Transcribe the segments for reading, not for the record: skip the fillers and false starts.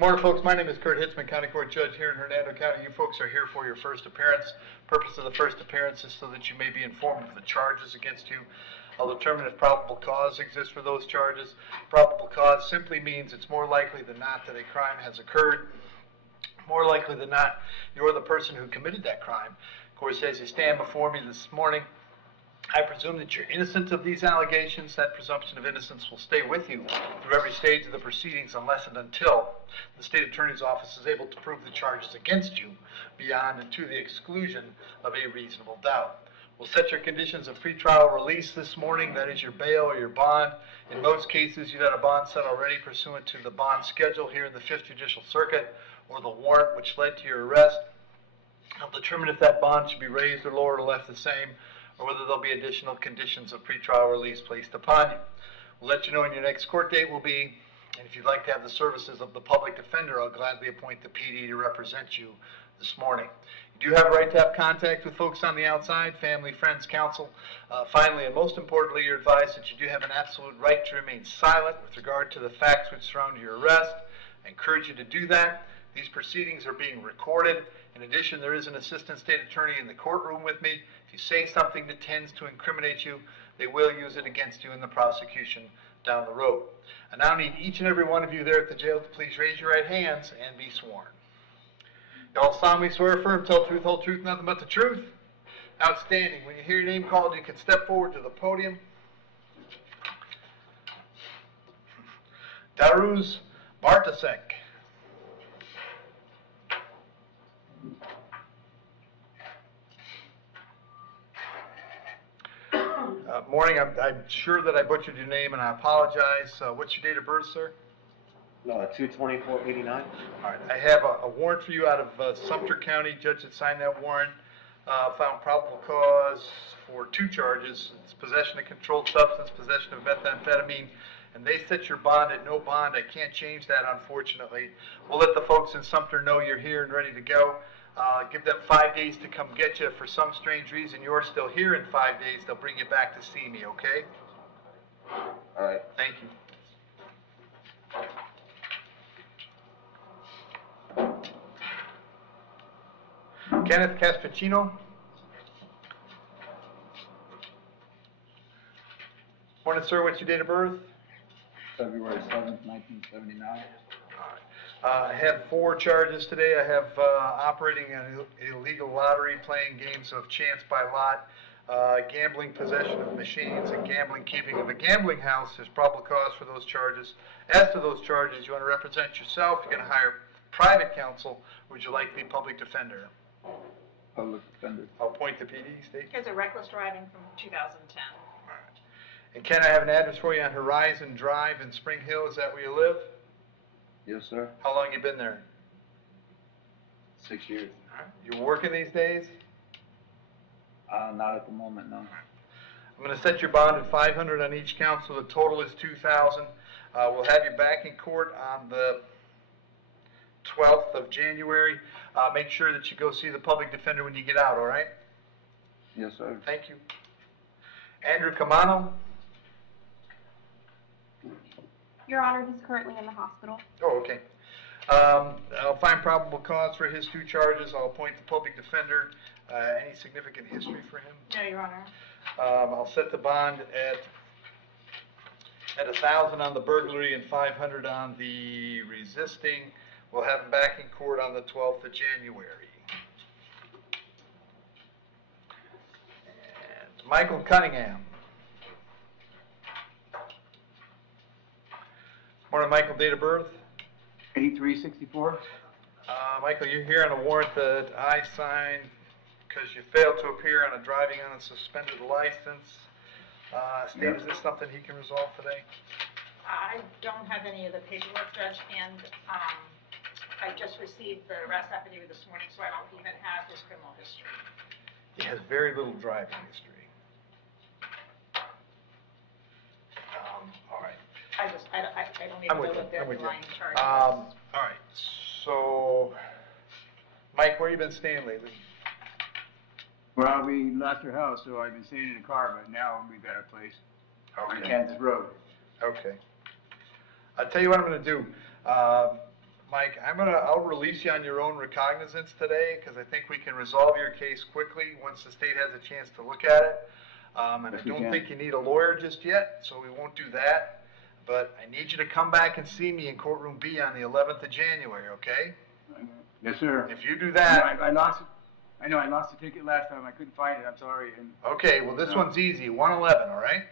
Good morning, folks. My name is Kurt Hitzman, County Court Judge here in Hernando County. You folks are here for your first appearance. Purpose of the first appearance is so that you may be informed of the charges against you. I'll determine if probable cause exists for those charges. Probable cause simply means it's more likely than not that a crime has occurred. More likely than not, you're the person who committed that crime. Of course, as you stand before me this morning, I presume that you're innocent of these allegations. That presumption of innocence will stay with you through every stage of the proceedings unless and until the state attorney's office is able to prove the charges against you beyond and to the exclusion of a reasonable doubt. We'll set your conditions of pretrial release this morning. That is your bail or your bond. In most cases, you've had a bond set already pursuant to the bond schedule here in the 5th Judicial Circuit or the warrant which led to your arrest. I'll determine if that bond should be raised or lowered or left the same, or whether there'll be additional conditions of pretrial release placed upon you. We'll let you know when your next court date will be, and if you'd like to have the services of the public defender, I'll gladly appoint the PD to represent you this morning. You do have a right to have contact with folks on the outside, family, friends, counsel. Finally, and most importantly, you're advised that you do have an absolute right to remain silent with regard to the facts which surround your arrest. I encourage you to do that. These proceedings are being recorded. In addition, there is an assistant state attorney in the courtroom with me. If you say something that tends to incriminate you, they will use it against you in the prosecution down the road. I now need each and every one of you there at the jail to please raise your right hands and be sworn. You all solemnly swear affirm, tell the truth, whole truth, nothing but the truth. Outstanding. When you hear your name called, you can step forward to the podium. Daruz Bartasek. Morning. I'm sure that I butchered your name, and I apologize. What's your date of birth, sir? 2/24/89. All right. I have a warrant for you out of Sumter County. Judge that signed that warrant found probable cause for 2 charges. It's possession of controlled substance, possession of methamphetamine, and they set your bond at no bond. I can't change that, unfortunately. We'll let the folks in Sumter know you're here and ready to go. Give them 5 days to come get you. If for some strange reason you're still here in 5 days, they'll bring you back to see me, okay? All right. Thank you. Kenneth Caspicino. Morning, sir. What's your date of birth? February 7th, 1979. I have 4 charges today. I have operating an illegal lottery, playing games of chance by lot, gambling, possession of machines, and gambling, keeping of a gambling house. There's probable cause for those charges. As to those charges, you want to represent yourself, you're going to hire private counsel, or would you like the public defender? Public defender. I'll appoint the PD, state. It's a reckless driving from 2010. All right. And Ken, I have an address for you on Horizon Drive in Spring Hill. Is that where you live? Yes, sir. How long you been there? 6 years. You working these days? Not at the moment, no. I'm going to set your bond at $500 on each count, so the total is $2,000. We'll have you back in court on the 12th of January. Make sure that you go see the public defender when you get out, all right? Yes, sir. Thank you. Andrew Camano. Your Honor, he's currently in the hospital. Oh, okay. I'll find probable cause for his 2 charges. I'll appoint the public defender. Any significant history for him? No, Your Honor. I'll set the bond at $1,000 on the burglary and $500 on the resisting. We'll have him back in court on the 12th of January. And Michael Cunningham. Morning, Michael. Date of birth? 8364. Michael, you're here on a warrant that I signed because you failed to appear on a driving on a suspended license. Steve, is this something he can resolve today? I don't have any of the paperwork, Judge, and I just received the arrest affidavit this morning, so I don't even have his criminal history. He has very little driving history. All right. I don't even know that they're lying charges. All right. So, Mike, where you been staying lately? Well, we left your house, so I've been staying in the car, but now we've got a place on Kansas Road. Okay. I'll tell you what I'm going to do. Mike, I'll release you on your own recognizance today, because I think we can resolve your case quickly once the state has a chance to look at it. And I Yes, we don't can. think you need a lawyer just yet, so we won't do that. But I need you to come back and see me in courtroom B on the 11th of January, okay? Yes, sir. If you do I that, know I lost it. I know I lost the ticket last time. I couldn't find it. I'm sorry. And, okay, well, this one's easy, 111, all right?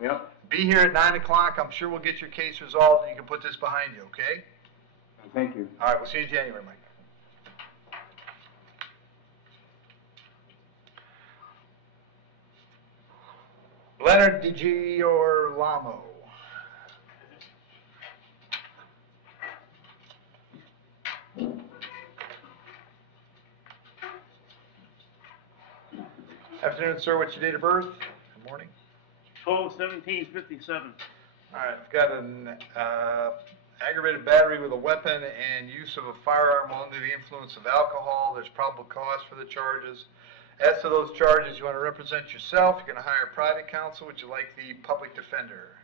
yep. Be here at 9 o'clock. I'm sure we'll get your case resolved, and you can put this behind you, okay? Thank you. All right, we'll see you in January, Mike. Leonard DiGiorlamo. Afternoon, sir. What's your date of birth? Good morning. 12/17/57. All right, I've got an aggravated battery with a weapon and use of a firearm while under the influence of alcohol. There's probable cause for the charges. As to those charges, you want to represent yourself. You're going to hire private counsel. Would you like the public defender?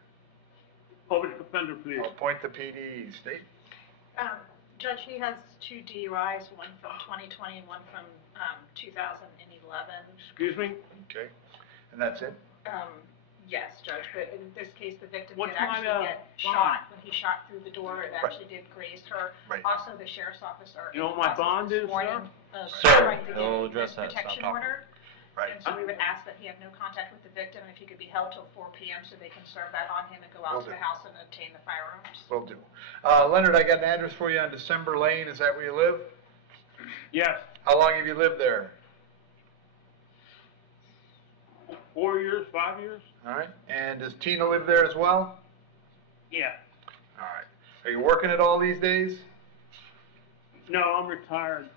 Public defender, please. I'll appoint the PD. State. Judge, he has 2 DUIs, one from 2020 and one from 2011. Excuse me? Okay. And that's it? Yes, Judge, but in this case, the victim What's did actually my, get bond? shot. When he shot through the door, it actually did graze her. Right. Also, the sheriff's officer. You know what my bond is, sir? Sir, Trying to he'll get address his that. Stop protection talking. order. Right. And so we would ask that he have no contact with the victim, and if he could be held till 4 p.m. so they can serve that on him and go out Will to do. the house and obtain the firearms. Will do. Leonard, I got an address for you on December Lane. Is that where you live? Yes. How long have you lived there? 4 years, 5 years? All right. And does Tina live there as well? Yeah. All right. Are you working at all these days? No, I'm retired.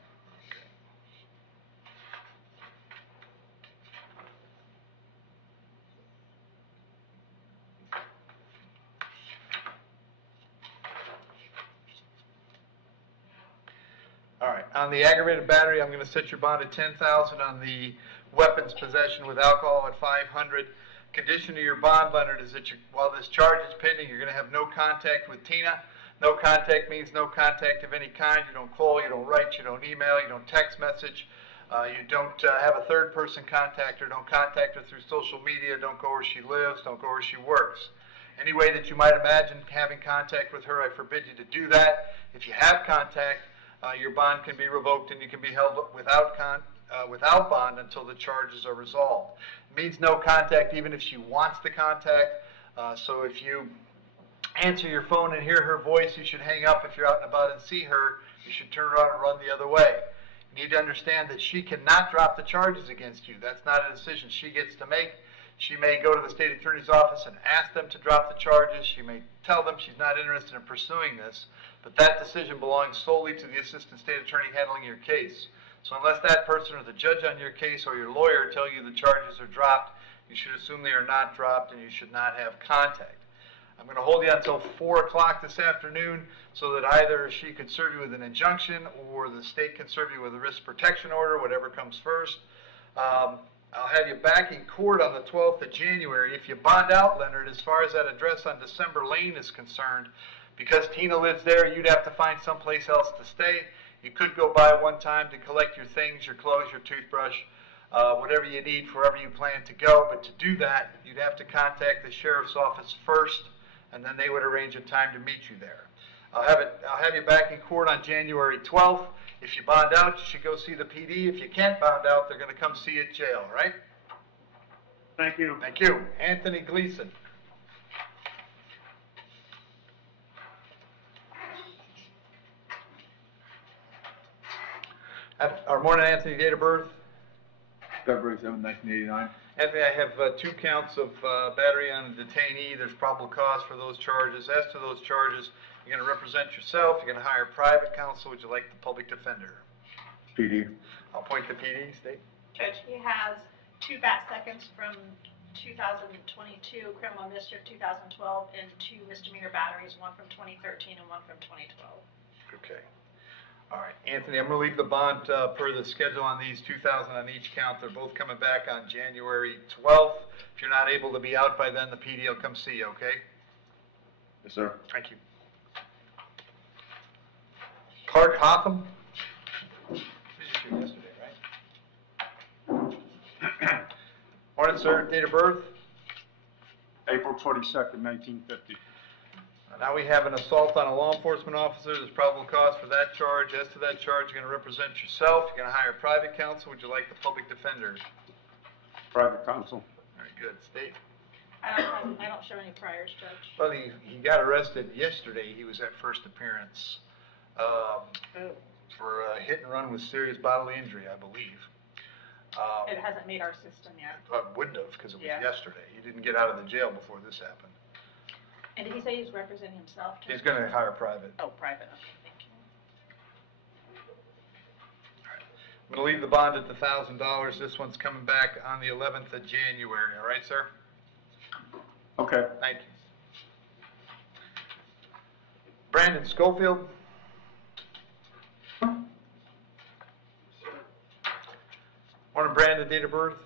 All right. On the aggravated battery, I'm going to set your bond at $10,000. On the weapons possession with alcohol at $500. Condition of your bond, Leonard, is that while this charge is pending, you're going to have no contact with Tina. No contact means no contact of any kind. You don't call, you don't write, you don't email, you don't text message. You don't have a third person contact her. Don't contact her through social media. Don't go where she lives. Don't go where she works. Any way that you might imagine having contact with her, I forbid you to do that. If you have contact, your bond can be revoked and you can be held without bond until the charges are resolved. It means no contact even if she wants to contact. So if you answer your phone and hear her voice, you should hang up. If you're out and about and see her, you should turn around and run the other way. You need to understand that she cannot drop the charges against you. That's not a decision she gets to make. She may go to the state attorney's office and ask them to drop the charges. She may tell them she's not interested in pursuing this, but that decision belongs solely to the assistant state attorney handling your case. So unless that person or the judge on your case or your lawyer tell you the charges are dropped, you should assume they are not dropped and you should not have contact. I'm going to hold you until 4 o'clock this afternoon so that either she can serve you with an injunction or the state can serve you with a risk protection order, whatever comes first. I'll have you back in court on the 12th of January. If you bond out, Leonard, as far as that address on December Lane is concerned, because Tina lives there, you'd have to find someplace else to stay. You could go by one time to collect your things, your clothes, your toothbrush, whatever you need, wherever you plan to go. But to do that, you'd have to contact the sheriff's office first, and then they would arrange a time to meet you there. I'll have you back in court on January 12th. If you bond out, you should go see the PD. If you can't bond out, they're going to come see you at jail, all right? Thank you. Thank you. Anthony Gleason. Our morning, Anthony, date of birth? February 7, 1989. Anthony, I have 2 counts of battery on a detainee. There's probable cause for those charges. As to those charges, you're going to represent yourself. You're going to hire private counsel. Would you like the public defender? PD. I'll point the PD. State. Judge, he has 2 bat seconds from 2022, criminal mischief 2012, and 2 misdemeanor batteries, one from 2013 and one from 2012. Okay. All right, Anthony, I'm going to leave the bond per the schedule on these, $2,000 on each count. They're both coming back on January 12th. If you're not able to be out by then, the PD will come see you, okay? Yes, sir. Thank you. Clark Hotham. This was here yesterday, right? Morning, sir. Date of birth? April 22nd, 1950. Now we have an assault on a law enforcement officer. There's probable cause for that charge. As to that charge, you're going to represent yourself. You're going to hire private counsel. Would you like the public defender? Private counsel. Very good. State. I don't show any priors, Judge. Well, he got arrested yesterday. He was at first appearance for a hit and run with serious bodily injury, I believe. It hasn't made our system yet. Wouldn't have, because it was Yeah. yesterday. He didn't get out of the jail before this happened. And did he say he's representing himself? Judge? He's going to hire private. Oh, private, okay, thank you. I'm going to leave the bond at the $1,000. This one's coming back on the 11th of January. All right, sir? Okay. Thank you. Brandon Schofield. Morning, Brandon. Date of birth?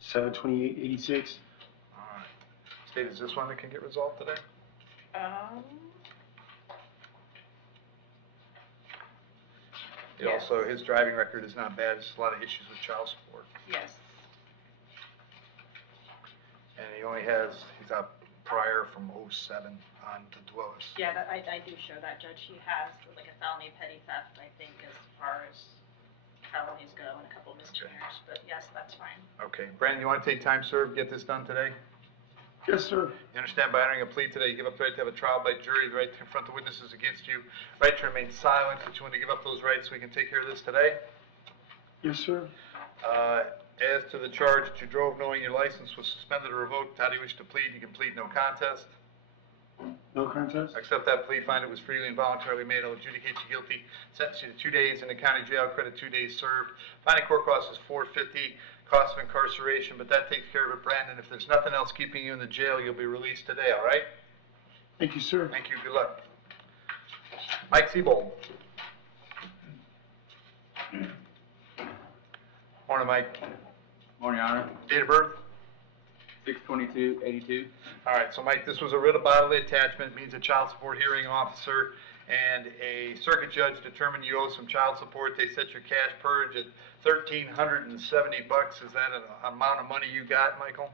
7/28/86. All right. State, is this one that can get resolved today? Yes. Also, his driving record is not bad. There's a lot of issues with child support. Yes. And he's got prior from '07 on to Dwellers. Yeah, I do show that, Judge. He has like a felony petty theft, I think, as far as felonies go, and a couple misdemeanors, but yes, that's fine. Okay. Brandon, you want to take time served, get this done today? Yes, sir. You understand by entering a plea today, you give up the right to have a trial by jury, the right to confront the witnesses against you, right to remain silent, but you want to give up those rights so we can take care of this today? Yes, sir. As to the charge that you drove knowing your license was suspended or revoked, how do you wish to plead? You can plead no contest. No contest? Accept that plea, find it was freely and voluntarily made, I'll adjudicate you guilty, sentence you to 2 days in the county jail, credit 2 days served. Finding court cost is $450, cost of incarceration, but that takes care of it, Brandon. If there's nothing else keeping you in the jail, you'll be released today, all right? Thank you, sir. Thank you, good luck. Mike Seabold. Morning, Mike. Morning, Your Honor. Date of birth? 6/22/82. All right, so Mike, this was a writ of bodily attachment, means a child support hearing officer and a circuit judge determined you owe some child support. They set your cash purge at $1,370. Is that an amount of money you got, Michael?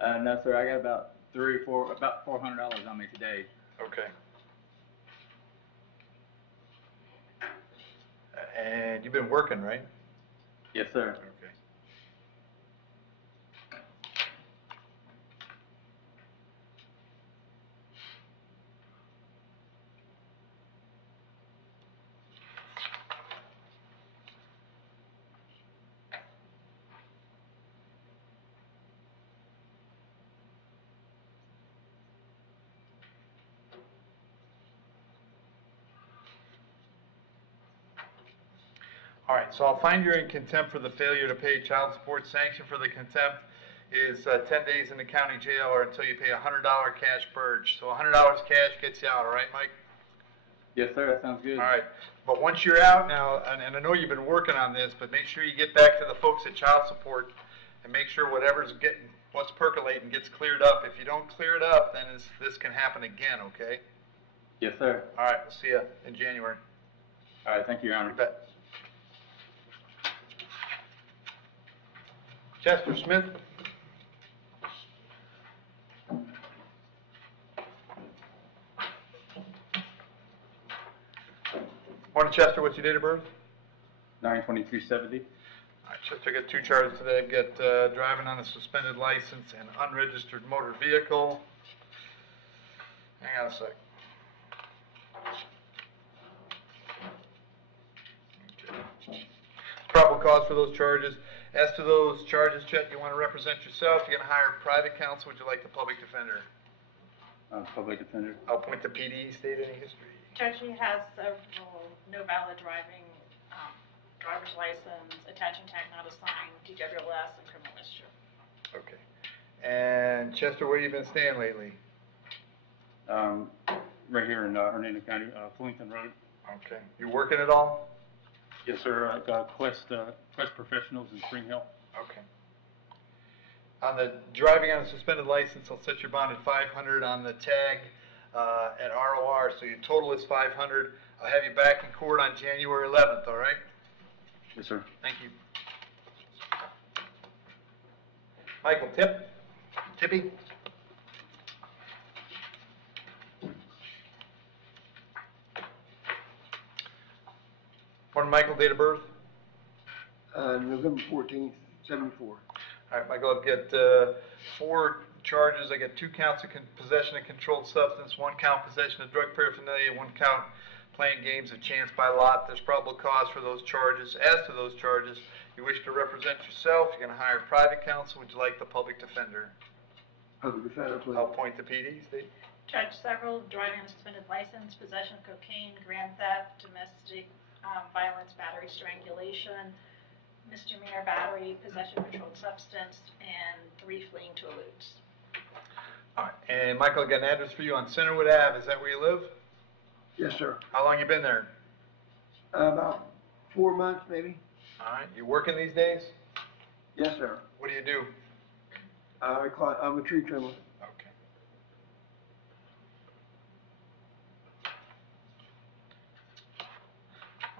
No, sir. I got about about $400 on me today. Okay. And you've been working, right? Yes, sir. Okay. All right, so I'll find you're in contempt for the failure to pay child support. Sanction for the contempt is 10 days in the county jail or until you pay a $100 cash purge. So $100 cash gets you out, all right, Mike? Yes, sir. That sounds good. All right, but once you're out now, and I know you've been working on this, but make sure you get back to the folks at child support and make sure what's percolating gets cleared up. If you don't clear it up, then this can happen again, okay? Yes, sir. All right, we'll see you in January. All right. Thank you, Your Honor. You bet. Chester Smith. Morning, Chester. What's your date of birth? 9/22/70. All right, Chester, I got 2 charges today. I've got driving on a suspended license and unregistered motor vehicle. Hang on a sec. Okay. Probable cause for those charges. As to those charges, Chet, you want to represent yourself? You're going to hire private counsel. Would you like the public defender? Public defender. I'll point to PD. State any history. Judge, he has several no valid driving, driver's license, attaching tag not assigned, DWLS, and criminal mischief. Okay. And Chester, where you been staying lately? Right here in Hernando County, Flington Road. Okay. You working at all? Yes, sir. I got Quest Professionals in Spring Hill. Okay. On the driving on a suspended license, I'll set your bond at $500. On the tag, at ROR, so your total is 500. I'll have you back in court on January 11th, all right? Yes, sir. Thank you. Michael, Tippy? Morning, Michael, date of birth? November 14th, 74. All right, Michael, I've got 4 charges. I got 2 counts of possession of controlled substance, 1 count possession of drug paraphernalia, 1 count playing games of chance by lot. There's probable cause for those charges. As to those charges, you wish to represent yourself, you're going to hire private counsel. Would you like the public defender? Public defender, please. I'll appoint the PD, Steve. Judge several, driving on a suspended license, possession of cocaine, grand theft, domestic violence, battery, strangulation, misdemeanor battery, possession of controlled substance, and 3 fleeing to elude. All right, and Michael, I got an address for you on Centerwood Ave. Is that where you live? Yes, sir. How long you been there? About 4 months, maybe. All right, you working these days? Yes, sir. What do you do? I'm a tree trimmer. Okay.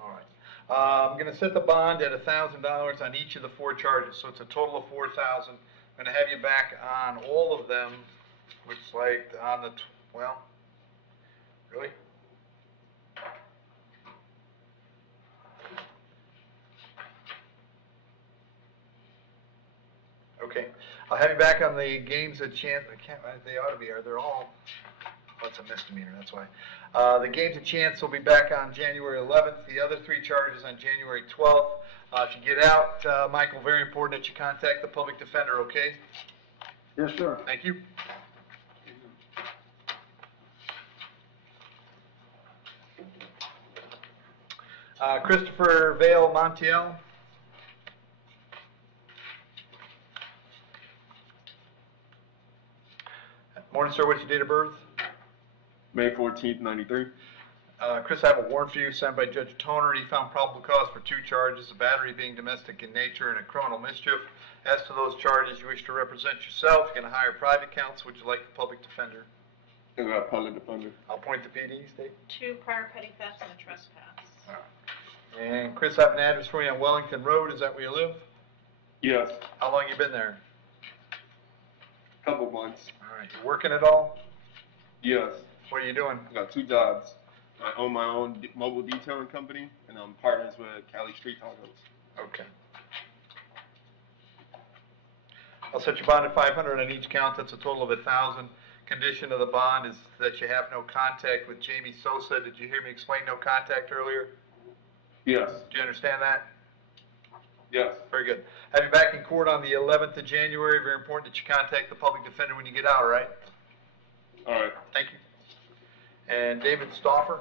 All right. I'm going to set the bond at $1,000 on each of the 4 charges, so it's a total of $4,000. I'm going to have you back on all of them. Looks like on the really? Okay. I'll have you back on the games at chance. They ought to be. They're all. That's a misdemeanor. That's why. The games of chance will be back on January 11th. The other 3 charges on January 12th. If you get out, Michael, very important that you contact the public defender. Okay? Yes, sir. Thank you. Christopher Vale Montiel. Morning, sir. What's your date of birth? May 14th, 93. Chris, I have a warrant for you signed by Judge Toner. He found probable cause for 2 charges, a battery being domestic in nature and a criminal mischief. As to those charges, you wish to represent yourself. You're going to hire private counsel. Would you like the public defender? I got public defender. I'll appoint the PD, Steve. 2 prior petty thefts and a trespass. And Chris, I have an address for you on Wellington Road. Is that where you live? Yes. How long you been there? Couple months. All right. You working at all? Yes. What are you doing? I got 2 jobs. I own my own mobile detailing company, and I'm partners with Cali Street Tacos. Okay. I'll set your bond at 500 on each count. That's a total of 1,000. Condition of the bond is that you have no contact with Jamie Sosa. Did you hear me explain no contact earlier? Yes. Do you understand that? Yes. Very good. Have you back in court on the 11th of January. Very important that you contact the public defender when you get out, all right? All right. Thank you. And David Stauffer.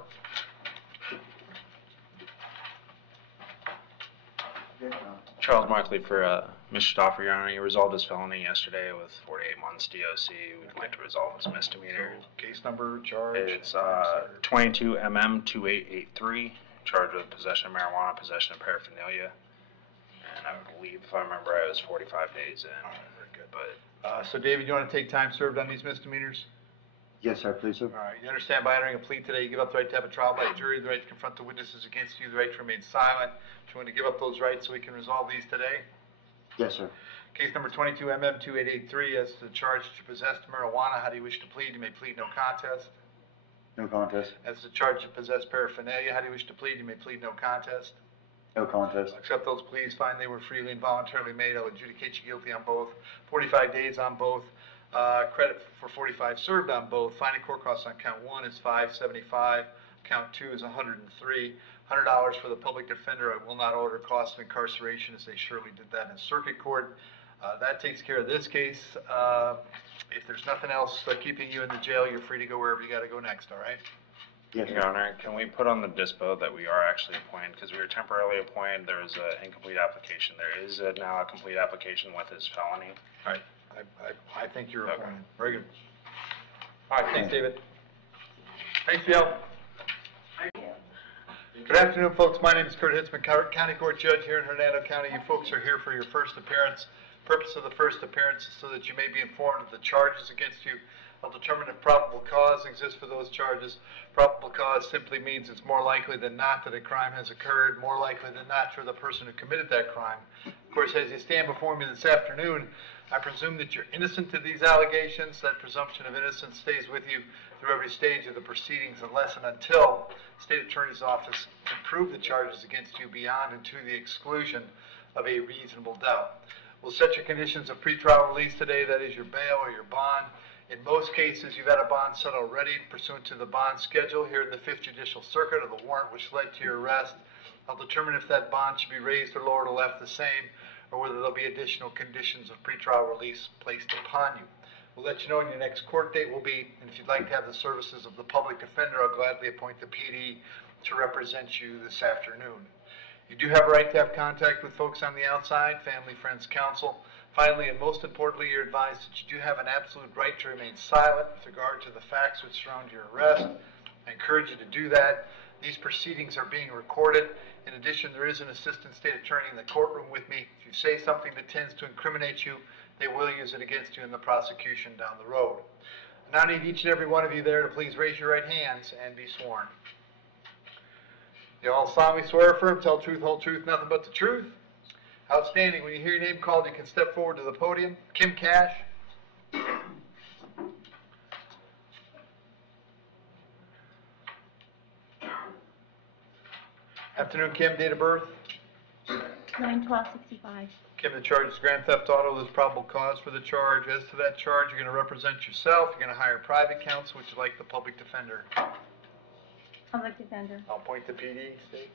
Charles Markley for Mr. Stauffer, Your Honor. He resolved his felony yesterday with 48 months DOC. We'd like to resolve his misdemeanor. Case number, charge. It's 22 MM 2883, charged with possession of marijuana, possession of paraphernalia. And I believe, if I remember right, it was 45 days in. Very good. But So, David, you want to take time served on these misdemeanors? Yes, sir. Please, sir. All right. You understand by entering a plea today, you give up the right to have a trial by a jury, the right to confront the witnesses against you, the right to remain silent. Do you want to give up those rights so we can resolve these today? Yes, sir. Case number 22 MM 2883, as to the charge to possess marijuana, how do you wish to plead? You may plead no contest. No contest. As to the charge to possess paraphernalia, how do you wish to plead? You may plead no contest. No contest. Accept those pleas, find they were freely and voluntarily made. I'll adjudicate you guilty on both. 45 days on both. Credit for 45 served on both. Finding court costs on count 1 is $575. Count 2 is $103. $100 for the public defender. I will not order costs of incarceration, as they surely did that in circuit court. That takes care of this case. If there's nothing else keeping you in the jail, you're free to go wherever you got to go next, all right? Yes, Your sir. Honor, can we put on the dispo that we are actually appointed? Because we were temporarily appointed. There was an incomplete application. There is now a complete application with his felony. All right. I think you're Okay. appointed. Very good. All right, thanks, David. Thanks, Bill. Good afternoon, folks. My name is Kurt Hitzman, County Court Judge here in Hernando County. You folks are here for your first appearance. Purpose of the first appearance is so that you may be informed of the charges against you. I'll determine if probable cause exists for those charges. Probable cause simply means it's more likely than not that a crime has occurred, more likely than not for the person who committed that crime. Of course, as you stand before me this afternoon, I presume that you're innocent of these allegations. That presumption of innocence stays with you through every stage of the proceedings unless and until the State Attorney's Office can prove the charges against you beyond and to the exclusion of a reasonable doubt. We'll set your conditions of pretrial release today, that is your bail or your bond. In most cases, you've had a bond set already pursuant to the bond schedule here in the 5th Judicial Circuit of the warrant which led to your arrest. I'll determine if that bond should be raised or lowered or left the same, or whether there'll be additional conditions of pretrial release placed upon you. We'll let you know when your next court date will be, and if you'd like to have the services of the public defender, I'll gladly appoint the PD to represent you this afternoon. You do have a right to have contact with folks on the outside, family, friends, counsel. Finally, and most importantly, you're advised that you do have an absolute right to remain silent with regard to the facts which surround your arrest. I encourage you to do that. These proceedings are being recorded. In addition, there is an assistant state attorney in the courtroom with me. If you say something that tends to incriminate you, they will use it against you in the prosecution down the road. I now need each and every one of you there to please raise your right hands and be sworn. You all solemnly swear affirm, tell truth, whole truth, nothing but the truth. Outstanding. When you hear your name called, you can step forward to the podium. Kim Cash. Afternoon, Kim. Date of birth? 9/12/65. Kim, the charge is grand theft auto. There's probable cause for the charge. As to that charge, you're going to represent yourself. You're going to hire private counsel, which is like the public defender. Public defender. I'll point the PD. State.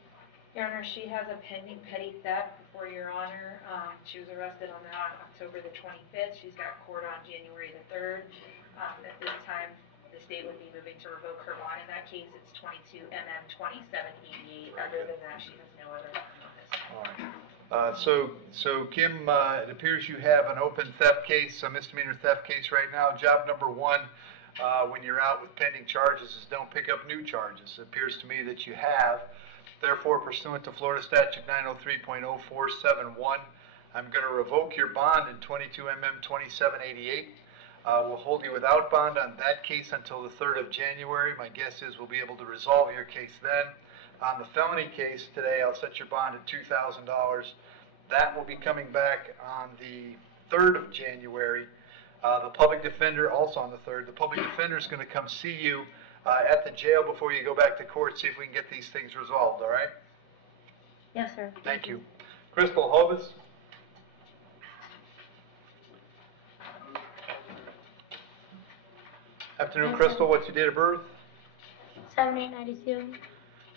Your Honor, she has a pending petty theft before Your Honor. She was arrested on October the 25th. She's got court on January the 3rd. At this time, the state would be moving to revoke her bond. In that case, it's 22 MM 2788. Other than that, she has no other bond on this. All right. So Kim, it appears you have an open theft case, a misdemeanor theft case right now. Job number one, when you're out with pending charges, is don't pick up new charges. It appears to me that you have. Therefore, pursuant to Florida Statute 903.0471, I'm going to revoke your bond in 22 MM 2788. We'll hold you without bond on that case until the 3rd of January. My guess is we'll be able to resolve your case then. On the felony case today, I'll set your bond at $2,000. That will be coming back on the 3rd of January. The public defender, also on the 3rd, the public defender is going to come see you at the jail before you go back to court, see if we can get these things resolved, all right? Yes, sir. Thank you. Crystal Hovis. Afternoon, Crystal. What's your date of birth? 7892.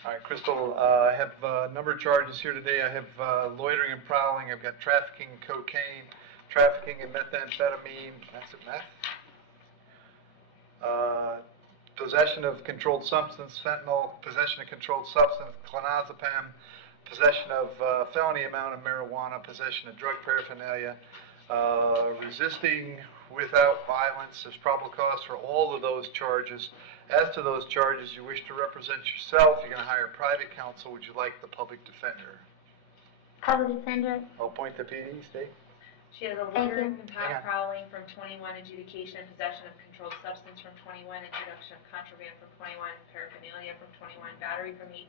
All right, Crystal, I have a number of charges here today. I have loitering and prowling. I've got trafficking in cocaine, trafficking in methamphetamine. That's it, meth. Possession of controlled substance, fentanyl, possession of controlled substance, clonazepam, possession of felony amount of marijuana, possession of drug paraphernalia, resisting without violence. There's probable cause for all of those charges. As to those charges, you wish to represent yourself, you're going to hire private counsel. Would you like the public defender? Public defender. I'll point the PD, state. She has a Thank littering you. and path prowling from 21, adjudication and possession of controlled substance from 21, introduction of contraband from 21, paraphernalia from 21, battery from 18,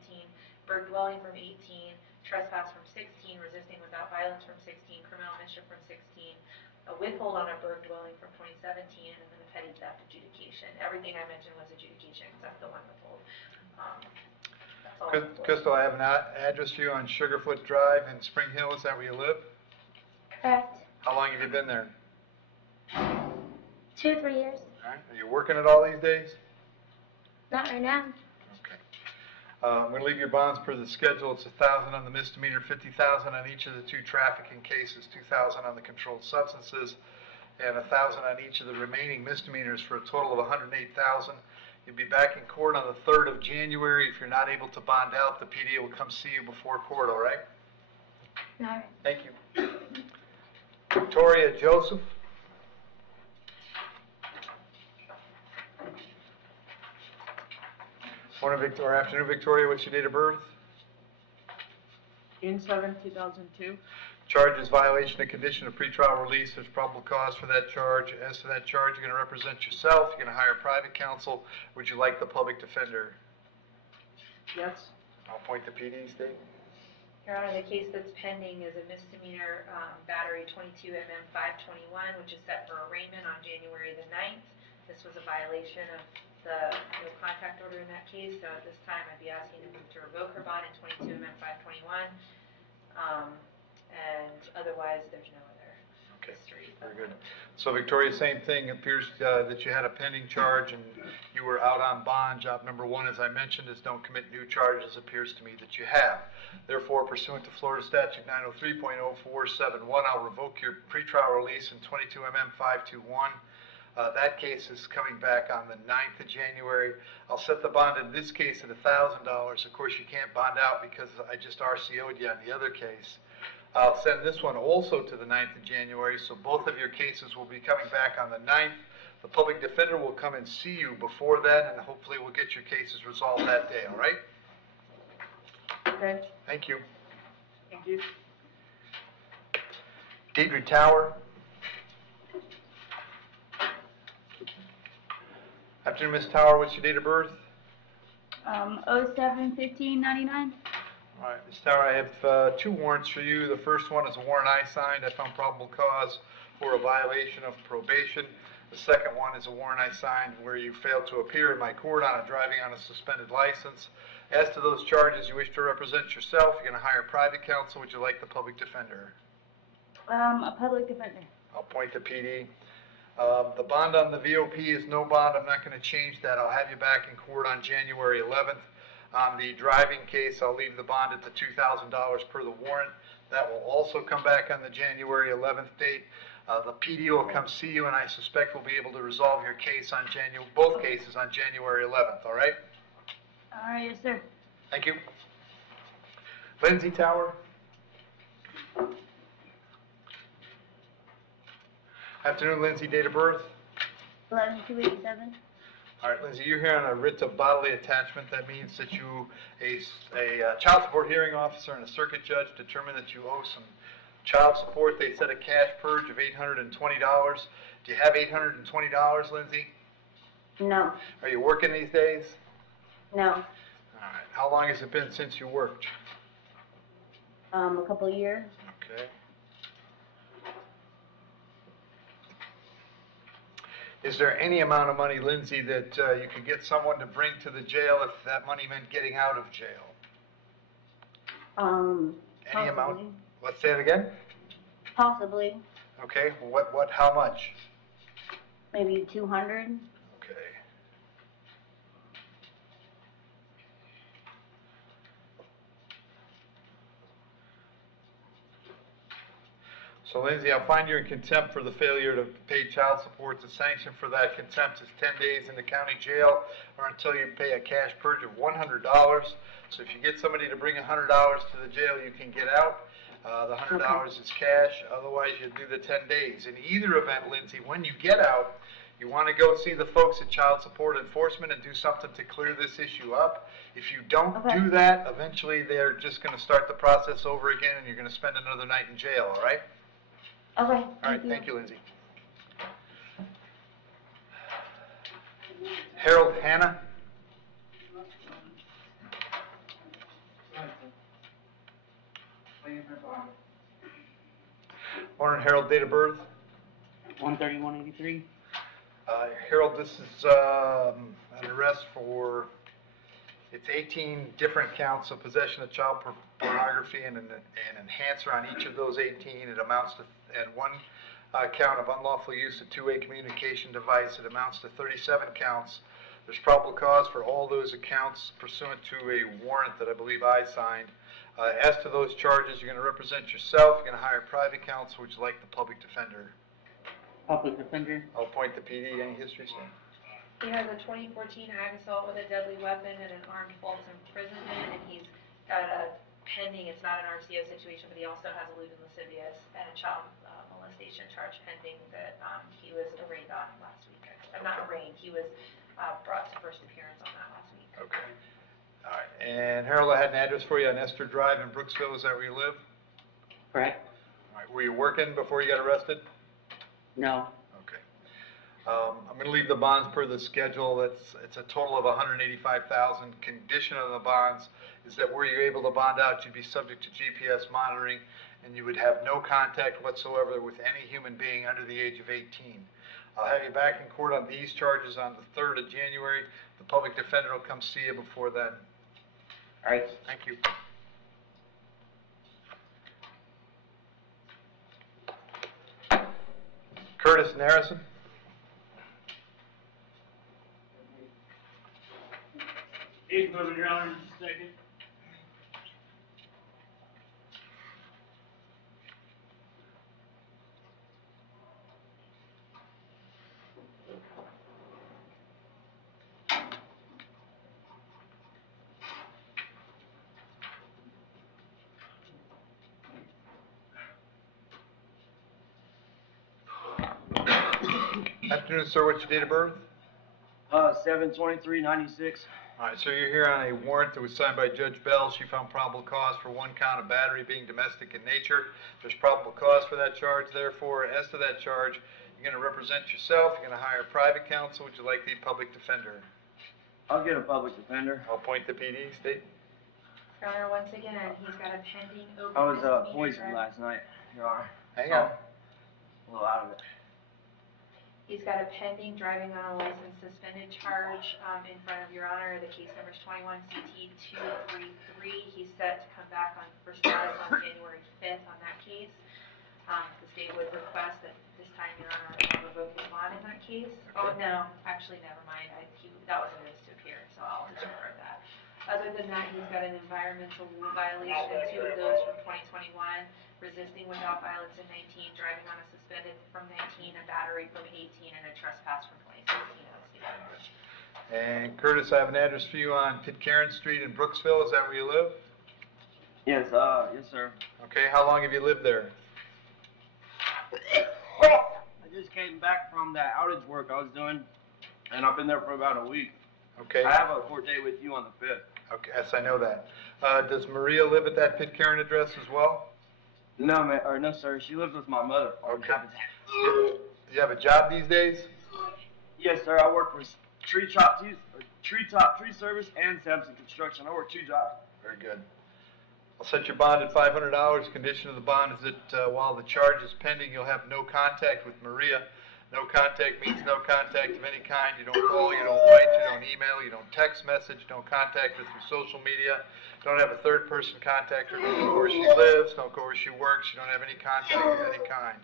burg dwelling from 18, trespass from 16, resisting without violence from 16, criminal mischief from 16, a withhold on a burg dwelling from 2017, and then a petty theft adjudication. Everything I mentioned was adjudication except the one withhold. That's all. Crystal, I have an address for you on Sugarfoot Drive in Spring Hill. Is that where you live? Correct. How long have you been there? 2 or 3 years. All right. Are you working it all these days? Not right now. Okay. I'm going to leave your bonds per the schedule. It's $1,000 on the misdemeanor, $50,000 on each of the 2 trafficking cases, $2,000 on the controlled substances, and $1,000 on each of the remaining misdemeanors for a total of $108,000. You'll be back in court on the 3rd of January. If you're not able to bond out, the PD will come see you before court, all right? All right. Thank you. Victoria Joseph. Morning, Victoria. Afternoon, Victoria. What's your date of birth? June 7, 2002. Charge is violation of condition of pretrial release. There's probable cause for that charge. As to that charge, you're going to represent yourself. You're going to hire private counsel. Would you like the public defender? Yes. I'll appoint the PD, State. Your Honor, the case that's pending is a misdemeanor battery 22 MM 521, which is set for arraignment on January the 9th. This was a violation of the no contact order in that case, so at this time I'd be asking them to revoke her bond in 22 MM 521. And otherwise, there's no other history. Very good. So Victoria, same thing. It appears that you had a pending charge and you were out on bond. Job number one, as I mentioned, is don't commit new charges. Appears to me that you have. Therefore, pursuant to Florida Statute 903.0471, I'll revoke your pretrial release in 22 MM 521. That case is coming back on the 9th of January. I'll set the bond in this case at $1,000. Of course, you can't bond out because I just RCO'd you on the other case. I'll send this one also to the 9th of January, so both of your cases will be coming back on the 9th. The public defender will come and see you before then, and hopefully we'll get your cases resolved that day, all right? Okay. Thank you. Thank you. Deidre Tower. Afternoon, Ms. Tower. What's your date of birth? 07/15/99. All right, Ms. Tower, I have two warrants for you. The first one is a warrant I signed. I found probable cause for a violation of probation. The second one is a warrant I signed where you failed to appear in my court on a driving on a suspended license. As to those charges, you wish to represent yourself. You're going to hire private counsel. Would you like the public defender? A public defender. I'll point to PD. The bond on the VOP is no bond. I'm not going to change that. I'll have you back in court on January 11th. On the driving case, I'll leave the bond at the $2,000 per the warrant. That will also come back on the January 11th date. The PD will come see you, and I suspect we'll be able to resolve your case on both cases on January 11th, all right? All right, yes, sir. Thank you. Lindsay Tower. Afternoon, Lindsay. Date of birth? 11/2/87. All right, Lindsay, you're here on a writ of bodily attachment. That means that you, a child support hearing officer and a circuit judge determined that you owe some child support. They set a cash purge of $820. Do you have $820, Lindsay? No. Are you working these days? No. All right. How long has it been since you worked? A couple of years. Okay. Is there any amount of money, Lindsay, that you could get someone to bring to the jail if that money meant getting out of jail? Any amount? Possibly. Let's say it again. Possibly. Okay. How much? Maybe 200. Okay. So, Lindsay, I'll find you in contempt for the failure to pay child support. The sanction for that contempt is 10 days in the county jail or until you pay a cash purge of $100. So if you get somebody to bring $100 to the jail, you can get out. The $100 is cash. Otherwise, you do the 10 days. In either event, Lindsay, when you get out, you want to go see the folks at Child Support Enforcement and do something to clear this issue up. If you don't do that, eventually they're just going to start the process over again and you're going to spend another night in jail, all right? Okay. All right, thank you, Lindsay. Harold Hanna. Morning, Harold. Date of birth? 1/31/83. Harold, this is an arrest for, it's 18 different counts of possession of child pornography and an enhancer on each of those 18. It amounts to, and one count of unlawful use of two-way communication device. It amounts to 37 counts. There's probable cause for all those accounts pursuant to a warrant that I believe I signed. As to those charges, you're going to represent yourself. You're going to hire private counsel. Would you like the public defender? Public defender. I'll appoint the PD. Any history, Stan? He has a 2014 ag assault with a deadly weapon and an armed false imprisonment, and he's got a pending, it's not an RCO situation, but he also has a lewd and lascivious and a child molestation charge pending that he was arraigned on last week. Not arraigned, he was brought to first appearance on that last week. Okay. All right. And Harold, I had an address for you on Esther Drive in Brooksville. Is that where you live? Correct. Were you working before you got arrested? No. Okay. I'm gonna leave the bonds per the schedule. It's a total of $185,000. Condition of the bonds is that were you able to bond out, you'd be subject to GPS monitoring, and you would have no contact whatsoever with any human being under the age of 18. I'll have you back in court on these charges on the 3rd of January. The public defender will come see you before then. All right. Thank you. Curtis Narrison. Moving your honor, second. Afternoon, sir. What's your date of birth? 7/23/96. All right, so you're here on a warrant that was signed by Judge Bell. She found probable cause for one count of battery being domestic in nature. There's probable cause for that charge. Therefore, as to that charge, you're going to represent yourself. You're going to hire private counsel. Would you like the public defender? I'll get a public defender. I'll point the PD. State. Your Honor, once again, he's got a pending open I was misdemeanor poisoned charge. last night, Your Honor. Hang on. A little out of it. He's got a pending driving on a license suspended charge in front of Your Honor. The case number is 21 CT 233. He's set to come back for status on January 5th on that case. The state would request that this time Your Honor revoke his bond in that case. Oh, no, actually, never mind. That was a miss to appear, so I'll disregard that. Other than that, he's got an environmental violation, 2 of those from 2021, resisting without violence in 19, driving on a suspended from 19, a battery from 18, and a trespass from 2016 on the state highway. And Curtis, I have an address for you on Pitcairn Street in Brooksville. Is that where you live? Yes, yes, sir. Okay, how long have you lived there? I just came back from that outage work I was doing, and I've been there for about a week. Okay. I have a court date with you on the 5th. Okay, yes, I know that. Does Maria live at that Pitcairn address as well? No, no, sir. She lives with my mother. Okay. Do you have a job these days? Yes, sir. I work for Treetop Tree Service and Samson Construction. I work 2 jobs. Very good. I'll set your bond at $500. Condition of the bond is that while the charge is pending, you'll have no contact with Maria. No contact means no contact of any kind. You don't call, you don't write, you don't email, you don't text message, don't contact her through social media. Don't have a third person contact her. Don't know where she lives, don't go where she works. You don't have any contact of any kind.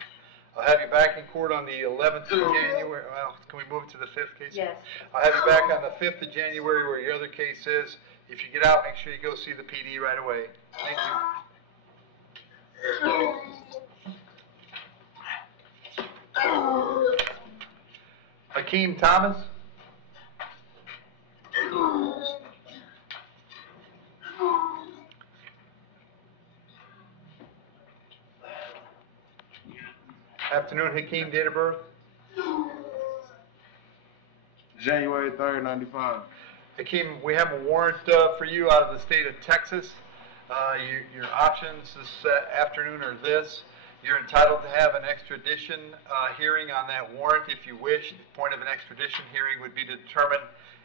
I'll have you back in court on the 11th of January. Well, can we move it to the 5th case? Yes. I'll have you back on the 5th of January where your other case is. If you get out, make sure you go see the PD right away. Thank you. Hakeem Thomas. Afternoon, Hakeem, date of birth? January 3rd, 95. Hakeem, we have a warrant for you out of the state of Texas. Your options this afternoon are this. You're entitled to have an extradition hearing on that warrant if you wish. The point of an extradition hearing would be to determine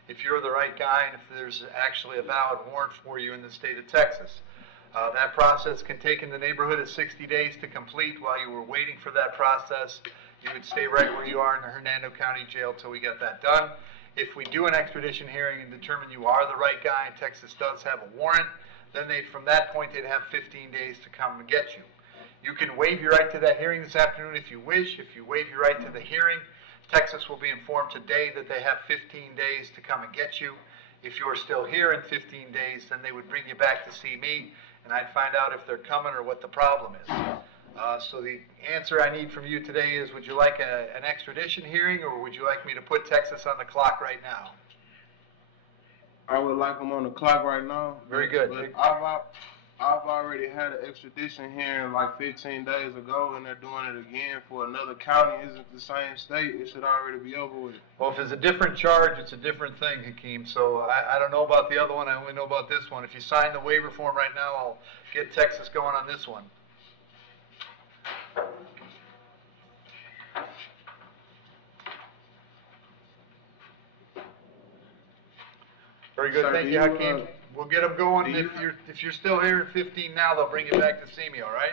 if you're the right guy and if there's actually a valid warrant for you in the state of Texas. That process can take in the neighborhood of 60 days to complete. While you were waiting for that process, you would stay right where you are in the Hernando County Jail till we get that done. If we do an extradition hearing and determine you are the right guy and Texas does have a warrant, then from that point they'd have 15 days to come and get you. You can waive your right to that hearing this afternoon if you wish. If you waive your right to the hearing, Texas will be informed today that they have 15 days to come and get you. If you're still here in 15 days, then they would bring you back to see me, and I'd find out if they're coming or what the problem is. So the answer I need from you today is, would you like an extradition hearing, or would you like me to put Texas on the clock right now? I would like them on the clock right now. Very good. But I've already had an extradition hearing like 15 days ago, and they're doing it again for another county. Isn't the same state? It should already be over with. Well, if it's a different charge, it's a different thing, Hakeem. So I don't know about the other one. I only know about this one. If you sign the waiver form right now, I'll get Texas going on this one. Very good, Sir, thank do you, you, Hakeem. We'll get them going. do you- If you're still here at 15 now, they'll bring you back to see me, all right?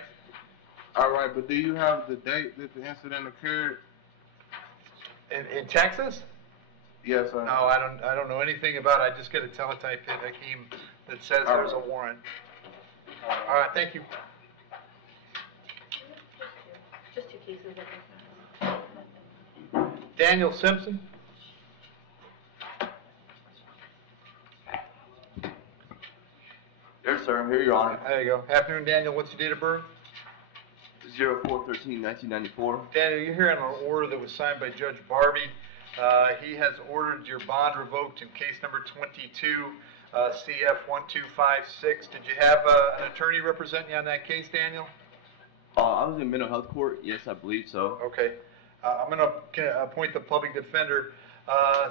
All right, but do you have the date that the incident occurred? In Texas? Yes, sir. No, I don't know anything about it. I just get a teletype hit, Hakeem, that says there's a warrant. All right, thank you. Just 2 cases, I think. Daniel Simpson? Yes, sir. I'm here, Your Honor. There you go. Afternoon, Daniel. What's your date of birth? 04/13/1994. Daniel, you're here on an order that was signed by Judge Barbie. He has ordered your bond revoked in case number 22, CF1256. Did you have an attorney representing you on that case, Daniel? I was in mental health court. Yes, I believe so. Okay. I'm going to appoint the public defender.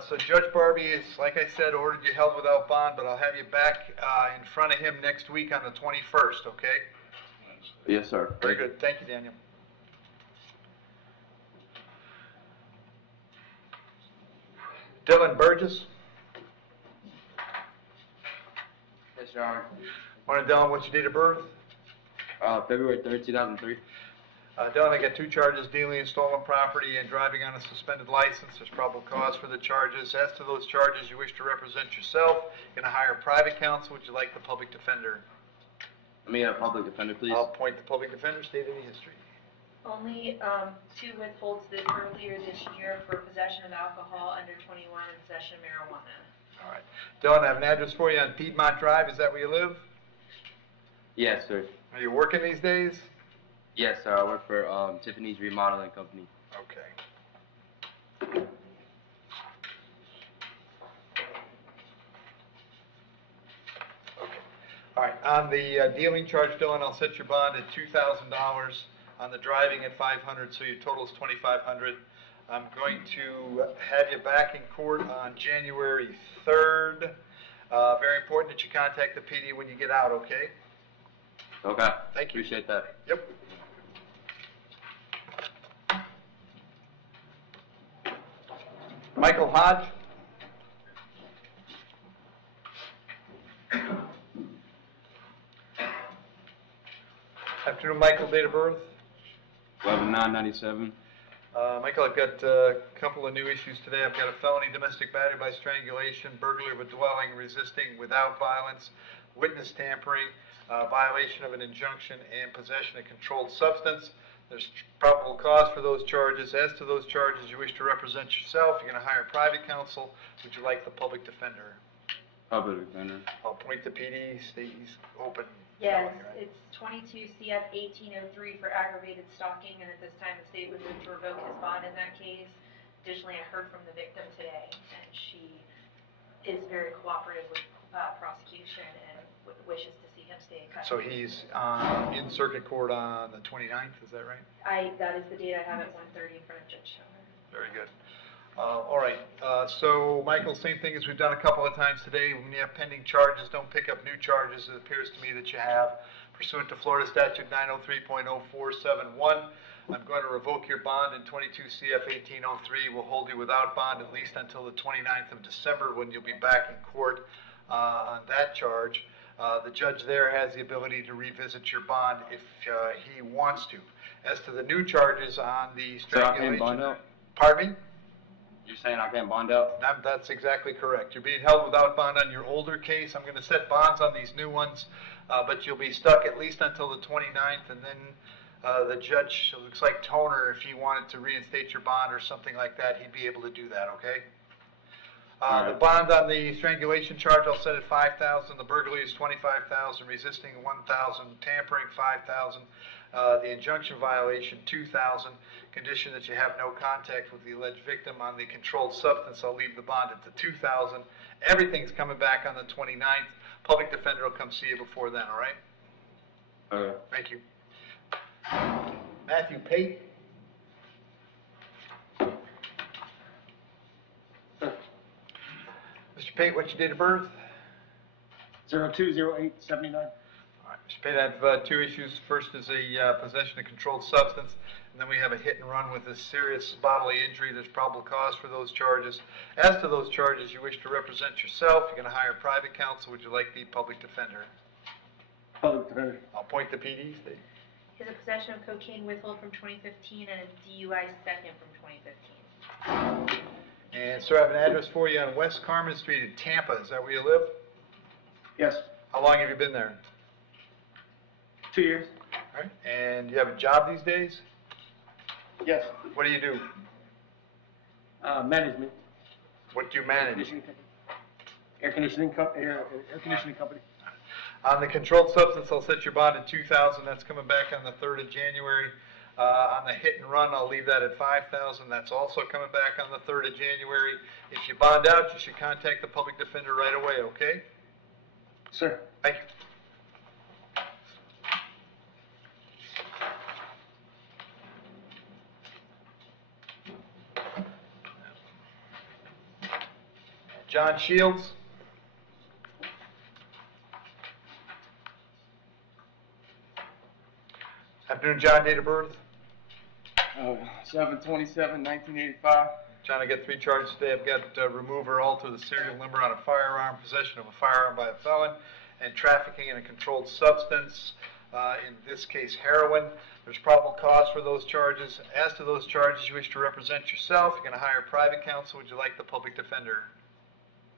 So Judge Barbie is, like I said, ordered you held without bond, but I'll have you back in front of him next week on the 21st, okay? Yes, sir. Very good. Thank you, Daniel. Dylan Burgess. Yes, Your Honor. Morning, Dylan. What's your date of birth? February 3rd, 2003. Dylan, I got 2 charges, dealing in stolen property and driving on a suspended license. There's probable cause for the charges. As to those charges, you wish to represent yourself. You're going to hire private counsel. Would you like the public defender? Let me have a public defender, please. I'll appoint the public defender. State any history. Only 2 withholds this earlier this year for possession of alcohol under 21 and possession of marijuana. All right. Dylan, I have an address for you on Piedmont Drive. Is that where you live? Yes, sir. Are you working these days? Yes, sir. I work for Tiffany's Remodeling Company. Okay. All right, on the dealing charge, Dylan, I'll set your bond at $2,000, on the driving at $500, so your total is $2,500. I'm going to have you back in court on January 3rd. Very important that you contact the PD when you get out, okay? Okay. Thank you. Appreciate that. Yep. Michael Hodge. Afternoon, Michael. Date of birth? 11/9/97. Michael, I've got a couple of new issues today. I've got a felony domestic battery by strangulation, burglary of a dwelling, resisting without violence, witness tampering, violation of an injunction, and possession of controlled substance. There's probable cause for those charges. As to those charges, you wish to represent yourself. You're going to hire private counsel. Would you like the public defender? Public defender. I'll point the PD. He's open. Yes, it's 22 CF 1803 for aggravated stalking, and at this time, the state would move to revoke his bond in that case. Additionally, I heard from the victim today, and she is very cooperative with prosecution and wishes to see him stay in So custody. he's in circuit court on the 29th, is that right? That is the date I have at 1:30 in front of Judge Schomer. Very good. All right, so Michael, same thing as we've done a couple of times today. When you have pending charges, don't pick up new charges. It appears to me that you have. Pursuant to Florida Statute 903.0471, I'm going to revoke your bond in 22 CF 1803. We'll hold you without bond at least until the 29th of December when you'll be back in court on that charge. The judge there has the ability to revisit your bond if he wants to. As to the new charges on the So I strangulation... can't bond out? Pardon me? You're saying I can't bond out? That's exactly correct. You're being held without bond on your older case. I'm going to set bonds on these new ones, but you'll be stuck at least until the 29th, and then the judge, it looks like Toner, if he wanted to reinstate your bond or something like that, he'd be able to do that, okay? The bond on the strangulation charge, I'll set at $5,000. The burglary is $25,000. Resisting $1,000. Tampering $5,000. The injunction violation $2,000. Condition that you have no contact with the alleged victim. On the controlled substance, I'll leave the bond at the $2,000. Everything's coming back on the 29th. Public defender will come see you before then. All right? Okay. Thank you. Matthew Pate. Mr. Pate, what's your date of birth? 02/08/79. All right. Mr. Payne, I have two issues. First is a possession of controlled substance, and then we have a hit and run with a serious bodily injury. There's probable cause for those charges. As to those charges, you wish to represent yourself. You're going to hire private counsel. Would you like the public defender? Public defender. I'll point the PD, State. Is a possession of cocaine withhold from 2015 and a DUI second from 2015. And sir, I have an address for you on West Carmen Street in Tampa. Is that where you live? Yes. How long have you been there? 2 years. All right. And you have a job these days? Yes. What do you do? Management. What do you manage? Air conditioning company. On the controlled substance, I'll set your bond at $2,000. That's coming back on the 3rd of January. On the hit and run, I'll leave that at $5,000. That's also coming back on the 3rd of January. If you bond out, you should contact the public defender right away, okay? Sir. Thank you. John Shields. Afternoon, John. Date of birth? 7/27/1985. John, I got 3 charges today. I've got remove or alter the serial number on a firearm, possession of a firearm by a felon, and trafficking in a controlled substance, in this case heroin. There's probable cause for those charges. As to those charges, you wish to represent yourself. You're going to hire private counsel. Would you like the public defender?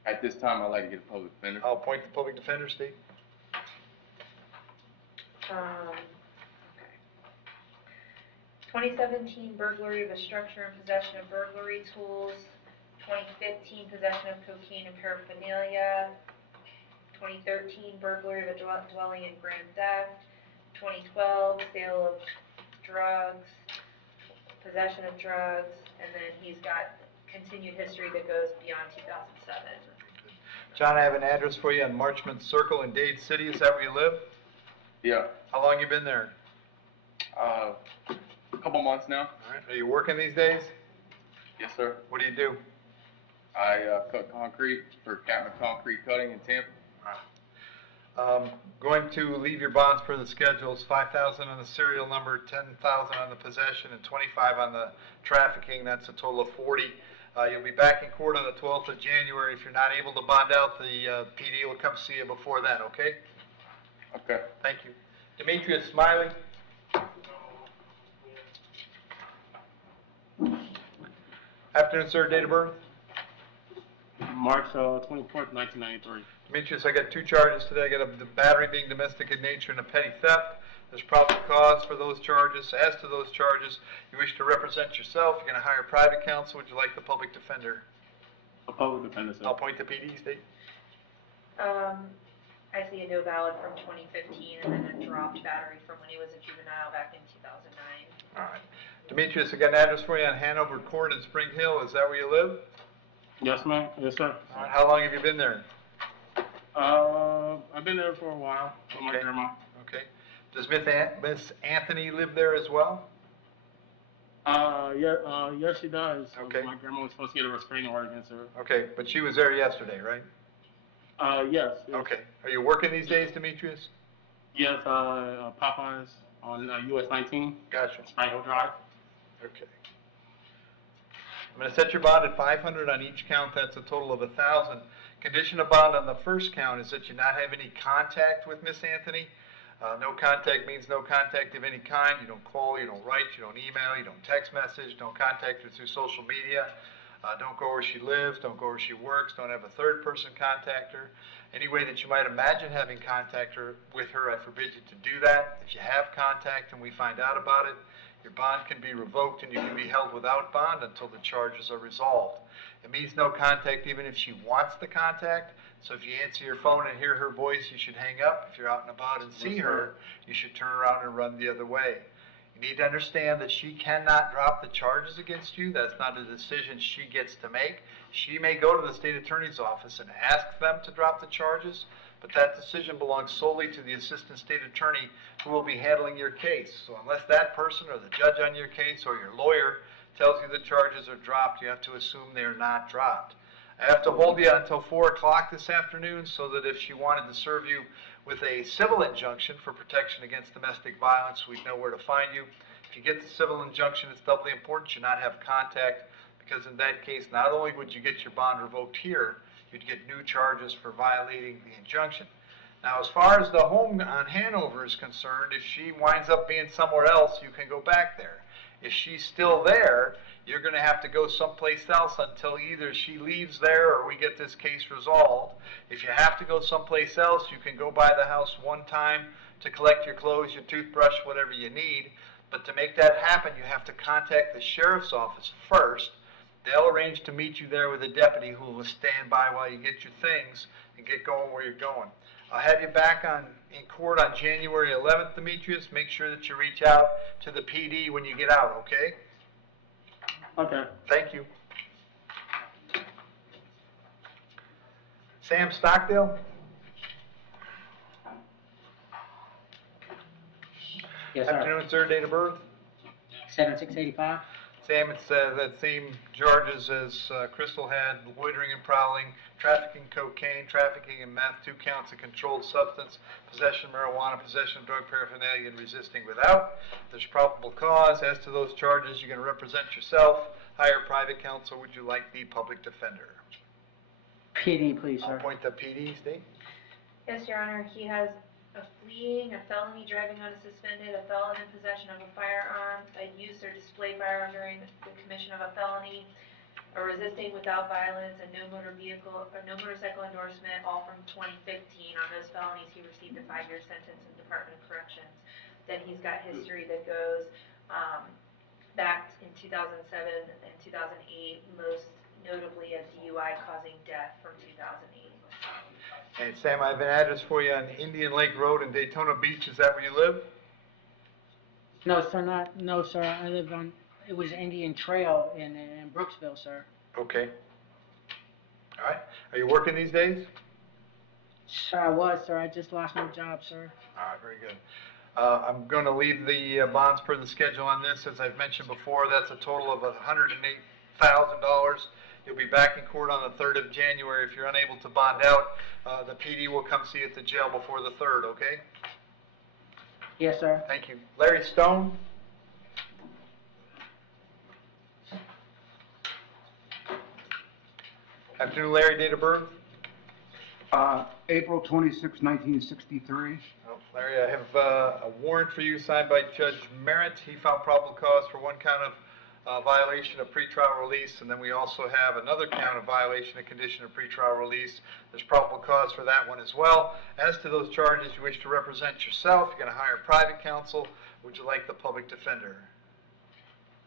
At this time, I'd like to get a public defender. I'll appoint the public defender, Steve. Okay. 2017 burglary of a structure and possession of burglary tools. 2015 possession of cocaine and paraphernalia. 2013 burglary of a dwelling and grand theft. 2012 sale of drugs, possession of drugs, and then he's got continued history that goes beyond 2007. John, I have an address for you on Marchmont Circle in Dade City. Is that where you live? Yeah. How long you been there? A couple months now. All right. Are you working these days? Yes, sir. What do you do? I cut concrete for Captain Concrete Cutting in Tampa. Going to leave your bonds per the schedules, $5,000 on the serial number, $10,000 on the possession, and $25 on the trafficking. That's a total of $40. You'll be back in court on the 12th of January. If you're not able to bond out, the PD will come see you before then, okay? Okay. Thank you. Demetrius Smiley. Afternoon, sir. Date of birth? March 24th, 1993. Demetrius, I got 2 charges today. I got the battery being domestic in nature and a petty theft. There's probable cause for those charges. As to those charges, you wish to represent yourself. You're going to hire private counsel. Would you like the public defender? A public defender, sir. I'll point the PD, State. I see a no valid from 2015 and then a dropped battery from when he was a juvenile back in 2009. All right. Demetrius, I got an address for you on Hanover Court in Spring Hill. Is that where you live? Yes, ma'am. Yes, sir. All right. How long have you been there? I've been there for a while with my Okay. grandma. Okay. Does Miss Anthony live there as well? Yes, she does. Okay. My grandma was supposed to get a restraining order against her. Okay, but she was there yesterday, right? Yes. Okay. Are you working these days, Demetrius? Yes, Popeyes on US 19, Gotcha. Spring Hill Drive. Okay. I'm going to set your bond at $500 on each count. That's a total of $1,000. Condition of bond on the first count is that you not have any contact with Miss Anthony. No contact means no contact of any kind. You don't call, you don't write, you don't email, you don't text message, don't contact her through social media. Don't go where she lives, don't go where she works, don't have a third person contact her. Any way that you might imagine having contact with her, I forbid you to do that. If you have contact and we find out about it, your bond can be revoked and you can be held without bond until the charges are resolved. It means no contact even if she wants the contact. So if you answer your phone and hear her voice, you should hang up. If you're out and about and see her, you should turn around and run the other way. You need to understand that she cannot drop the charges against you. That's not a decision she gets to make. She may go to the state attorney's office and ask them to drop the charges, but that decision belongs solely to the assistant state attorney who will be handling your case. So unless that person or the judge on your case or your lawyer tells you the charges are dropped, you have to assume they're not dropped. I have to hold you until 4 o'clock this afternoon so that if she wanted to serve you with a civil injunction for protection against domestic violence, we'd know where to find you. If you get the civil injunction, it's doubly important you not have contact, because in that case, not only would you get your bond revoked here, you'd get new charges for violating the injunction. Now, as far as the home on Hanover is concerned, if she winds up being somewhere else, you can go back there. If she's still there, you're going to have to go someplace else until either she leaves there or we get this case resolved. If you have to go someplace else, you can go by the house one time to collect your clothes, your toothbrush, whatever you need. But to make that happen, you have to contact the sheriff's office first. They'll arrange to meet you there with a deputy who will stand by while you get your things and get going where you're going. I'll have you back in court on January 11th, Demetrius. Make sure that you reach out to the PD when you get out, okay? Okay. Thank you. Sam Stockdale? Yes, sir. Afternoon, sir. Date of birth? 7685. Sam, it's that same charges as Crystal had: loitering and prowling, trafficking cocaine, trafficking in meth, 2 counts of controlled substance, possession of marijuana, possession of drug paraphernalia, and resisting without. There's probable cause. As to those charges, you're going to represent yourself, hire private counsel. Would you like the public defender? PD, please, I'll sir. appoint the PD, State. Yes, Your Honor, he has a fleeing, a felony driving unsuspended, a felon in possession of a firearm, a use or display firearm during the commission of a felony, a resisting without violence, and no motorcycle endorsement, all from 2015. On those felonies, he received a 5-year sentence in Department of Corrections. Then he's got history that goes back in 2007 and 2008, most notably a DUI causing death from 2008. And Sam, I have an address for you on Indian Lake Road in Daytona Beach. Is that where you live? No, sir, no, sir. I live on, it was Indian Trail in Brooksville, sir. Okay. All right. Are you working these days? Sir, I was, sir. I just lost my job, sir. All right, very good. I'm going to leave the bonds per the schedule on this. As I've mentioned before, that's a total of $108,000. You'll be back in court on the 3rd of January. If you're unable to bond out, the PD will come see you at the jail before the 3rd, okay? Yes, sir. Thank you. Larry Stone? Afternoon, Larry. Date of birth? April 26, 1963. Oh, Larry, I have a warrant for you signed by Judge Merritt. He found probable cause for 1 count of violation of pretrial release, and then we also have another count of violation of condition of pretrial release. There's probable cause for that one as well. As to those charges, you wish to represent yourself, you're going to hire private counsel. Would you like the public defender?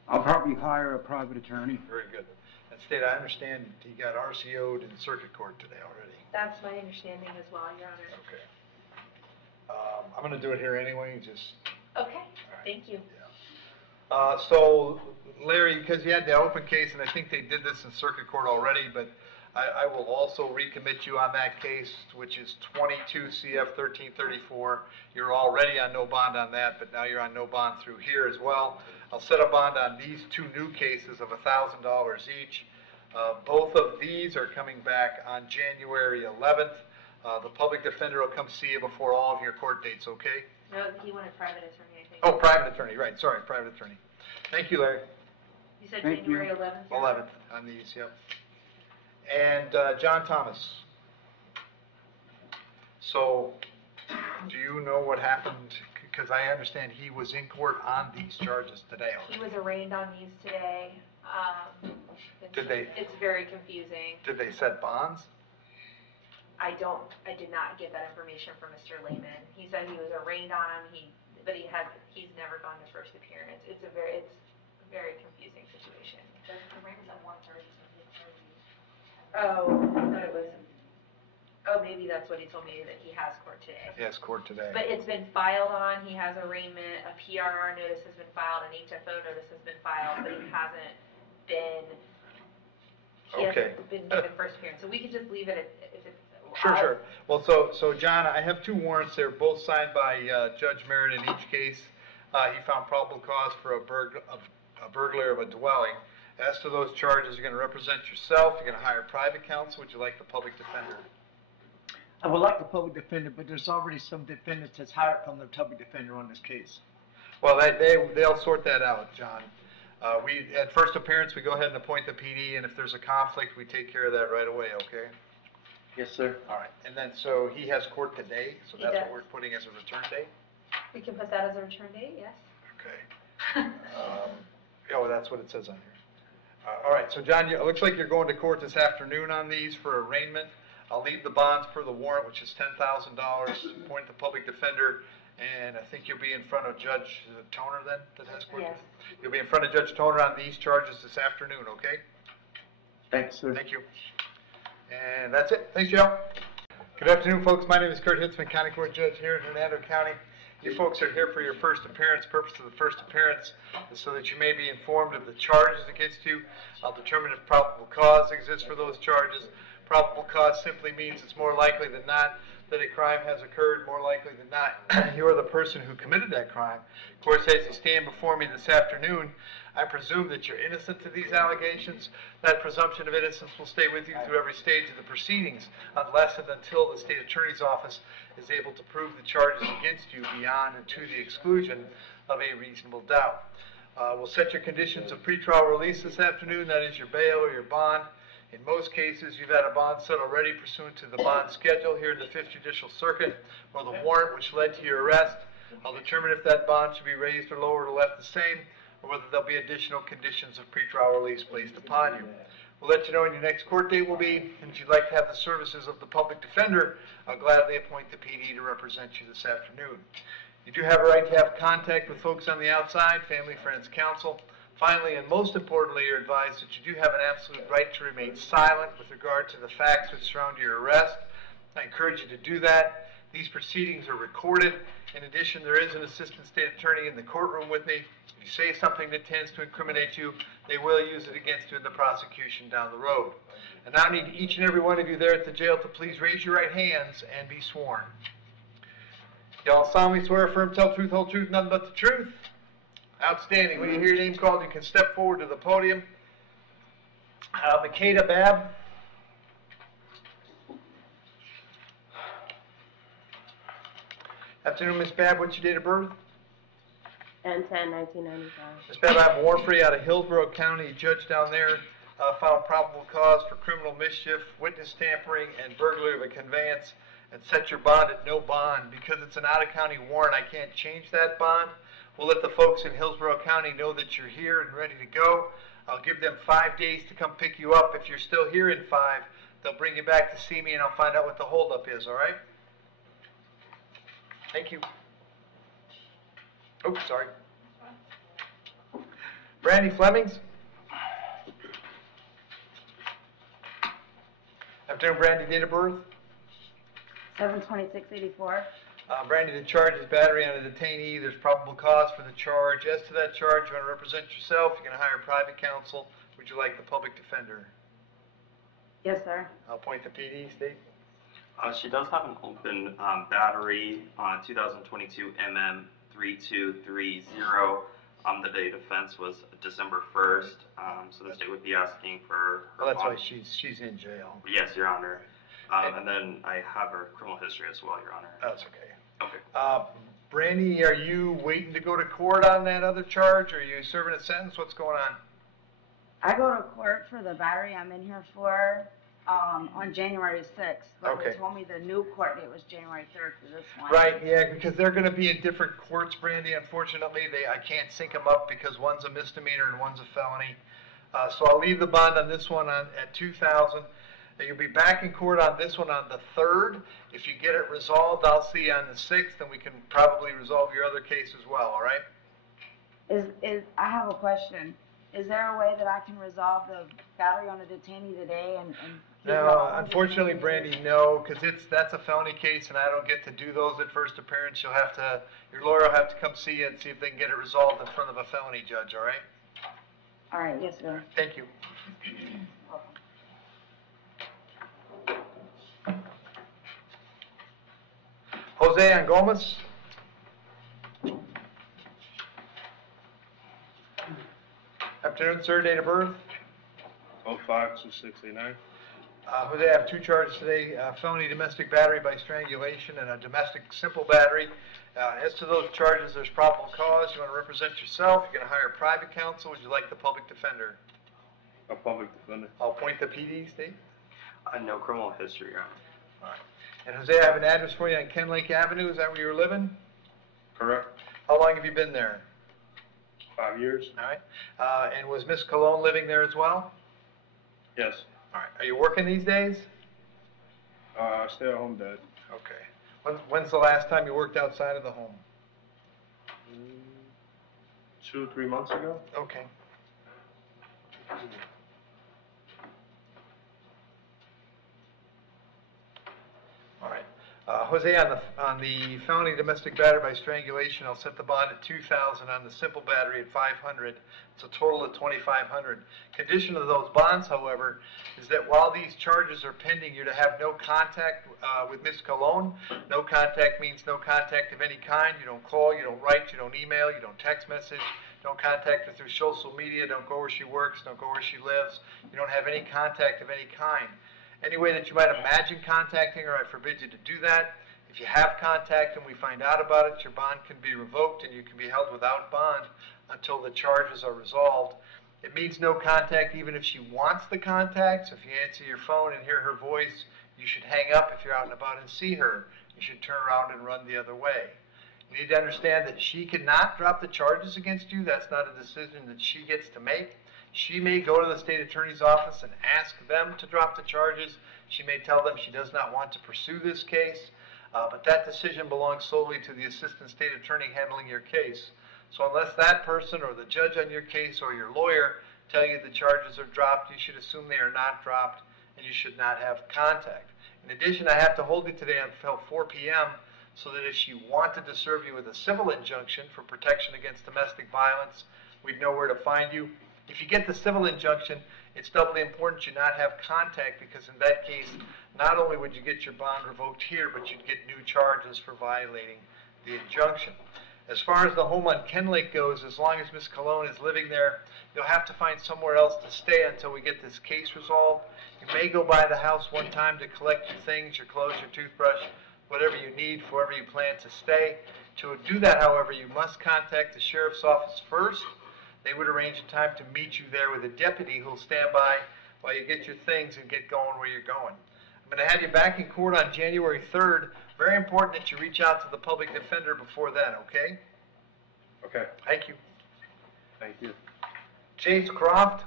I'll probably hire a private attorney. Very good. And State, I understand he got RCO'd in circuit court today already. That's my understanding as well, Your Honor. Okay. I'm going to do it here anyway, just... Okay, right. thank you. So, Larry, because you had the open case, and I think they did this in circuit court already, but I will also recommit you on that case, which is 22 CF 1334. You're already on no bond on that, but now you're on no bond through here as well. I'll set a bond on these 2 new cases of $1,000 each. Both of these are coming back on January 11th. The public defender will come see you before all of your court dates, okay? No, he wanted private attorney, I think. Oh, private attorney, right, sorry, private attorney. Thank you, Larry. You said Thank January you. 11th? 11th on these, yep. And John Thomas. So, do you know what happened? Because I understand he was in court on these charges today He already. was arraigned on these today. It's very confusing. Did they set bonds? I did not get that information from Mr. Lehman. He said he was arraigned on him, but he's never gone to first appearance. It's a very confusing situation. The rate was at 130, so he had 30. Oh, I thought it was, maybe that's what he told me, that he has court today. Yes, court today. But it's been filed on, he has arraignment, a PRR notice has been filed, an HFO notice has been filed, but he hasn't been, been given first appearance. So we could just leave it at, if it's. Sure. Well, so John, I have 2 warrants. They're both signed by Judge Merritt in each case. He found probable cause for a burglary of a dwelling. As to those charges, you're going to represent yourself. You're going to hire private counsel. Would you like the public defender? I would like the public defender, but there's already some defendants that's hired from the public defender on this case. Well, they'll sort that out, John. At first appearance, we go ahead and appoint the PD, and if there's a conflict, we take care of that right away, okay? Yes, sir. All right, and then, so he has court today, so He that's what does. we're putting as a return date? We can put that as a return date, yes. Okay. Oh, that's what it says on here. All right, so John, it looks like you're going to court this afternoon on these for arraignment. I'll leave the bonds per the warrant, which is $10,000, appoint the public defender, and I think you'll be in front of Judge Toner then, that has court? Yes. You'll be in front of Judge Toner on these charges this afternoon, okay? Thanks, sir. Thank you. And that's it. Thanks, Joe. Good afternoon, folks. My name is Kurt Hitzman, County Court Judge here in Hernando County. You folks are here for your first appearance. Purpose of the first appearance is so that you may be informed of the charges against you. I'll determine if probable cause exists for those charges. Probable cause simply means it's more likely than not that a crime has occurred, more likely than not you are the person who committed that crime. Of course, as you stand before me this afternoon, I presume that you're innocent to these allegations. That presumption of innocence will stay with you through every stage of the proceedings, unless and until the state attorney's office is able to prove the charges against you beyond and to the exclusion of a reasonable doubt. We'll set your conditions of pretrial release this afternoon. That is your bail or your bond. In most cases, you've had a bond set already pursuant to the bond schedule here in the 5th Judicial Circuit, or the warrant which led to your arrest. I'll determine if that bond should be raised or lowered or left the same, or whether there'll be additional conditions of pretrial release placed upon you. We'll let you know when your next court date will be, and if you'd like to have the services of the public defender, I'll gladly appoint the PD to represent you this afternoon. You do have a right to have contact with folks on the outside, family, friends, counsel. Finally, and most importantly, you're advised that you do have an absolute right to remain silent with regard to the facts that surround your arrest. I encourage you to do that. These proceedings are recorded. In addition, there is an assistant state attorney in the courtroom with me. If you say something that tends to incriminate you, they will use it against you in the prosecution down the road. And now I need each and every one of you there at the jail to please raise your right hands and be sworn. Y'all solemnly swear, affirm, tell truth, whole truth, nothing but the truth. Outstanding. When you hear your name called, you can step forward to the podium. Makeda Babb. Afternoon, Ms. Babb. What's your date of birth? 10/10/1995. Ms. Babb, I have Warren Free out of Hillsborough County. A judge down there found probable cause for criminal mischief, witness tampering, and burglary of a conveyance, and set your bond at no bond. Because it's an out-of-county warrant, I can't change that bond. We'll let the folks in Hillsborough County know that you're here and ready to go. I'll give them 5 days to come pick you up. If you're still here in 5, they'll bring you back to see me, and I'll find out what the holdup is, all right? Thank you. Oh, sorry. Brandy Flemings. Afternoon, Brandy, date of birth? 7/26/84. Brandy, the charge is battery on a detainee. There's probable cause for the charge. As to that charge, you want to represent yourself. You're going to hire private counsel. Would you like the public defender? Yes, sir. I'll appoint the PD, State. She does have an open battery on 2022 MM3230. The date of offense was December 1st, so the state would be asking for her Well, that's why bond. she's in jail. Yes, Your Honor. And then I have her criminal history as well, Your Honor. That's okay. Okay. Brandy, are you waiting to go to court on that other charge? Or are you serving a sentence? What's going on? I go to court for the battery I'm in here for on January 6th. But Okay. they told me the new court date was January 3rd for this one. Right, yeah, because they're going to be in different courts, Brandy. Unfortunately, I can't sync them up because one's a misdemeanor and one's a felony. So I'll leave the bond on this one at $2,000. You'll be back in court on this one on the 3rd. If you get it resolved, I'll see you on the 6th, and we can probably resolve your other case as well, all right? I have a question. Is there a way that I can resolve the battery on a detainee today and No, unfortunately, Brandy, no, because that's a felony case, and I don't get to do those at first appearance. Your lawyer will have to come see you and see if they can get it resolved in front of a felony judge, all right? All right, yes, sir. Thank you. Jose Angomez. Afternoon, sir. Date of birth? 05/2/69. Jose, I have two charges today, felony domestic battery by strangulation and a domestic simple battery. As to those charges, there's probable cause. You want to represent yourself, you're going to hire private counsel, would you like the public defender? A public defender. I'll appoint the PD, Steve. No criminal history, Your Honor. All right. And Jose, I have an address for you on Ken Lake Avenue, is that where you're living? Correct. How long have you been there? 5 years. All right. And was Miss Cologne living there as well? Yes. All right. Are you working these days? Stay at home dad. Okay. When's the last time you worked outside of the home? 2 or 3 months ago. Okay. All right. Jose, on the felony domestic battery by strangulation, I'll set the bond at $2,000. On the simple battery at $500. It's a total of $2,500. Condition of those bonds, however, is that while these charges are pending, you're to have no contact with Ms. Cologne. No contact means no contact of any kind. You don't call, you don't write, you don't email, you don't text message. Don't contact her through social media. Don't go where she works. Don't go where she lives. You don't have any contact of any kind. Any way that you might imagine contacting her, I forbid you to do that. If you have contact and we find out about it, your bond can be revoked and you can be held without bond until the charges are resolved. It means no contact even if she wants the contact. So if you answer your phone and hear her voice, you should hang up if you're out and about and see her. You should turn around and run the other way. You need to understand that she cannot drop the charges against you. That's not a decision that she gets to make. She may go to the state attorney's office and ask them to drop the charges. She may tell them she does not want to pursue this case, but that decision belongs solely to the assistant state attorney handling your case. So unless that person or the judge on your case or your lawyer tell you the charges are dropped, you should assume they are not dropped and you should not have contact. In addition, I have to hold you today until 4 p.m. so that if she wanted to serve you with a civil injunction for protection against domestic violence, we'd know where to find you. If you get the civil injunction, it's doubly important you not have contact because in that case, not only would you get your bond revoked here, but you'd get new charges for violating the injunction. As far as the home on Ken Lake goes, as long as Ms. Cologne is living there, you'll have to find somewhere else to stay until we get this case resolved. You may go by the house one time to collect your things, your clothes, your toothbrush, whatever you need for wherever you plan to stay. To do that, however, you must contact the sheriff's office first. They would arrange a time to meet you there with a deputy who'll stand by while you get your things and get going where you're going. I'm going to have you back in court on January 3rd. Very important that you reach out to the public defender before then, okay? Okay. Thank you. Thank you. Jace Croft.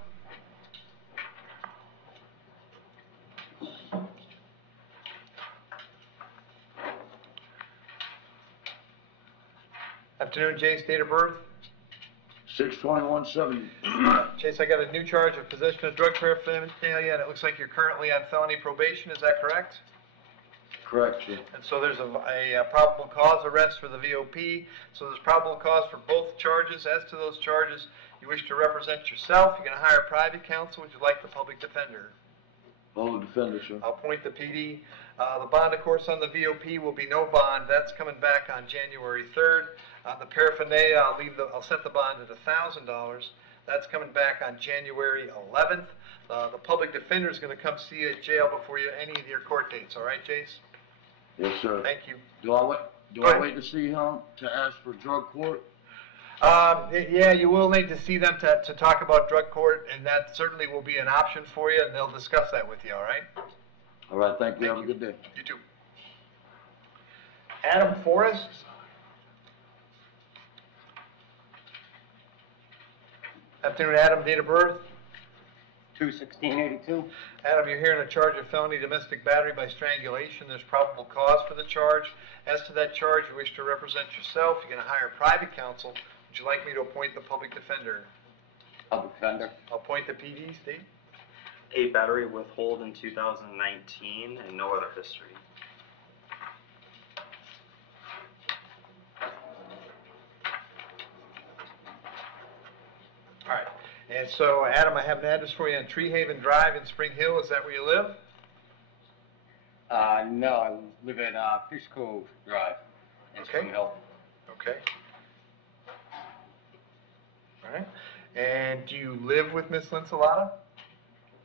Afternoon, Jace. Date of birth? 6/21/70. Chase, I got a new charge of possession of drug paraphernalia, and it looks like you're currently on felony probation. Is that correct? Correct, sir. And so there's a probable cause arrest for the VOP. So there's probable cause for both charges. As to those charges, you wish to represent yourself. You're going to hire private counsel. Would you like the public defender? Public defender, sir. I'll appoint the PD. The bond, of course, on the VOP will be no bond. That's coming back on January 3rd. The paraphernalia, I'll set the bond at $1,000. That's coming back on January 11th. The public defender is going to come see you at jail before any of your court dates. All right, Jace? Yes, sir. Thank you. Do I wait to see him to ask for drug court? Yeah, you will need to see them to talk about drug court, and that certainly will be an option for you, and they'll discuss that with you, all right? All right, thank you. Have a good day. You too. Adam Forrest. Afternoon, Adam. Date of birth? 2/16/82. Adam, you're here in a charge of felony domestic battery by strangulation. There's probable cause for the charge. As to that charge, you wish to represent yourself. You're going to hire private counsel. Would you like me to appoint the public defender? Public defender. I'll appoint the PD, Steve. A battery withhold in 2019 and no other history. All right. And so, Adam, I have an address for you on Tree Haven Drive in Spring Hill. Is that where you live? No, I live at Fish Cove Drive in Spring Hill. Okay. All right. And do you live with Miss Linsalata?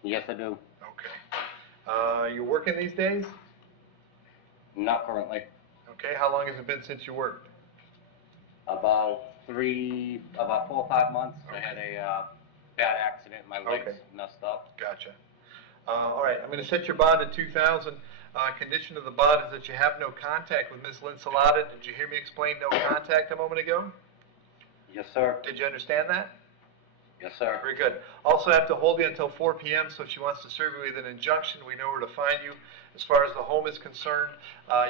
Yes, I do. Okay. You working these days? Not currently. Okay, how long has it been since you worked? About 4 or 5 months. I had a bad accident. My legs Okay. messed up. Gotcha. All right, I'm gonna set your bond at 2,000. Condition of the bond is that you have no contact with Ms. Lynn Salata. Did you hear me explain no contact a moment ago? Yes, sir. Did you understand that? Yes, sir. Very good. Also have to hold you until 4 p.m., so if she wants to serve you with an injunction, we know where to find you. As far as the home is concerned,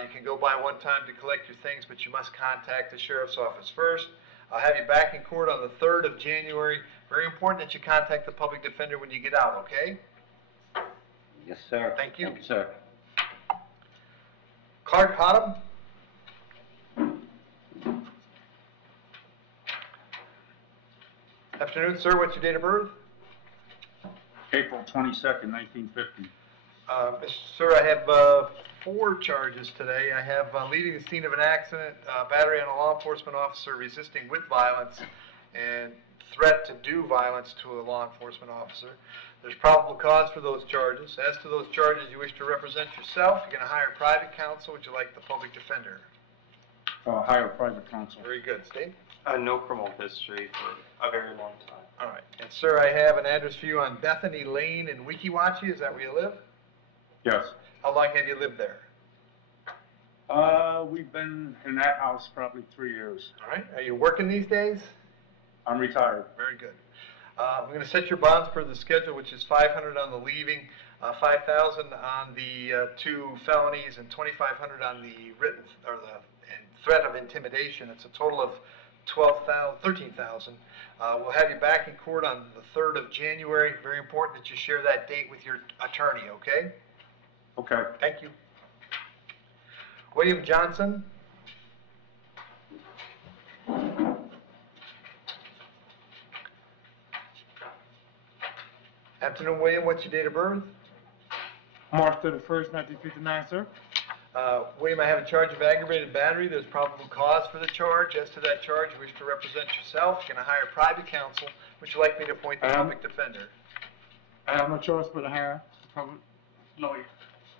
you can go by one time to collect your things, but you must contact the sheriff's office first. I'll have you back in court on the 3rd of January. Very important that you contact the public defender when you get out, okay? Yes, sir. Thank you. Thank you, sir. Clark Hotham? Afternoon, sir. What's your date of birth? April 22nd, 1950. Sir, I have 4 charges today. I have leaving the scene of an accident, battery on a law enforcement officer, resisting with violence, and threat to do violence to a law enforcement officer. There's probable cause for those charges. As to those charges, you wish to represent yourself. You're going to hire private counsel. Would you like the public defender? Hire private counsel. Very good. State? No criminal history for a very long time. All right. And sir, I have an address for you on Bethany Lane in Weeki Wachee. Is that where you live? Yes. How long have you lived there? We've been in that house probably 3 years. All right. Are you working these days? I'm retired. Very good. I'm going to set your bonds per the schedule, which is $500 on the leaving, $5,000 on the 2 felonies, and $2,500 on the written or the threat of intimidation. It's a total of $13,000. We'll have you back in court on the 3rd of January. Very important that you share that date with your attorney, okay? Okay. Thank you. William Johnson. Afternoon, William. What's your date of birth? March 31st, 1959, sir. William, I have a charge of aggravated battery. There's probable cause for the charge. As to that charge, you wish to represent yourself. You're going to hire private counsel. Would you like me to appoint the public defender? I have no choice but to hire a public lawyer.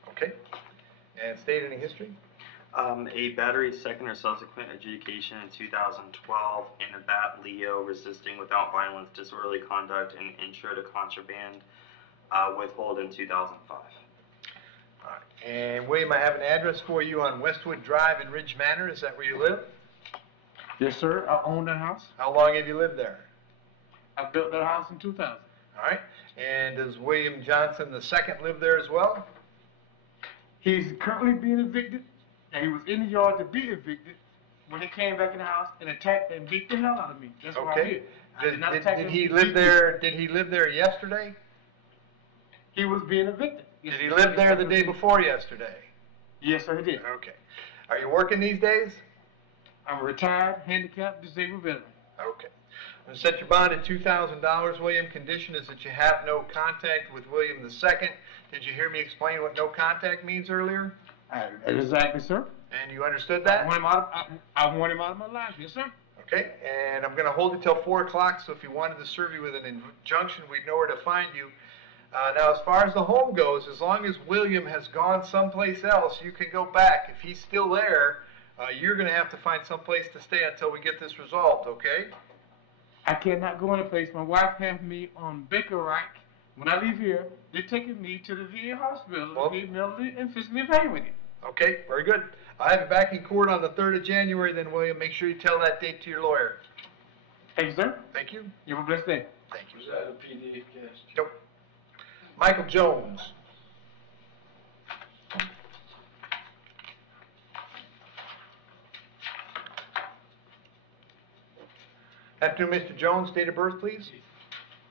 Okay. And state any history? A battery second or subsequent adjudication in 2012 in a bat Leo resisting without violence, disorderly conduct, and intro to contraband withhold in 2005. All right. And William, I have an address for you on Westwood Drive in Ridge Manor. Is that where you live? Yes, sir. I own that house. How long have you lived there? I built that house in 2000. All right. And does William Johnson II live there as well? He's currently being evicted, and he was in the yard to be evicted when he came back in the house and attacked and beat the hell out of me. That's what I did. I did not attack him. Did he live there? Did he live there yesterday? He was being evicted. Did he live there the day before yesterday? Yes, sir, he did. Okay. Are you working these days? I'm a retired, handicapped, disabled veteran. Okay. I'm going to set your bond at $2,000, William. Condition is that you have no contact with William II. Did you hear me explain what no contact means earlier? Exactly, sir. And you understood that? I want him out of my life, yes, sir. Okay, and I'm going to hold it till 4 o'clock, so if you wanted to serve you with an injunction, we'd know where to find you. Now, as far as the home goes, as long as William has gone someplace else, you can go back. If he's still there, you're going to have to find someplace to stay until we get this resolved, okay? I cannot go in a place. My wife has me on Baker Rack. When I leave here, they're taking me to the VA hospital to be mentally and physically evaluated. Okay, very good. I'll have you back in court on the 3rd of January then, William. Make sure you tell that date to your lawyer. Thank you, sir. Thank you. You have a blessed day. Thank you. Was that a PD cast? Nope. Michael Jones. Afternoon, Mr. Jones. Date of birth, please.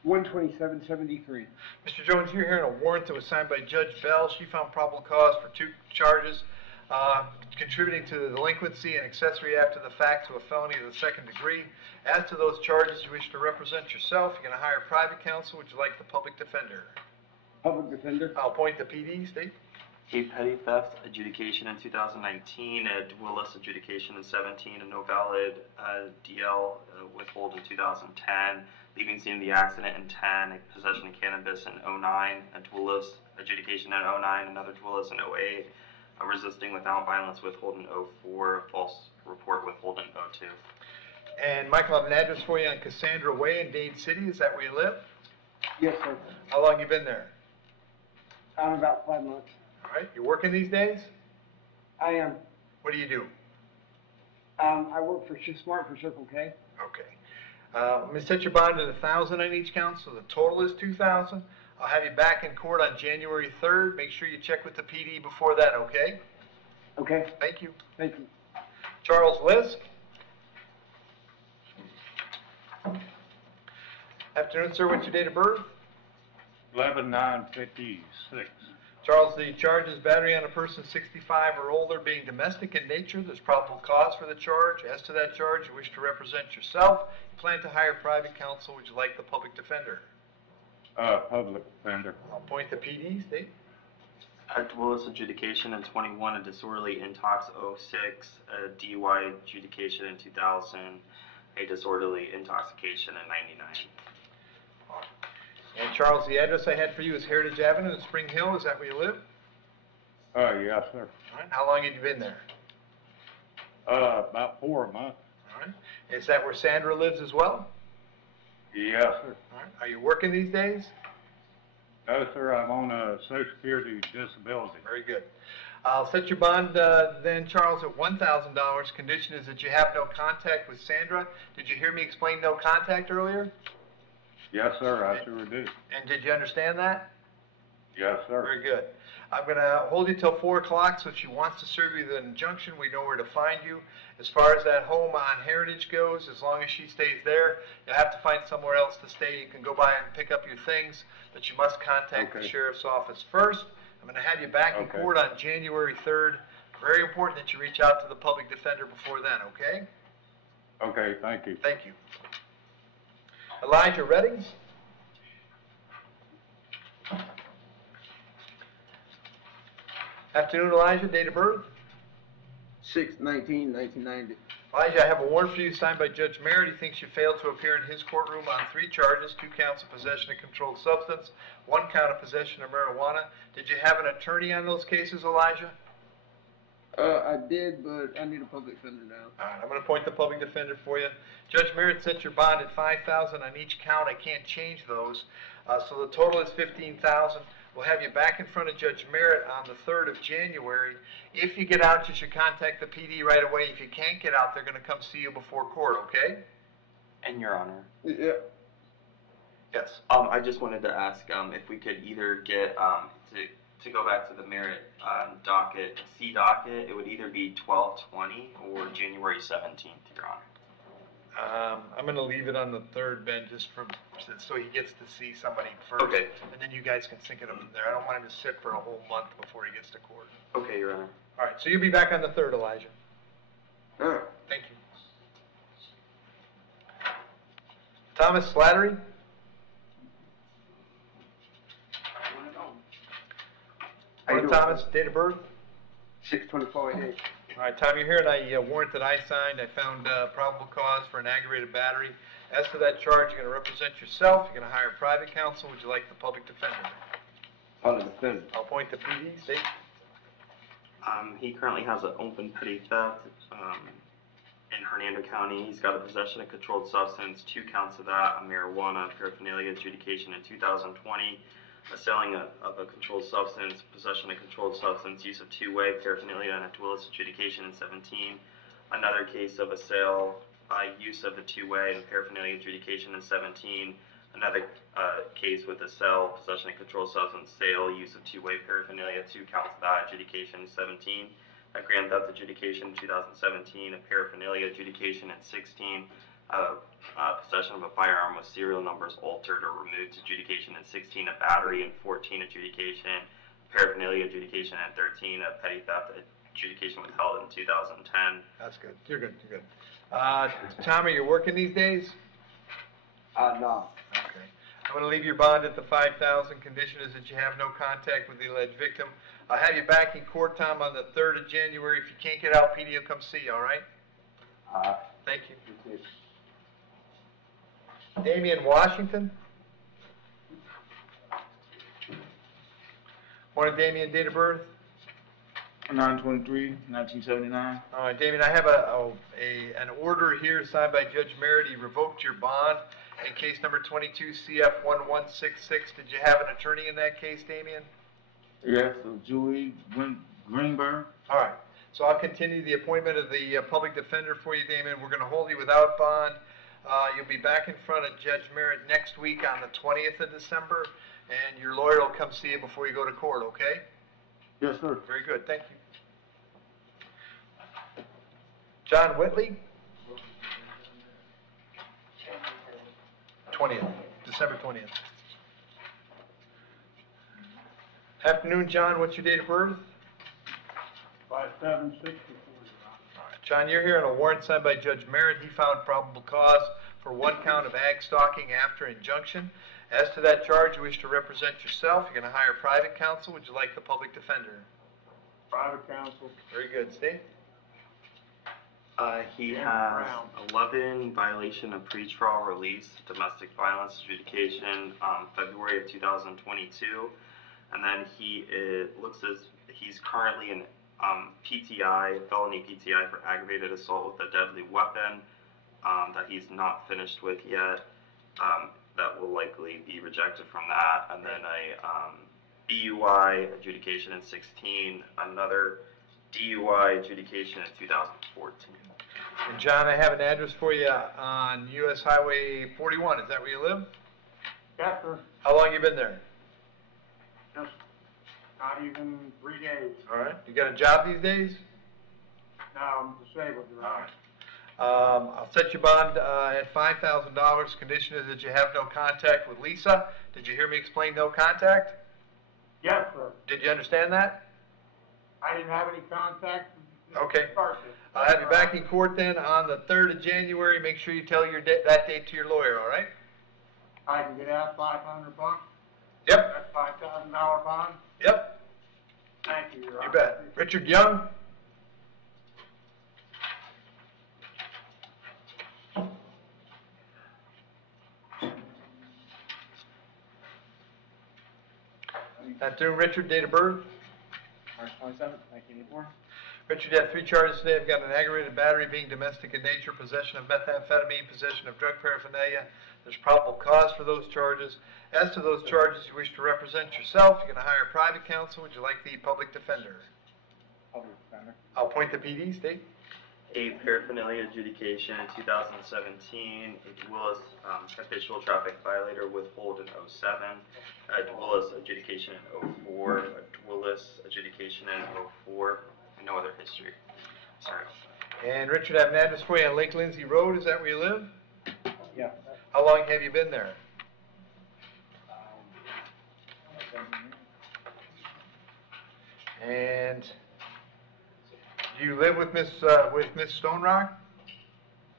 1/27/73. Mr. Jones, you're hearing a warrant that was signed by Judge Bell. She found probable cause for 2 charges, contributing to the delinquency and accessory after the fact to a felony of the 2nd degree. As to those charges, you wish to represent yourself. You're going to hire private counsel. Would you like the public defender? Public defender. I'll appoint the PD, State. A petty theft adjudication in 2019, a duelist adjudication in 17, a no valid DL withhold in 2010, leaving scene of the accident in 10, a possession of cannabis in 09, a duelist adjudication in 09, another duelist in 08, a resisting without violence withhold in 04, a false report withhold in 02. And Michael, I have an address for you on Cassandra Way in Dade City. Is that where you live? Yes, sir. How long you been there? About 5 months. All right. You working these days? I am. What do you do? I work for Smart for Circle K. Okay. Let me set your bond at $1,000 on each count, so the total is $2,000. I'll have you back in court on January 3rd. Make sure you check with the PD before that, okay? Okay. Thank you. Thank you. Charles Lisk. Afternoon, sir. What's your date of birth? 11/9/56. Charles, the charge is battery on a person 65 or older being domestic in nature. There's probable cause for the charge. As to that charge, you wish to represent yourself. You plan to hire private counsel. Would you like the public defender? Public defender. I'll appoint the PD. State. A duelist adjudication in 21, a disorderly intox 06, a DUI adjudication in 2000, a disorderly intoxication in 99. And Charles, the address I had for you is Heritage Avenue in Spring Hill. Is that where you live? Yes, sir. All right. How long have you been there? About 4 months. All right. Is that where Sandra lives as well? Yes, sir. All right. Are you working these days? No, sir. I'm on a Social Security disability. Very good. I'll set your bond then, Charles, at $1,000. Condition is that you have no contact with Sandra. Did you hear me explain no contact earlier? Yes, sir. I sure do. And did you understand that? Yes, sir. Very good. I'm going to hold you till 4 o'clock, so if she wants to serve you the injunction, we know where to find you. As far as that home on Heritage goes, as long as she stays there, you'll have to find somewhere else to stay. You can go by and pick up your things, but you must contact the sheriff's office first. I'm going to have you back in court on January 3rd. Very important that you reach out to the public defender before then, okay? Okay, thank you. Thank you. Elijah Reddings. Afternoon, Elijah. Date of birth? 6/19/1990. Elijah, I have a warrant for you signed by Judge Merritt. He thinks you failed to appear in his courtroom on 3 charges, 2 counts of possession of controlled substance, 1 count of possession of marijuana. Did you have an attorney on those cases, Elijah? I did, but I need a public defender now. All right, I'm going to appoint the public defender for you. Judge Merritt set your bond at $5,000 on each count. I can't change those. So the total is $15,000. We'll have you back in front of Judge Merritt on the 3rd of January. If you get out, you should contact the PD right away. If you can't get out, they're going to come see you before court, okay? And Your Honor. Yeah. Yes. I just wanted to ask if we could either get to go back to the Merritt docket, C docket, it would either be 12/20 or January 17th, Your Honor. I'm going to leave it on the 3rd, Ben, just so he gets to see somebody first. Okay. And then you guys can sync it up from there. I don't want him to sit for a whole month before he gets to court. Okay, Your Honor. All right, so you'll be back on the 3rd, Elijah. All right. Thank you. Thomas Slattery? Hello, Thomas. Date of birth? 6/24/88. All right, Tom, you're here on a warrant that I signed. I found probable cause for an aggravated battery. As to that charge, you're going to represent yourself. You're going to hire private counsel. Would you like the public defender? Public defender. I'll appoint the PD. State. He currently has an open petty theft in Hernando County. He's got a possession of controlled substance, 2 counts of that, a marijuana paraphernalia adjudication in 2020, a selling of a controlled substance, possession of controlled substance, use of 2-way paraphernalia, and a duelist adjudication in 17. Another case of a sale, use of the 2-way and paraphernalia adjudication in 17. Another case with a sale, possession of controlled substance, sale, use of 2-way paraphernalia, 2 counts of that adjudication in 17. A grand theft adjudication in 2017, a paraphernalia adjudication in 16. Possession of a firearm with serial numbers altered or removed adjudication in 16, a battery in 14 adjudication, paraphernalia adjudication in 13, a petty theft adjudication withheld in 2010. That's good. You're good. You're good. Tom, are you working these days? No. Okay. I'm going to leave your bond at the $5,000. Condition is that you have no contact with the alleged victim. I'll have you back in court, Tom, on the 3rd of January. If you can't get out, PD will come see you, all right? Thank you. Damian Washington. Morning, Damian, date of birth? 9/23/1979. All right, Damian, I have an order here signed by Judge Merritt. He revoked your bond in case number 22 CF1166. Did you have an attorney in that case, Damian? Yes, Julie Greenberg. All right, so I'll continue the appointment of the public defender for you, Damian. We're going to hold you without bond. You'll be back in front of Judge Merritt next week on the 20th of December, and your lawyer will come see you before you go to court, okay? Yes, sir. Very good, thank you. John Whitley? 20th, December 20th. Afternoon, John, what's your date of birth? 5/7/64. John, you're here on a warrant signed by Judge Merritt. He found probable cause for 1 count of ag stalking after injunction. As to that charge, you wish to represent yourself. You're going to hire private counsel. Would you like the public defender? Private counsel. Very good. Steve? He has 11 violation of pretrial release, domestic violence adjudication, February of 2022. And then looks as he's currently in PTI, felony PTI for aggravated assault with a deadly weapon that he's not finished with yet. That will likely be rejected from that. And then a DUI adjudication in 16, another DUI adjudication in 2014. And John, I have an address for you on U.S. Highway 41. Is that where you live? Yes, sir. How long you been there? Just not even 3 days. All right. You got a job these days? No, I'm disabled, Your Honor. I'll set your bond at $5,000. Condition is that you have no contact with Lisa. Did you hear me explain no contact? Yes, sir. Did you understand that? I didn't have any contact. Okay. I'll have you back in court then on the 3rd of January. Make sure you tell that date to your lawyer, all right? I can get out $500 bucks? Yep. That's $5,000 bond? Yep. Thank you, Your Honor. You bet. Richard Young? Afternoon, Richard, date of birth? March 27th, 1984. Richard, you have 3 charges today. I've got an aggravated battery being domestic in nature, possession of methamphetamine, possession of drug paraphernalia. There's probable cause for those charges. As to those charges, you wish to represent yourself. You're going to hire private counsel. Would you like the public defender? Public defender. I'll appoint the PD, state. A paraphernalia adjudication in 2017, a Willis habitual traffic violator withhold in 07, a Willis adjudication in 04, a Willis adjudication in 04, and no other history. Sorry. And Richard, I have an address for you on Lake Lindsay Road. Is that where you live? Yeah. How long have you been there? And do you live with Miss Stone Rock?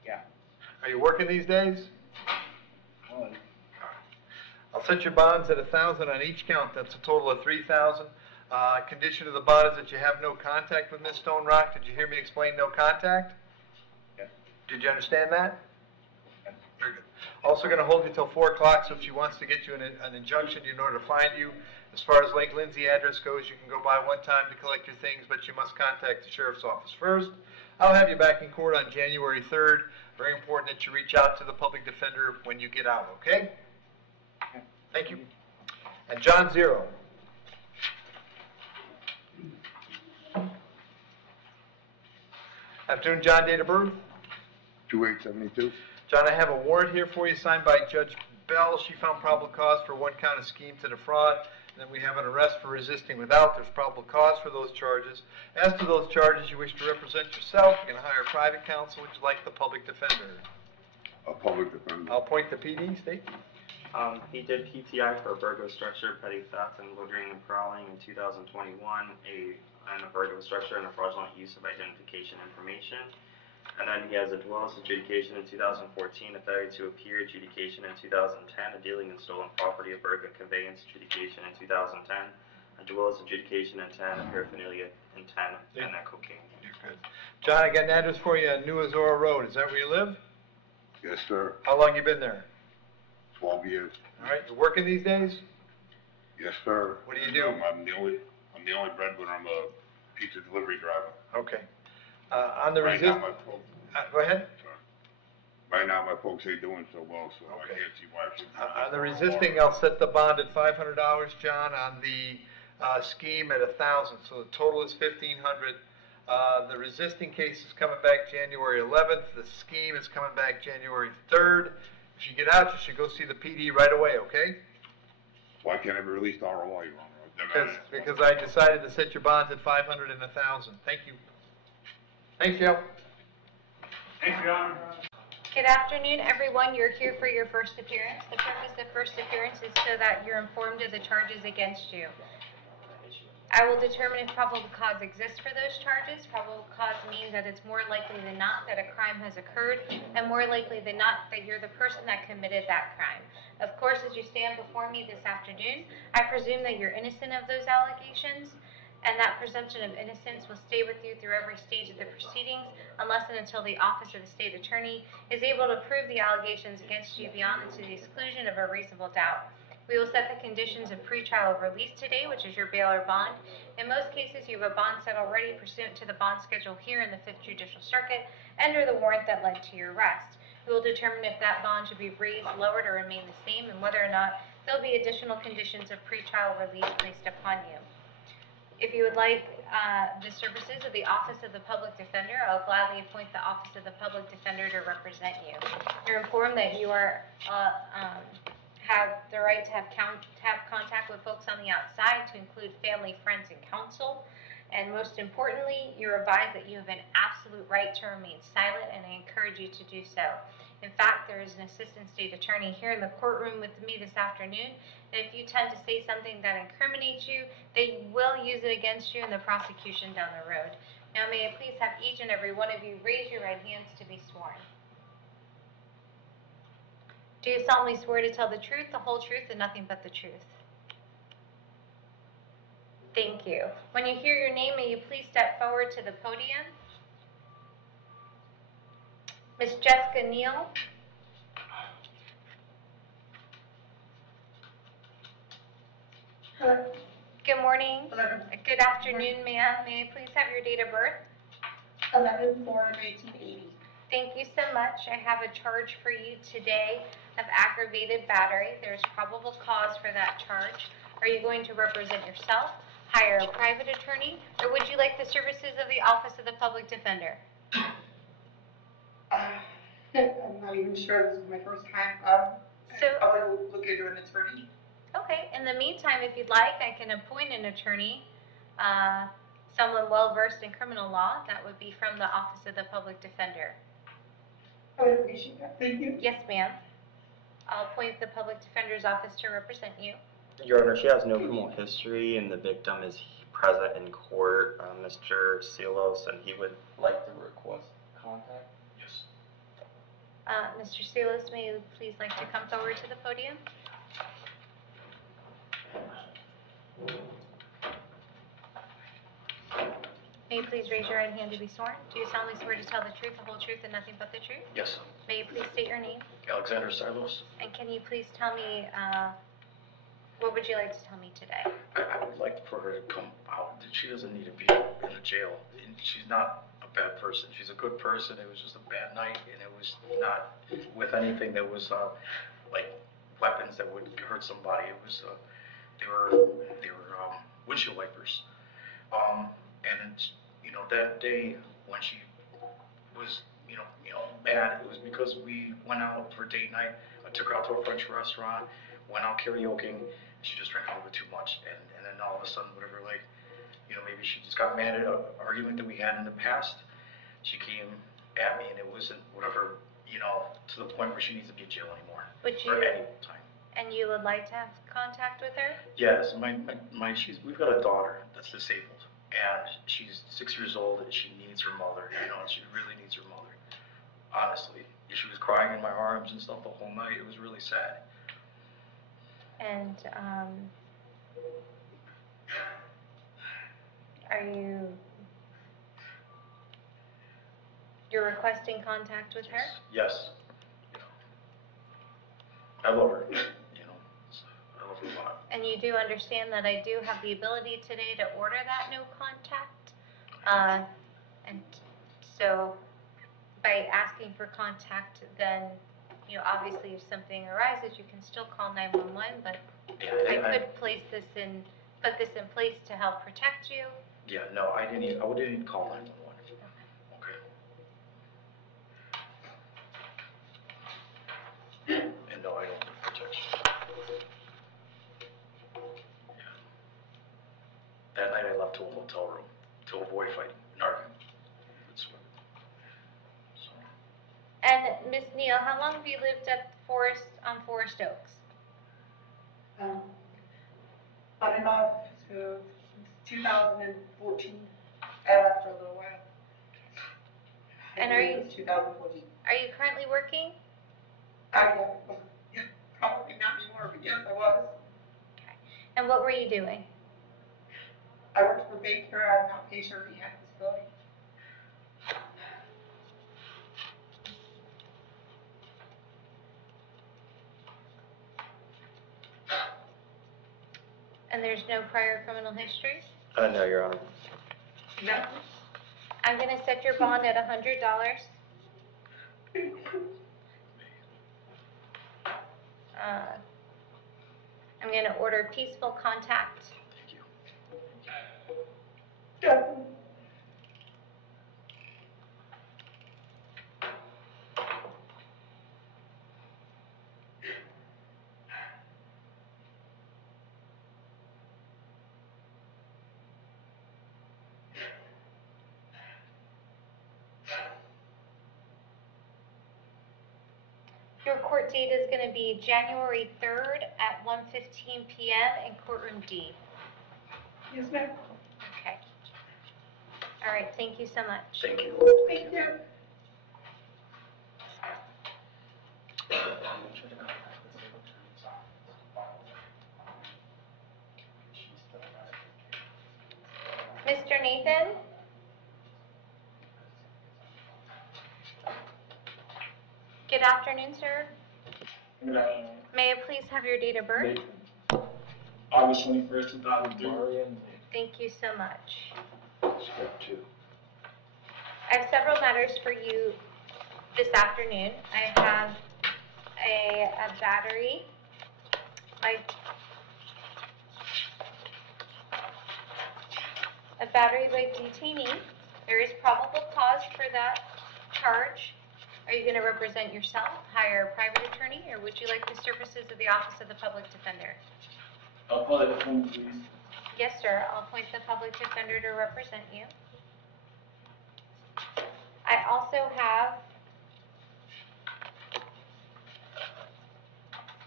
Yeah. Are you working these days? I'll set your bonds at $1,000 on each count. That's a total of $3,000. Condition of the bond is that you have no contact with Miss Stone Rock. Did you hear me explain no contact? Yes. Did you understand that? Yes. Very good. Also going to hold you till 4 o'clock, so if she wants to get you an injunction in order to find you, as far as Lake Lindsay address goes, you can go by one time to collect your things, but you must contact the sheriff's office first. I'll have you back in court on January 3rd. Very important that you reach out to the public defender when you get out, okay? Thank you. And John Zero. Afternoon, John, date of birth? 2872. John, I have a warrant here for you signed by Judge Bell. She found probable cause for 1 count of scheme to defraud. And then we have an arrest for resisting without. There's probable cause for those charges. As to those charges, you wish to represent yourself. You're going to hire private counsel. Would you like the public defender? A public defender. I'll appoint the PD, state. He did PTI for a burglar structure, petty theft, and loitering and prowling in 2021, and a burglar structure and a fraudulent use of identification information. And then he has a Dwellis adjudication in 2014, a failure to appear adjudication in 2010, a dealing in stolen property, a burglar conveyance adjudication in 2010, a as well as adjudication in 10, paraphernalia in 10, and that cocaine. You're good. John, I got an address for you on New Azora Road. Is that where you live? Yes, sir. How long you been there? 12 years. All right, you working these days? Yes, sir. What do you do? I'm the only breadwinner. I'm a pizza delivery driver. Okay. On the Right now, my folks, go ahead. right now, my folks ain't doing so well, so I can't see why I should. On the resisting, I'll set the bond at $500, John. On the scheme at 1,000, so the total is 1,500. The resisting case is coming back January 11th. The scheme is coming back January 3rd. If you get out, you should go see the PD right away, okay? Why can't I be released ROI, Your Honor? Because I decided to set your bonds at 500 and 1,000. Thank you. Thanks, Joe. Thanks, Your Honor. Good afternoon, everyone. You're here for your first appearance. The purpose of first appearance is so that you're informed of the charges against you. I will determine if probable cause exists for those charges. Probable cause means that it's more likely than not that a crime has occurred, and more likely than not that you're the person that committed that crime. Of course, as you stand before me this afternoon, I presume that you're innocent of those allegations, and that presumption of innocence will stay with you through every stage of the proceedings unless and until the Office of the State Attorney is able to prove the allegations against you beyond and to the exclusion of a reasonable doubt. We will set the conditions of pretrial release today, which is your bail or bond. In most cases, you have a bond set already pursuant to the bond schedule here in the 5th Judicial Circuit under the warrant that led to your arrest. We will determine if that bond should be raised, lowered, or remain the same, and whether or not there will be additional conditions of pretrial release placed upon you. If you would like the services of the Office of the Public Defender, I'll gladly appoint the Office of the Public Defender to represent you. You're informed that you are have the right to have contact with folks on the outside, to include family, friends, and counsel. And most importantly, you're advised that you have an absolute right to remain silent, and I encourage you to do so. In fact, there is an assistant state attorney here in the courtroom with me this afternoon, and if you tend to say something that incriminates you, they will use it against you in the prosecution down the road. Now, may I please have each and every one of you raise your right hands to be sworn. Do you solemnly swear to tell the truth, the whole truth, and nothing but the truth? Thank you. When you hear your name, may you please step forward to the podium. Miss Jessica Neal. Hello. Good morning. 11. Good afternoon, ma'am. May I please have your date of birth? 11/4/1880. Thank you so much. I have a charge for you today of aggravated battery. There's probable cause for that charge. Are you going to represent yourself, hire a private attorney, or would you like the services of the Office of the Public Defender? I'm not even sure. This is my first time. So- I probably will look into an attorney. Okay, in the meantime, if you'd like, I can appoint an attorney, someone well-versed in criminal law. That would be from the Office of the Public Defender. I would appreciate that. Thank you. Yes, ma'am. I'll appoint the Public Defender's Office to represent you. Your Honor, she has no criminal history, and the victim is present in court, Mr. Silos, and he would like to request contact. Yes. Mr. Silas, may you please like to come forward to the podium? May you please raise your right hand to be sworn? Do you solemnly swear to tell the truth, the whole truth, and nothing but the truth? Yes. May you please state your name? Alexander Silos. And can you please tell me, what would you like to tell me today? I would like for her to come out. She doesn't need to be in the jail. And she's not a bad person. She's a good person. It was just a bad night, and it was not with anything that was like weapons that would hurt somebody. It was they were windshield wipers. And it's, that day when she was bad, it was because we went out for date night. I took her out to a French restaurant, went out karaokeing. She just drank a little bit too much, and then all of a sudden, whatever, maybe she just got mad at an argument that we had in the past. She came at me, and it wasn't whatever, to the point where she needs to be in jail anymore. Would for you, any time. and you would like to have contact with her? Yes, we've got a daughter that's disabled, and she's 6 years old, and she needs her mother. She really needs her mother. Honestly, she was crying in my arms and stuff the whole night. It was really sad. And You're requesting contact with her? Yes. I love her, I love her a lot. And you do understand that I do have the ability today to order that no contact? And so by asking for contact, then, obviously if something arises, you can still call 911, but I could put this in place to help protect you. Yeah, no, I wouldn't even call 911. Okay. And no, I don't need protection. Yeah. That night I left to a motel room to avoid fighting and arguing. And Miss Neal, how long have you lived at on Forest Oaks? On and off since 2014. I left for a little while. And are you 2014. Are you currently working? Yeah, probably not anymore, but yes, I was. Okay. And what were you doing? I worked for Baker at an outpatient rehab facility. And there's no prior criminal history? No, Your Honor. No. I'm going to set your bond at $100. I'm going to order peaceful contact. Thank you. Your court date is going to be January 3rd at 1:15 p.m. in courtroom D. Yes, ma'am. Okay. All right, thank you so much. Thank you. Thank you. Mr. Nathan? Good afternoon, sir. Good afternoon. May I please have your date of birth? August 21st, 2003. Thank you so much. Step 2. I have several matters for you this afternoon. I have a battery, by detainee. There is probable cause for that charge. Are you going to represent yourself, hire a private attorney, or would you like the services of the Office of the Public Defender? I'll call it a phone, please. Yes, sir. I'll appoint the public defender to represent you. I also have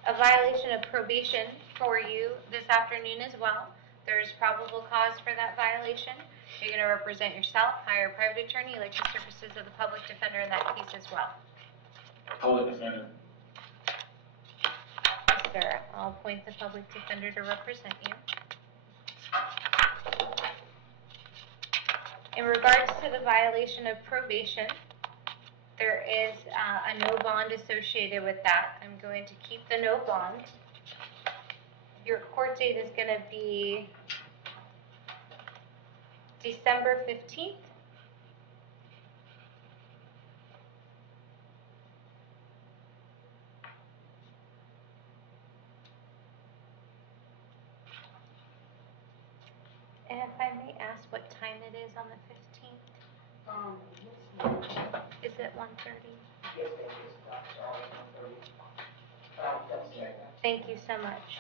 a violation of probation for you this afternoon as well. There is probable cause for that violation. You're going to represent yourself, hire a private attorney, like the services of the public defender in that case as well. Public defender. Yes, sir. I'll appoint the public defender to represent you. In regards to the violation of probation, there is a no bond associated with that. I'm going to keep the no bond. Your court date is going to be December 15th. And if I may ask what time it is on the 15th? Is it 1:30? Thank you so much.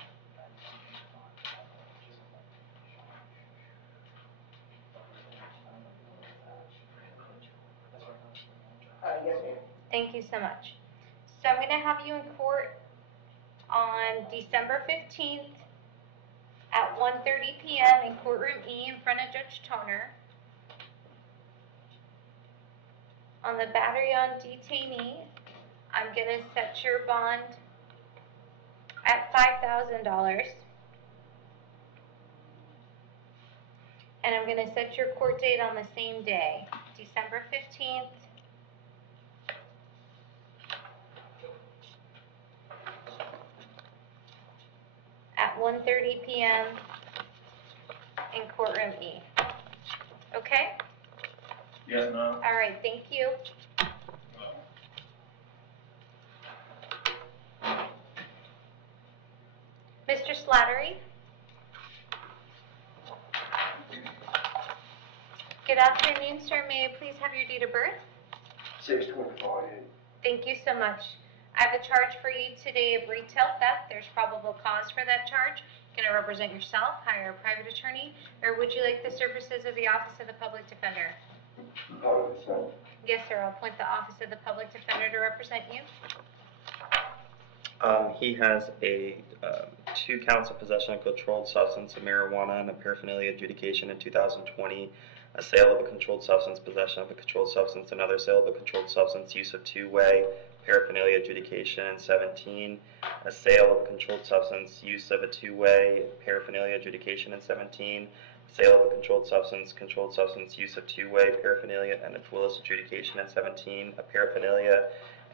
Thank you so much. So I'm going to have you in court on December 15th at 1:30 p.m. in courtroom E in front of Judge Toner. On the battery on detainee, I'm going to set your bond at $5,000. And I'm going to set your court date on the same day, December 15th. At 1:30 p.m. in courtroom E. Okay? Yes, ma'am. All right, thank you. Mr. Slattery? Good afternoon, sir. May I please have your date of birth? 6/25. Thank you so much. I have a charge for you today of retail theft. There's probable cause for that charge. Going to represent yourself, hire a private attorney, or would you like the services of the Office of the Public Defender? Yes, sir. I'll appoint the Office of the Public Defender to represent you. He has a 2 counts of possession of controlled substance of marijuana and a paraphernalia adjudication in 2020, a sale of a controlled substance, possession of a controlled substance, another sale of a controlled substance, use of two-way, paraphernalia adjudication in 17, a sale of a controlled substance, use of a two-way, paraphernalia adjudication in 17, sale of a controlled substance, use of two-way, paraphernalia, and a toolless adjudication in 17, a paraphernalia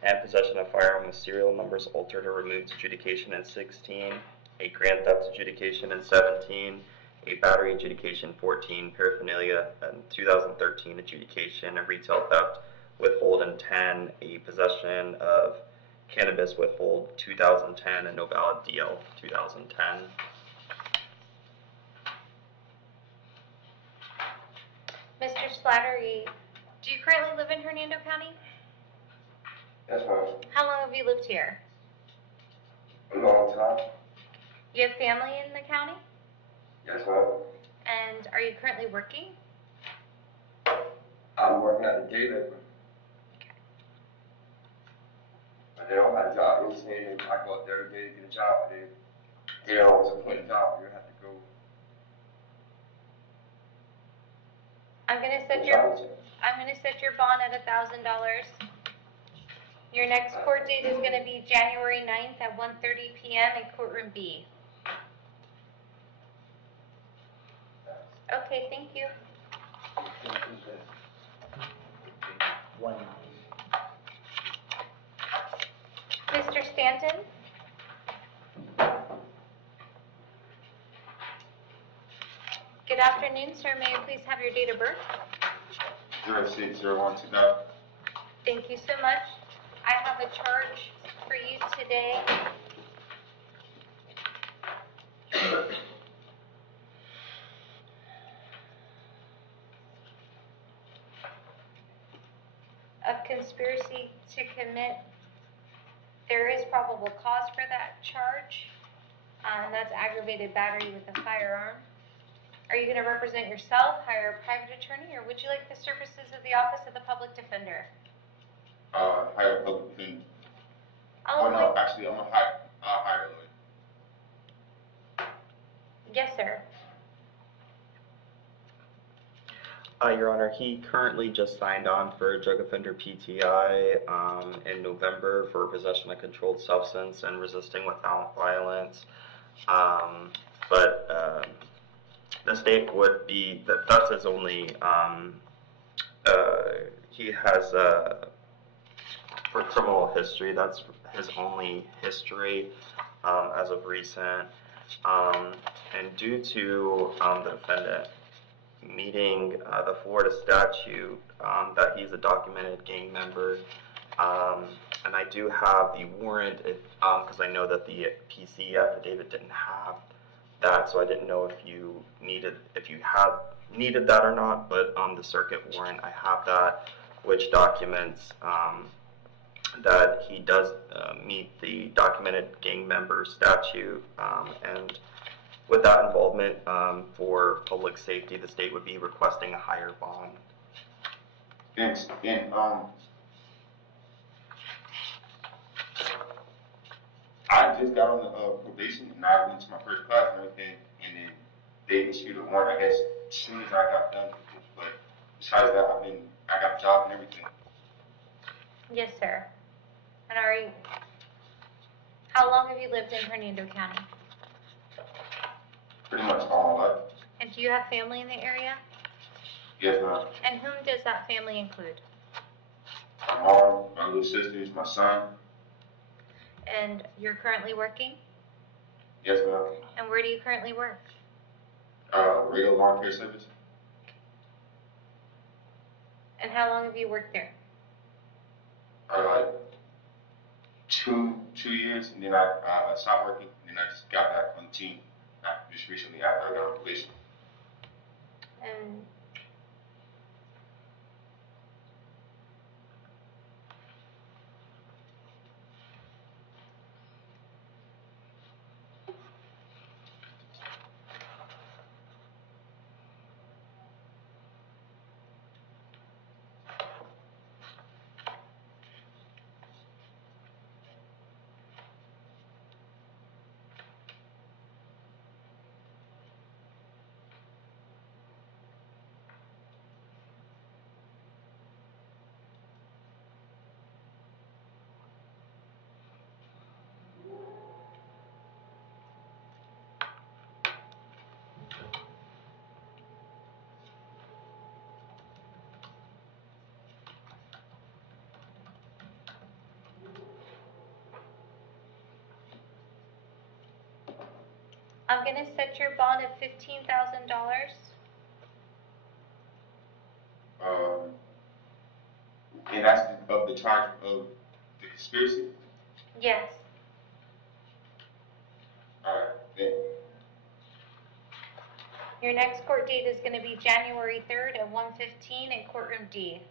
and possession of firearm with serial numbers altered or removed adjudication in 16, a grand theft adjudication in 17, a battery adjudication 14, paraphernalia and 2013 adjudication, a retail theft withhold in 10, a possession of cannabis withhold 2010, and no valid DL 2010. Mr. Slattery, do you currently live in Hernando County? Yes, ma'am. How long have you lived here? A long time. You have family in the county? Yes, ma'am. And are you currently working? I'm working at the day labor. But they don't have a job. They're saying I go up there every day to get a job. They don't always put a job. You have to go. I'm gonna set your bond at $1,000. Your next court date is gonna be January 9th at 1:30 p.m. in courtroom B. Okay, thank you. Mr. Stanton? Good afternoon, sir. May I please have your date of birth? 06/01/2000. Thank you so much. I have a charge for you today. Of conspiracy to commit. There is probable cause for that charge, and that's aggravated battery with a firearm. Are you going to represent yourself, hire a private attorney, or would you like the services of the Office of the Public Defender? Hire a public defender. Oh, no, actually, I'll hire a lawyer. Yes, sir. Your Honor, he currently just signed on for drug offender PTI in November for possession of controlled substance and resisting without violence. But the state would be, that's his only, he has, for criminal history, that's his only history as of recent. And due to the defendant meeting the Florida statute that he's a documented gang member, and I do have the warrant because I know that the PC affidavit didn't have that, so I didn't know if you had needed that or not, but on the circuit warrant I have that, which documents that he does meet the documented gang member statute, and with that involvement for public safety, the state would be requesting a higher bond. Thanks. And I just got on the probation, and I went to my first class and everything, and then they issued a warrant, I guess, as soon as I got done with it. But besides that, I got a job and everything. Yes, sir. And how long have you lived in Hernando County? Pretty much all my life. And And do you have family in the area? Yes, ma'am. And whom does that family include? My mom, my little sisters, my son. And you're currently working? Yes, ma'am. And where do you currently work? Radio lawn care service. And how long have you worked there? Like 2 years, and then I stopped working, and then I just got back on the team just recently after I got on probation. And I'm gonna set your bond at $15,000. And that's of the charge of the conspiracy? Yes. Alright, then. Your next court date is gonna be January 3rd at 1:15 in courtroom D.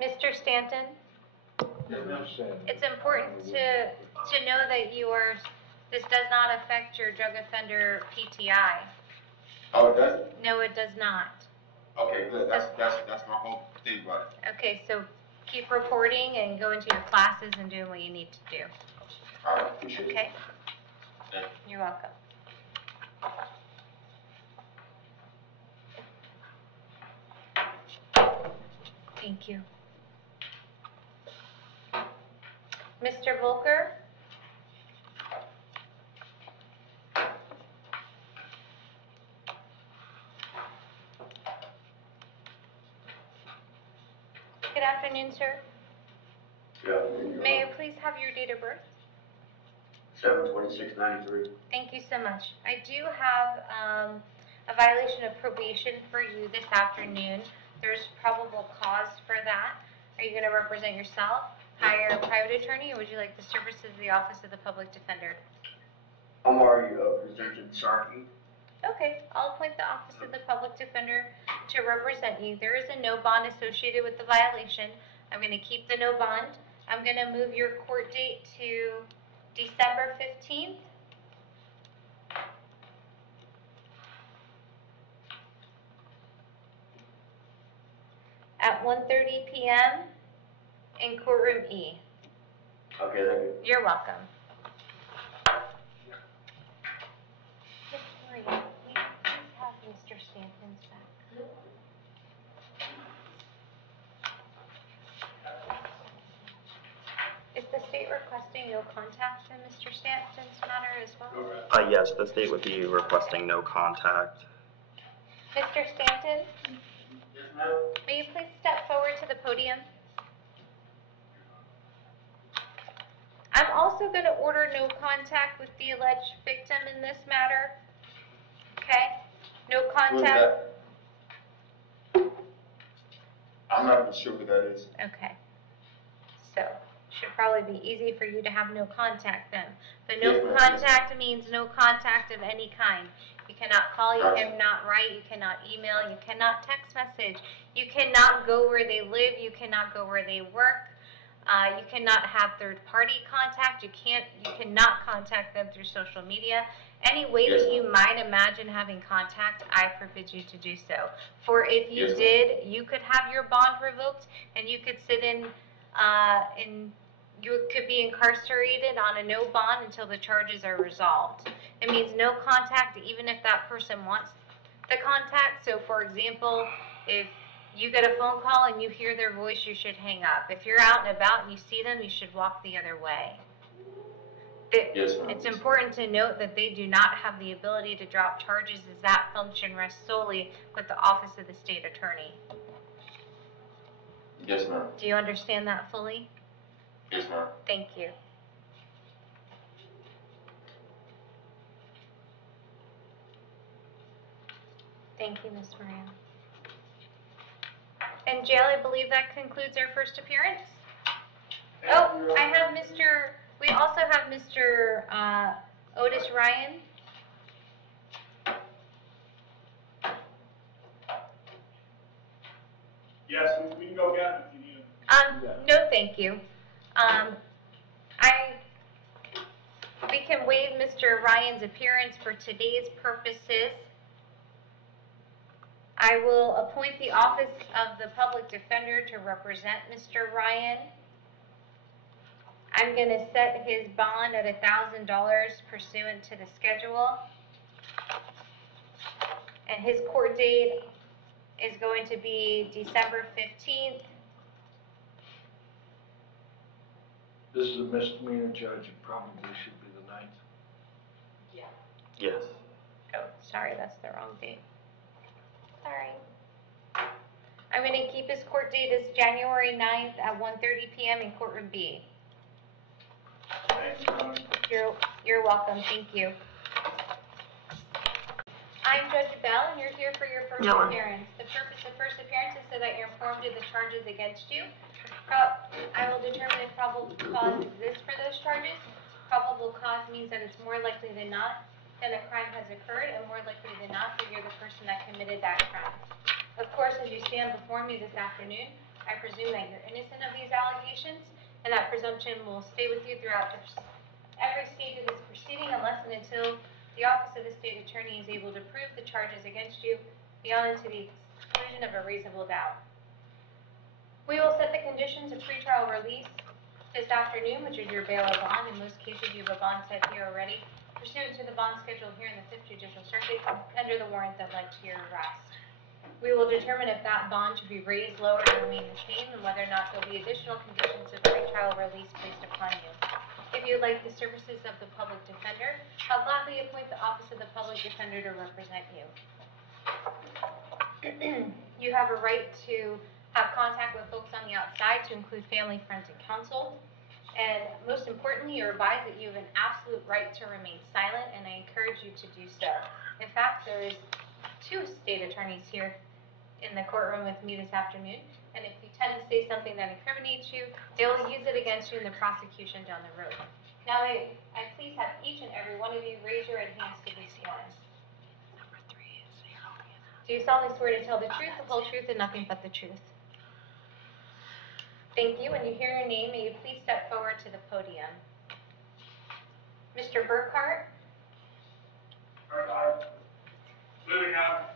Mr. Stanton? It's important to know that this does not affect your drug offender PTI. Oh, it doesn't? No, it does not. Okay, good. That's my whole thing about it. Okay, so keep reporting and go into your classes and doing what you need to do. All right, appreciate it. Okay? Thank you. You're welcome. Thank you. Mr. Volker? Good afternoon, sir. Yeah. May I please have your date of birth? 7/26/93. Thank you so much. I do have a violation of probation for you this afternoon. There's probable cause for that. Are you going to represent yourself, hire a private attorney, or would you like the services of the Office of the Public Defender? I'm already presented Sharkey. Okay, I'll appoint the Office of the Public Defender to represent you. There is a no bond associated with the violation. I'm going to keep the no bond. I'm going to move your court date to December 15th. At 1:30 p.m. in courtroom E. Okay, thank you. You're welcome. Victoria, will you please have Mr. Stanton's back? Is the state requesting no contact in Mr. Stanton's matter as well? Yes, the state would be requesting no contact. Mr. Stanton? Will you please step forward to the podium? I'm also going to order no contact with the alleged victim in this matter. Okay? No contact. I'm not even sure who that is. Okay. So, should probably be easy for you to have no contact then. But no Yes, ma'am. contact means no contact of any kind. You cannot call, you Gotcha. cannot write, you cannot email, you cannot text message. You cannot go where they live, you cannot go where they work. You cannot have third-party contact. You cannot contact them through social media. Any way Yes, that you ma'am. might imagine having contact, I forbid you to do so. For if you Yes, ma'am. did, you could have your bond revoked, and you could sit you could be incarcerated on a no bond until the charges are resolved. It means no contact even if that person wants the contact. So for example, if you get a phone call and you hear their voice, you should hang up. If you're out and about and you see them, you should walk the other way. Yes, ma'am. It's important to note that they do not have the ability to drop charges, as that function rests solely with the Office of the State Attorney. Yes, ma'am. Do you understand that fully? Yes, ma'am. Thank you. Thank you, Ms. Moran. And Jail, I believe that concludes our first appearance. Oh, I have we also have Mr. Otis Ryan. Yes, we can go again if you need. No, thank you. We can waive Mr. Ryan's appearance for today's purposes. I will appoint the Office of the Public Defender to represent Mr. Ryan. I'm going to set his bond at $1,000 pursuant to the schedule. And his court date is going to be December 15th. This is a misdemeanor, Judge. It probably should be the 9th. Yeah. Yes. Oh, sorry, that's the wrong date. Sorry. I'm going to keep his court date as January 9th at 1:30 p.m. in courtroom B. You're welcome. Thank you. I'm Judge Bell, and you're here for your first appearance. The purpose of first appearance is so that you're informed of the charges against you. I will determine if probable cause exists for those charges. Probable cause means that it's more likely than not that a crime has occurred, and more likely than not that you're the person that committed that crime. Of course, as you stand before me this afternoon, I presume that you're innocent of these allegations, and that presumption will stay with you throughout every stage of this proceeding unless and until the Office of the State Attorney is able to prove the charges against you beyond and to the exclusion of a reasonable doubt. We will set the conditions of pretrial release this afternoon, which is your bail or bond. In most cases, you have a bond set here already, pursuant to the bond schedule here in the 5th Judicial Circuit, under the warrant that led to your arrest. We will determine if that bond should be raised, lowered, or remain the same, and whether or not there will be additional conditions of pretrial release placed upon you. If you would like the services of the public defender, I'll gladly appoint the Office of the Public Defender to represent you. You have a right to have contact with folks on the outside, to include family, friends, and counsel. And most importantly, you're advised that you have an absolute right to remain silent, and I encourage you to do so. In fact, there is 2 state attorneys here in the courtroom with me this afternoon, and if you tend to say something that incriminates you, they will use it against you in the prosecution down the road. Now, I please have each and every one of you raise your right hands to be sworn. Do you solemnly swear to tell the truth, the whole truth, and nothing but the truth? Thank you. When you hear your name, may you please step forward to the podium. Mr. Burkhart? Burkhart. Moving on.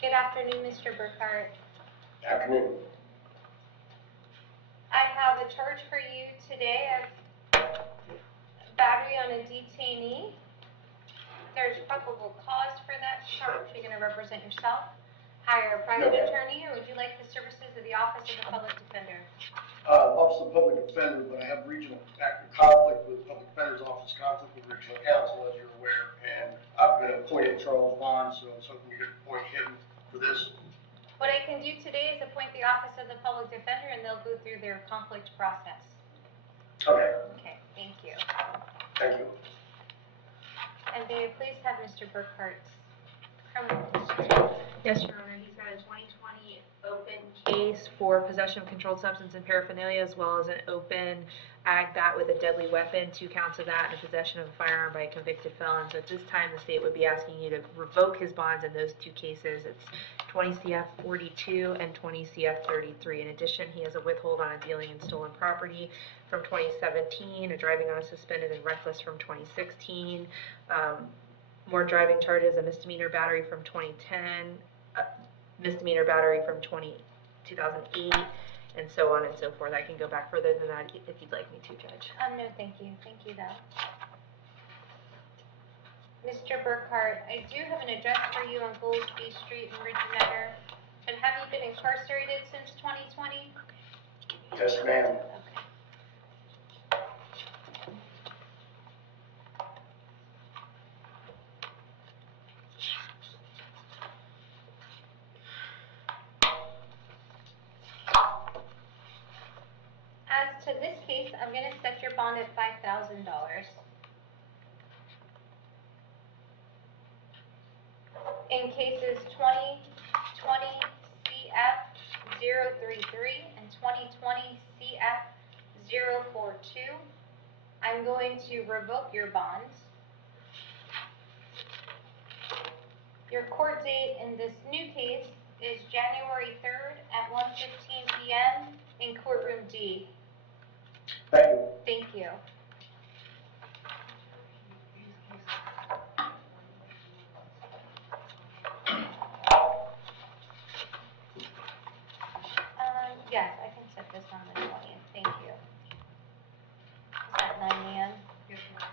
Good afternoon, Mr. Burkhart. Afternoon. I have a charge for you today of battery on a detainee. There's probable cause for that charge. You're going to represent yourself, hire a private attorney, or would you like the services of the Office of the Public Defender? Office of Public Defender, but I have regional conflict with Public Defender's Office, conflict with regional counsel, as you're aware, and I've been appointed Charles Bond, so I was hoping you could appoint him for this. What I can do today is appoint the Office of the Public Defender, and they'll go through their conflict process. Okay. Okay, thank you. Thank you. And may I please have Mr. Burkhart's criminal history? Yes, Your Honor. He's got a 2020 open case for possession of controlled substance and paraphernalia, as well as an open ag bat with a deadly weapon, 2 counts of that, and possession of a firearm by a convicted felon. So at this time, the state would be asking you to revoke his bonds in those 2 cases. It's 20 CF 42 and 20 CF 33. In addition, he has a withhold on a dealing in stolen property from 2017, a driving on a suspended and reckless from 2016, more driving charges, a misdemeanor battery from 2010, misdemeanor battery from 2008, and so on and so forth. I can go back further than that if you'd like me to, Judge. No, thank you. Thank you, though. Mr. Burkhart, I do have an address for you on Goolsby Street in Ridgenecker, but have you been incarcerated since 2020? Yes, ma'am. As to this case, I'm going to set your bond at $5,000. In cases 2020 CF 033 and 2020 CF 042, I'm going to revoke your bonds. Your court date in this new case is January 3rd at 1:15 p.m. in courtroom D. Thank you. Thank you. Yes, I can set this on the 20th. Thank you. Is that 9 a.m.? Yes, ma'am.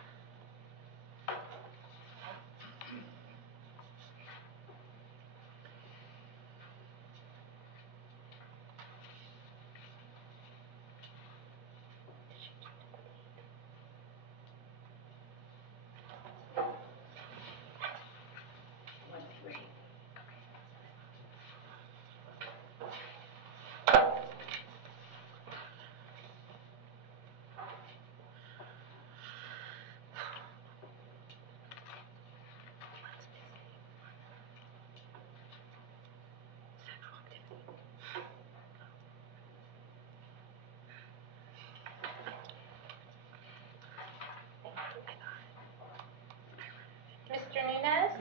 Mr. Nunez?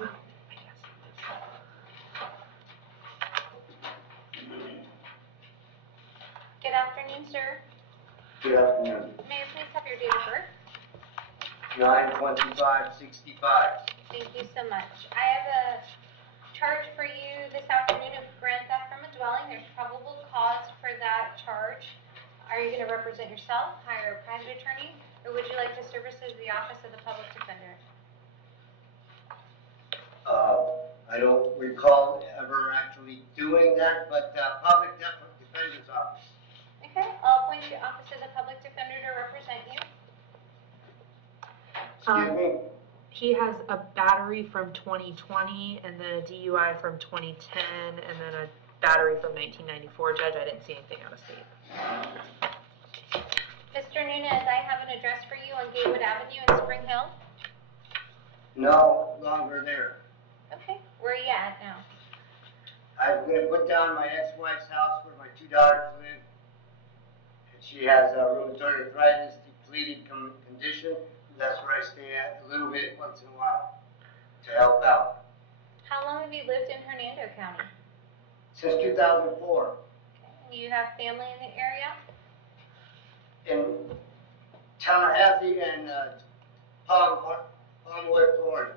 Good afternoon, sir. Good afternoon. May I please have your date of birth? 9/25/65. Thank you so much. I have a charge for you this afternoon of grand theft from a dwelling. There's probable cause for that charge. Are you going to represent yourself, hire a private attorney, or would you like to service as the Office of the Public Defender? I don't recall ever actually doing that, but Public Defender's Office. Okay, I'll appoint the Office of the Public Defender to represent you. Excuse me? He has a battery from 2020, and then a DUI from 2010, and then a battery from 1994. Judge, I didn't see anything out of state. Mr. Nunez, I have an address for you on Gatewood Avenue in Spring Hill. No longer there. Okay, where are you at now? I'm going to put down my ex-wife's house where my two daughters live. And she has rheumatoid arthritis, depleted condition. That's where I stay at a little bit once in a while to help out. How long have you lived in Hernando County? Since 2004. Do you have family in the area? In Tallahassee and Palmwood, Florida.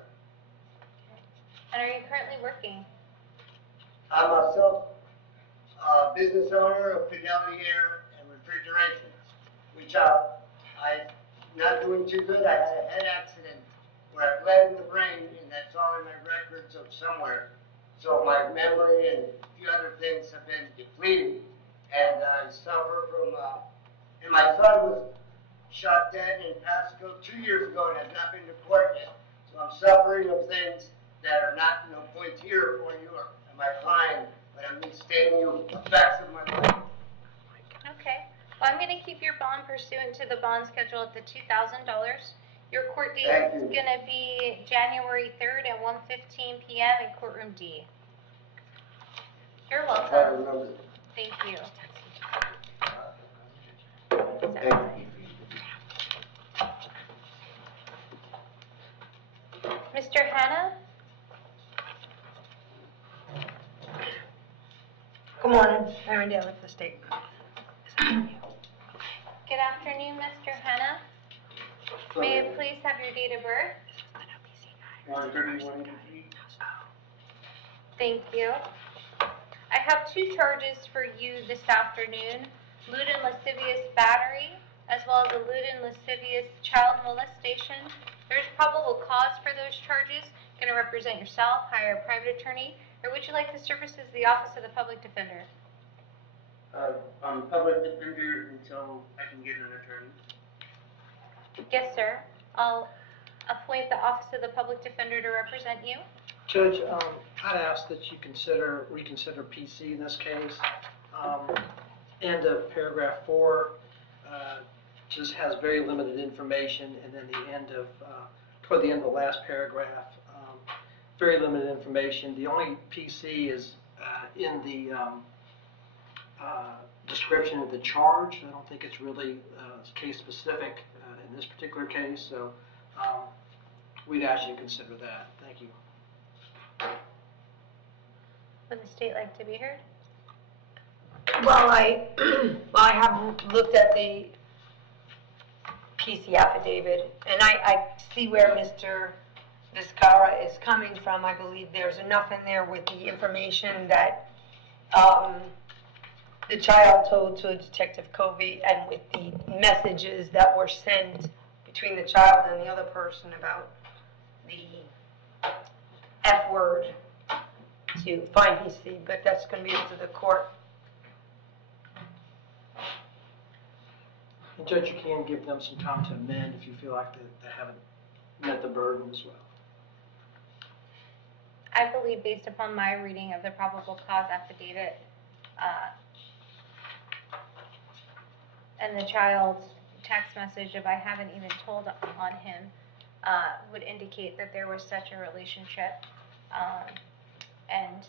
And are you currently working? I'm a business owner of Fidelity Air and Refrigeration, which I'm not doing too good. I had a head accident where I bled in the brain, and that's all in my records of somewhere. So my memory and a few other things have been depleted, and I suffer from, and my son was shot dead in Pasco 2 years ago and has not been to court yet. So I'm suffering of things that are not, no point here for you or my client, but I'm just stating you the facts of my life. Okay. Well, I'm going to keep your bond pursuant to the bond schedule at the $2,000. Your court date is going to be January 3rd at 1:15 p.m. in courtroom D. You're welcome. Thank you. Mr. Hanna? Good morning, Aaron Daly for the state. Good afternoon, Mr. Hanna. May I please have your date of birth? 131. Thank you. I have two charges for you this afternoon, lewd and lascivious battery, as well as a lewd and lascivious child molestation. There's probable cause cause for those charges? Going to represent yourself, hire a private attorney, or would you like the services of the Office of the Public Defender? I'm public defender until I can get an attorney. Yes, sir. I'll appoint the Office of the Public Defender to represent you. Judge, I'd ask that you reconsider PC in this case. End of paragraph 4 just has very limited information, and then toward the end of the last paragraph, very limited information. The only PC is in the description of the charge. I don't think it's really case specific in this particular case, so we'd ask you to consider that. Thank you. Would the state like to be heard? Well, I have looked at the PC affidavit, and I see where Mr. Vizcarra is coming from. I believe there's enough in there with the information that the child told to Detective Covey, and with the messages that were sent between the child and the other person about the F word to find PC, but that's going to be up to the court. And Judge, you can give them some time to amend if you feel like they haven't met the burden as well. I believe, based upon my reading of the probable cause affidavit and the child's text message of "I haven't even told on him" would indicate that there was such a relationship. And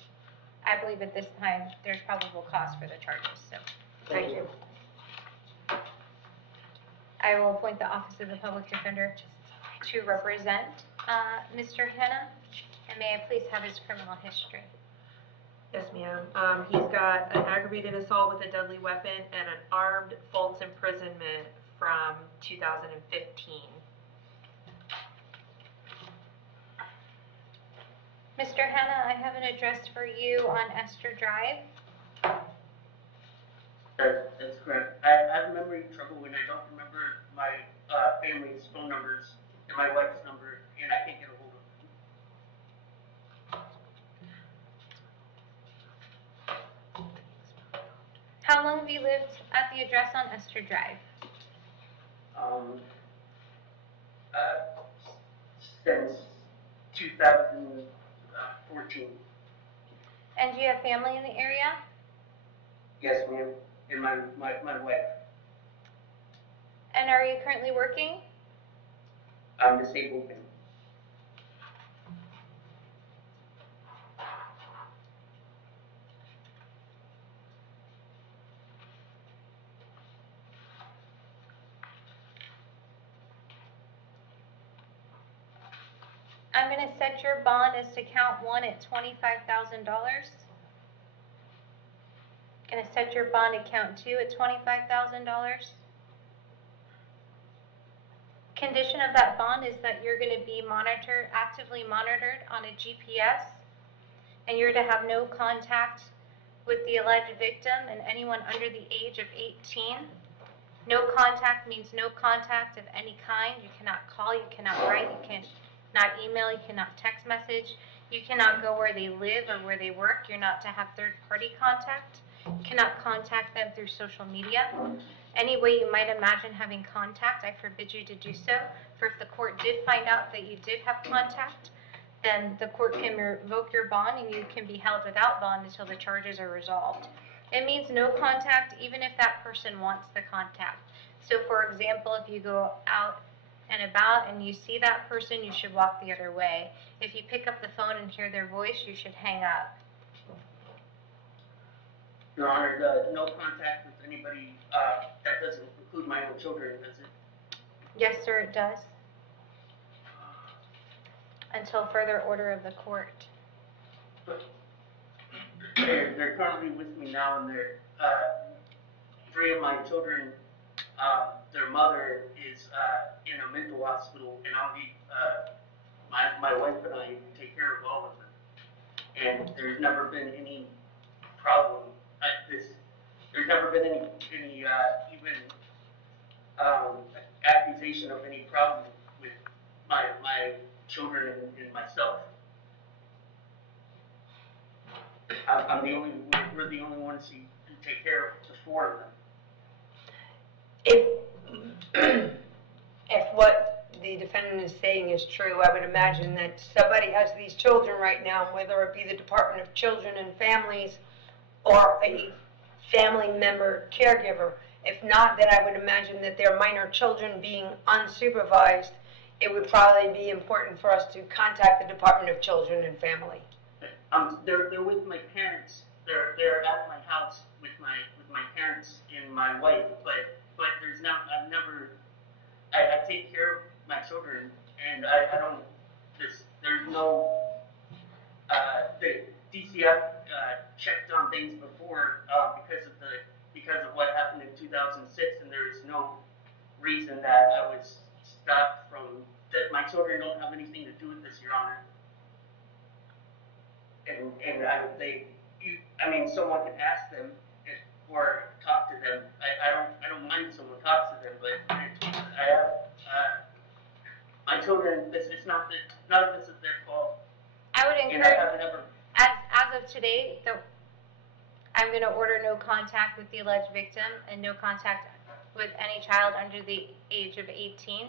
I believe at this time there's probable cause for the charges. So, Thank you. I will appoint the Office of the Public Defender to represent Mr. Hanna. And may I please have his criminal history? Yes, ma'am. He's got an aggravated assault with a deadly weapon and an armed false imprisonment from 2015. Mr. Hanna, I have an address for you on Esther Drive. That's correct. I have memory trouble when I don't remember my family's phone numbers and my wife's number, and I can't get a hold of them. How long have you lived at the address on Esther Drive? Since 2014. And do you have family in the area? Yes, ma'am. And my wife. And are you currently working? I'm disabled. I'm going to set your bond as to count 1 at $25,000. Going to set your bond at count 2 at $25,000. Condition of that bond is that you're going to be actively monitored on a GPS, and you're to have no contact with the alleged victim and anyone under the age of 18. No contact means no contact of any kind. You cannot call, you cannot write, you cannot email, you cannot text message, you cannot go where they live or where they work. You're not to have third-party contact. You cannot contact them through social media. Any way you might imagine having contact, I forbid you to do so. For if the court did find out that you did have contact, then the court can revoke your bond and you can be held without bond until the charges are resolved. It means no contact even if that person wants the contact. So for example, if you go out and about and you see that person, you should walk the other way. If you pick up the phone and hear their voice, you should hang up. Your Honor, no contact with anybody that doesn't include my own children, does it? Yes, sir, it does. Until further order of the court. They're currently with me now, and they're 3 of my children. Their mother is in a mental hospital, and I'll be my wife and I take care of all of them. And there's never been any problem. There's never been any even accusation of any problem with my children and myself. I'm the only, we're the only ones who take care of the four of them. If what the defendant is saying is true, I would imagine that somebody has these children right now, whether it be the Department of Children and Families or a family member caregiver. If not, then I would imagine that they're minor children being unsupervised. It would probably be important for us to contact the Department of Children and Family. They're with my parents. They're at my house with my parents and my wife. But there's not. I take care of my children, and I don't. There's no. The DCF checked on things before because of what happened in 2006, and there is no reason that I was stopped from that. My children don't have anything to do with this, Your Honor. And someone can ask them or talk to them. I don't mind if someone talks to them, but I have my children. It's not that none of this is their fault. I would And encourage, I have never. as of today, I'm going to order no contact with the alleged victim and no contact with any child under the age of 18.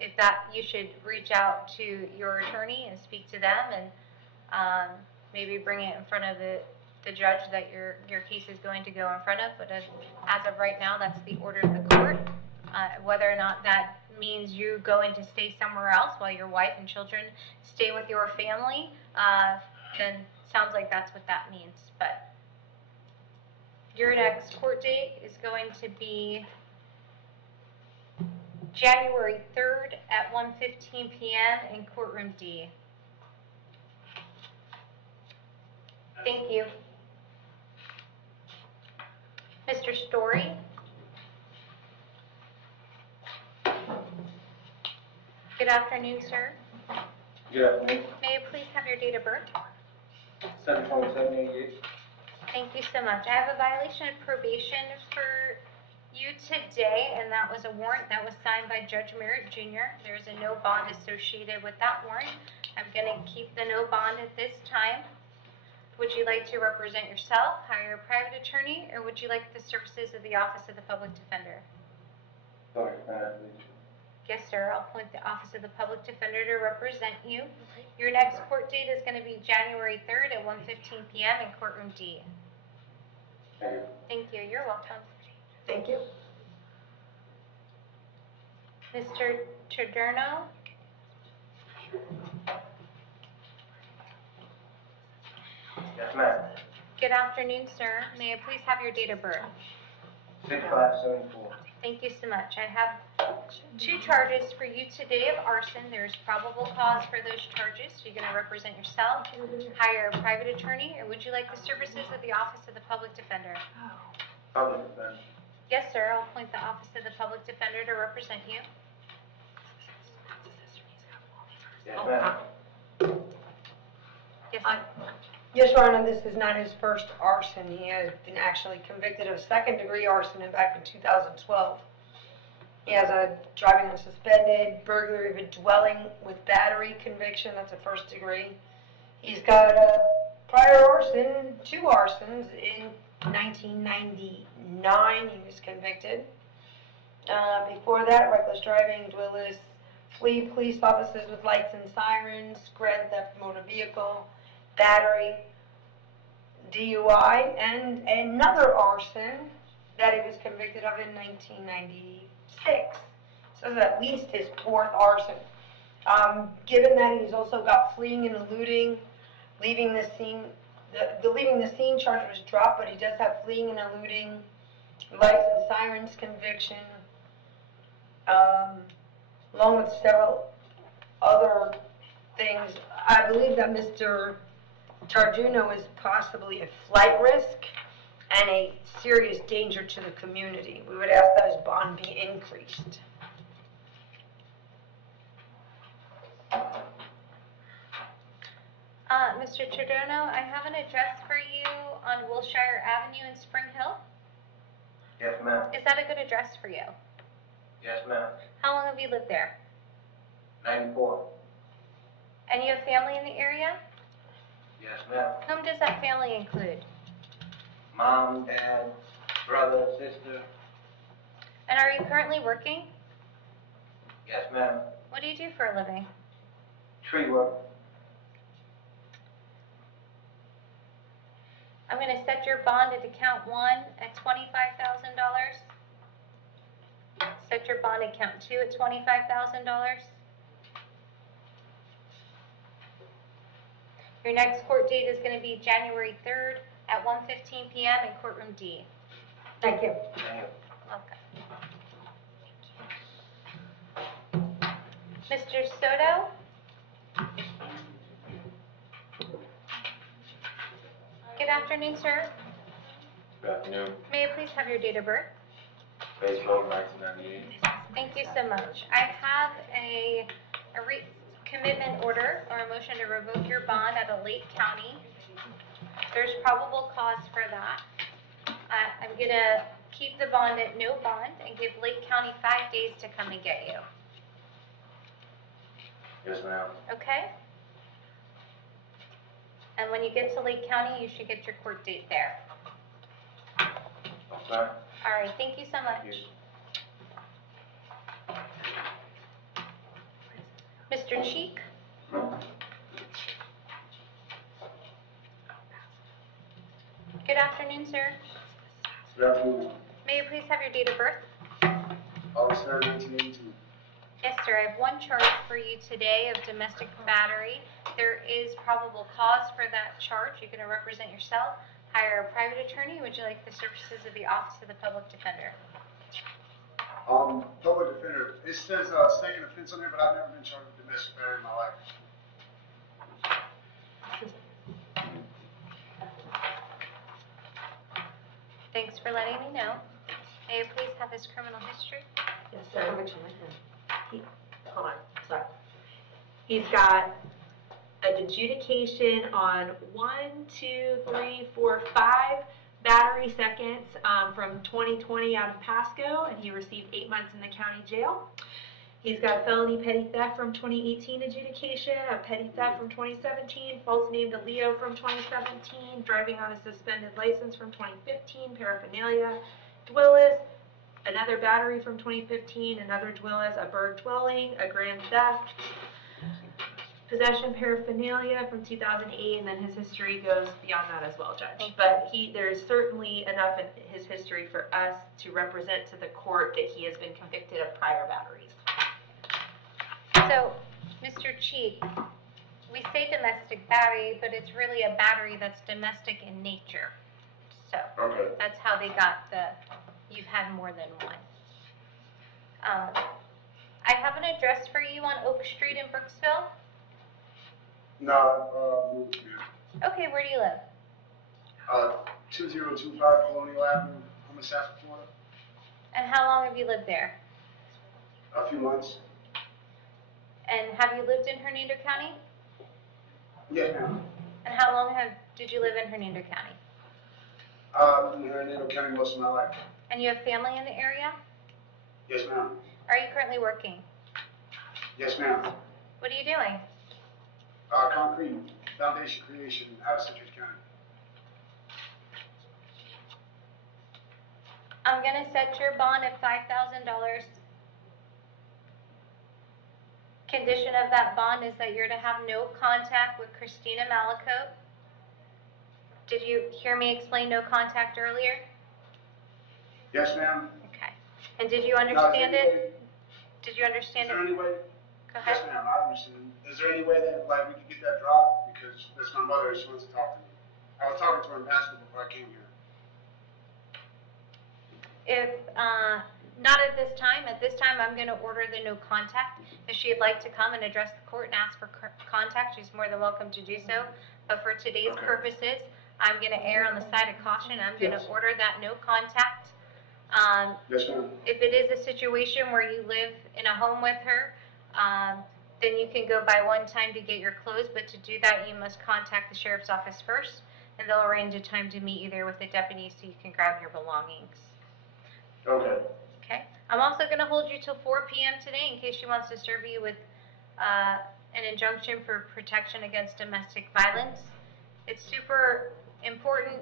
If that, you should reach out to your attorney and speak to them and maybe bring it in front of the judge that your case is going to go in front of. But as of right now, that's the order of the court. Whether or not that means you going to stay somewhere else while your wife and children stay with your family, then sounds like that's what that means. But your next court date is going to be January 3rd at 1:15 p.m. in courtroom D. Thank you. Mr. Story? Good afternoon, sir. Good afternoon. May I please have your date of birth? 7/27/88. Thank you so much. I have a violation of probation for you today, and that was a warrant that was signed by Judge Merritt Jr. There's a no bond associated with that warrant. I'm going to keep the no bond at this time. Would you like to represent yourself, hire a private attorney, or would you like the services of the Office of the Public Defender? Sorry, please. Yes, sir. I'll appoint the Office of the Public Defender to represent you. Your next court date is going to be January 3rd at 1:15 p.m. in courtroom D. Thank you. Thank you. You're welcome. Thank you. Mr. Tadurno? Yes, ma'am. Good afternoon, sir. May I please have your date of birth? 6574. Thank you so much. I have 2 charges for you today of arson. There's probable cause for those charges. You're going to represent yourself, hire a private attorney, or would you like the services of the Office of the Public Defender? Public defense. Yes, sir. I'll appoint the Office of the Public Defender to represent you. Yes, ma'am. Yes, Yes, Your Honor, this is not his first arson. He has been actually convicted of second-degree arson back in 2012. He has a driving unsuspended, burglary of a dwelling with battery conviction. That's a first degree. He's got a prior arson, 2 arsons. In 1999, he was convicted. Before that, reckless driving, dwellis, flee police officers with lights and sirens, grand theft motor vehicle, battery, DUI, and another arson that he was convicted of in 1996. So that's at least his 4th arson. Given that he's also got fleeing and eluding, leaving the scene, the leaving the scene charge was dropped, but he does have fleeing and eluding, lights and sirens conviction, along with several other things. I believe that Mr. Tardino is possibly a flight risk and a serious danger to the community. We would ask that his bond be increased. Mr. Tardino, I have an address for you on Wilshire Avenue in Spring Hill. Yes, ma'am. Is that a good address for you? Yes, ma'am. How long have you lived there? 94. And you have family in the area? Yes, ma'am. Whom does that family include? Mom, dad, brother, sister. And are you currently working? Yes, ma'am. What do you do for a living? Tree work. I'm going to set your bond at account 1 at $25,000. Set your bond at account 2 at $25,000. Your next court date is going to be January 3rd at 1:15 p.m. in courtroom D. Thank you. Welcome. Mr. Soto? Good afternoon, sir. Good afternoon. May I please have your date of birth? Baseball, 1998. Thank you so much. I have a commitment order or a motion to revoke your bond at a Lake County. There's probable cause for that. I'm going to keep the bond at no bond and give Lake County 5 days to come and get you. Yes, ma'am. Okay? And when you get to Lake County, you should get your court date there. Okay. All right, thank you so much. Mr. Cheek? Good afternoon, sir. Good afternoon. May you please have your date of birth? August 3rd, 1982. Yes, sir. I have one charge for you today of domestic battery. There is probable cause for that charge. You're going to represent yourself. Hire a private attorney. Would you like the services of the Office of the Public Defender? Public defender, it says second offense on there, but I've never been charged with domestic battery in my life. Thanks for letting me know. May I please have his criminal history? Yes, sir. Hold on, sorry. He's got an adjudication on 1, 2, 3, 4, 5 battery seconds from 2020 out of Pasco, and he received 8 months in the county jail. He's got a felony petty theft from 2018 adjudication, a petty theft from 2017, false name to Leo from 2017, driving on a suspended license from 2015, paraphernalia, Dwillis, another battery from 2015, another Dwillis, a Berg dwelling, a grand theft, possession paraphernalia from 2008, and then his history goes beyond that as well, Judge. But there's certainly enough in his history for us to represent to the court that he has been convicted of prior batteries. So, Mr. Cheek, we say domestic battery, but it's really a battery that's domestic in nature. So, that's how they got you've had more than one. I have an address for you on Oak Street in Brooksville. No, Okay, where do you live? 2025 Colonial Avenue, Homosassa, Florida. And how long have you lived there? A few months. And have you lived in Hernando County? Yes, ma'am. And how long did you live in Hernando County? I've lived in Hernando County most of my life. And you have family in the area? Yes, ma'am. Are you currently working? Yes, ma'am. What are you doing? Concrete foundation creation out of Citrus County. I'm going to set your bond at $5,000. Condition of that bond is that you're to have no contact with Christina Malacote. Did you hear me explain no contact earlier? Yes, ma'am. Okay. And did you understand it? Did you understand it? Is there any way? Go ahead. Yes, ma'am, I understand. Is there any way that we could get that dropped? Because that's my mother, she wants to talk to me. I was talking to her in Pasco before I came here. If not at this time. At this time, I'm going to order the no contact. If she'd like to come and address the court and ask for contact, she's more than welcome to do so. But for today's purposes, I'm going to err on the side of caution. I'm going to order that no contact. Yes, ma'am. If it is a situation where you live in a home with her, then you can go by one time to get your clothes. But to do that, you must contact the sheriff's office first, and they'll arrange a time to meet you there with the deputy so you can grab your belongings. Okay. Okay. I'm also going to hold you till 4 p.m. today in case she wants to serve you with an injunction for protection against domestic violence. It's super important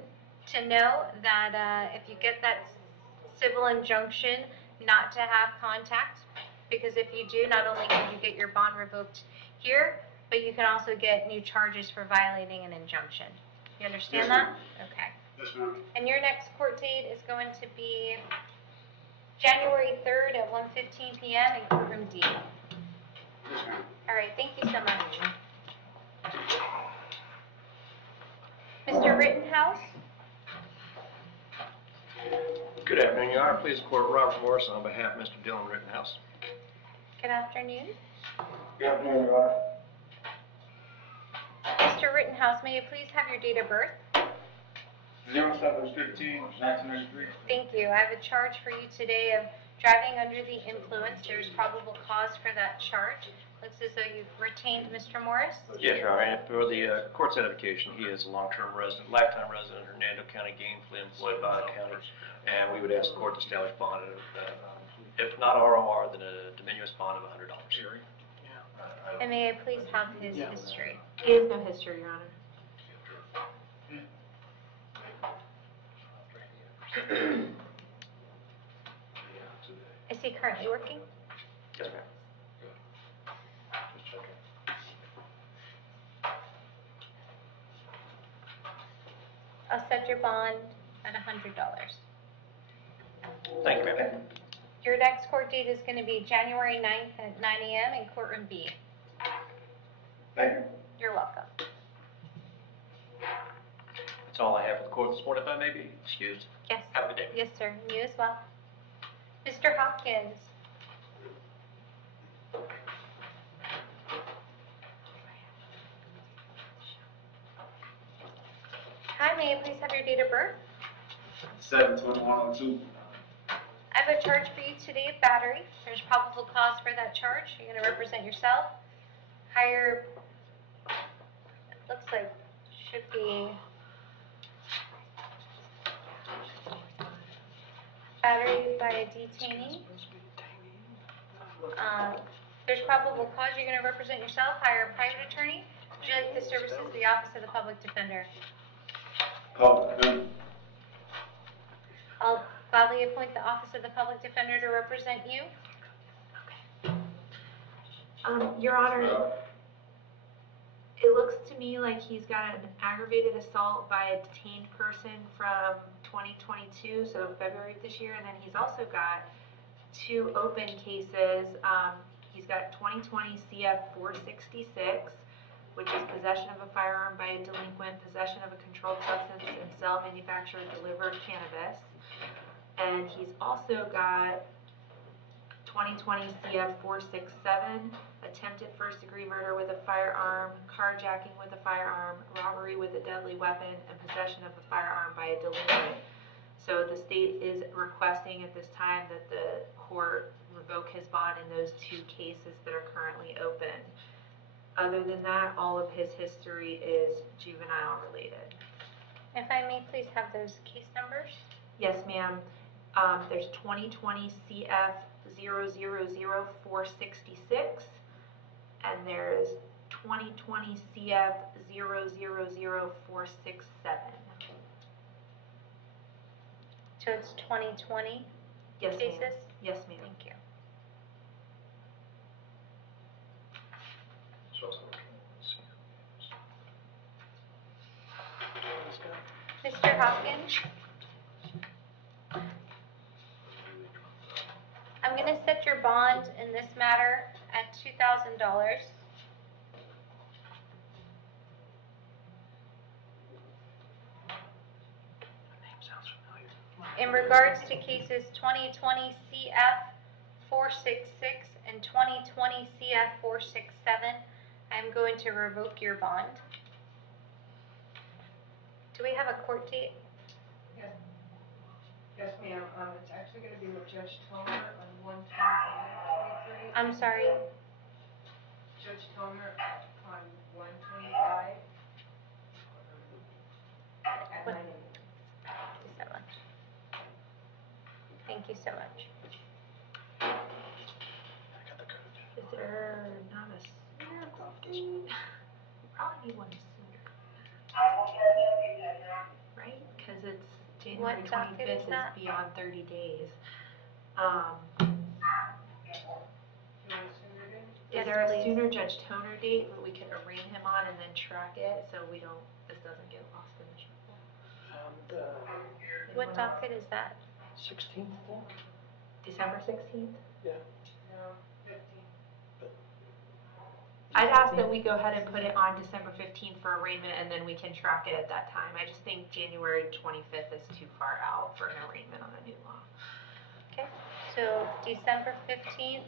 to know that if you get that civil injunction, not to have contact, because if you do, not only can you get your bond revoked here, but you can also get new charges for violating an injunction. You understand that? Okay. Yes, ma'am. And your next court date is going to be January 3rd at 1:15 p.m. in courtroom D. Yes, ma'am. All right, thank you so much. Mr. Rittenhouse? Good afternoon, Your Honor. Please court Robert Morris on behalf of Mr. Dylan Rittenhouse. Good afternoon. Good afternoon, Your Honor. Mr. Rittenhouse, may you please have your date of birth? 07/15/1993. Thank you. I have a charge for you today of driving under the influence. There's probable cause for that charge. Looks as though you've retained Mr. Morris. Yes, Your Honor. And for the court's edification, he is a long-term resident, lifetime resident of Hernando County, gainfully employed by the county. And we would ask the court to establish bond, if not ROR, then a de minimis bond of $100. And may I please have his history? He has no history, Your Honor. Is he currently working? Yes, ma'am. I'll set your bond at $100. Thank you, ma'am. Your next court date is going to be January 9th at 9 a.m. in courtroom B. Thank you. You're welcome. That's all I have for the court this morning, if I may be excused. Yes. Have a good day. Yes, sir. You as well. Mr. Hopkins. Hi, may I please have your date of birth? 7/21/02. I have a charge for you today of battery. There's probable cause for that charge. You're going to represent yourself. Hire, it looks like, should be battery by a detainee. There's probable cause. You're going to represent yourself. Hire a private attorney. Would you like the services of the Office of the Public Defender? I'll gladly appoint the Office of the Public Defender to represent you. Your Honor, it looks to me like he's got an aggravated assault by a detained person from 2022, so February of this year, and then he's also got 2 open cases. He's got 2020 CF 466, which is possession of a firearm by a delinquent, possession of a controlled substance, and sell, manufacture, deliver cannabis. And he's also got 2020 CF 467, attempted first-degree murder with a firearm, carjacking with a firearm, robbery with a deadly weapon, and possession of a firearm by a delinquent. So the state is requesting at this time that the court revoke his bond in those 2 cases that are currently open. Other than that, all of his history is juvenile related. If I may please have those case numbers? Yes, ma'am. There's 2020 CF 000466, and there's 2020 CF 000467. So it's 2020 Yes, cases? ma'am. Yes, ma'am. Thank you. Mr. Hopkins? I'm going to set your bond in this matter at $2,000. In regards to cases 2020 CF 466 and 2020 CF 467, I'm going to revoke your bond. Do we have a court date? Yes. Yes, ma'am. It's actually going to be with Judge Tomer on 1/25/23. I'm sorry. Judge Tomer on 1/25 at 9 a.m. Thank you so much. Is there not a one sooner. Right? Because it's January What docket 25th is that? is beyond 30 days. Is Yes, there a please. sooner Judge Toner date that we could arraign him on and then track it so this doesn't get lost in the shuffle? What docket is that? 16th, I think? December 16th? Yeah. No, 15. I'd ask that we go ahead and put it on December 15th for arraignment, and then we can track it at that time. I just think January 25th is too far out for an arraignment on a new law. Okay, so December 15th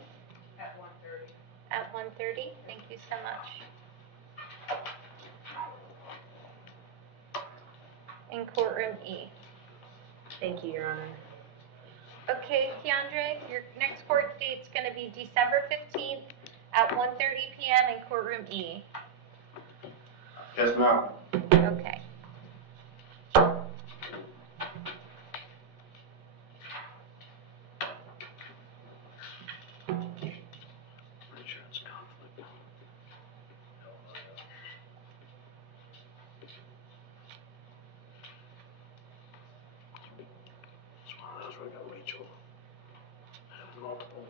At 1:30. at 1:30. Thank you so much. In courtroom E. Thank you, Your Honor. Okay, Keandre, your next court date's going to be December 15th at 1:30 p.m. in courtroom E. Yes, ma'am. Okay. Insurance conflict. It's one of those where I got Rachel. I have multiple.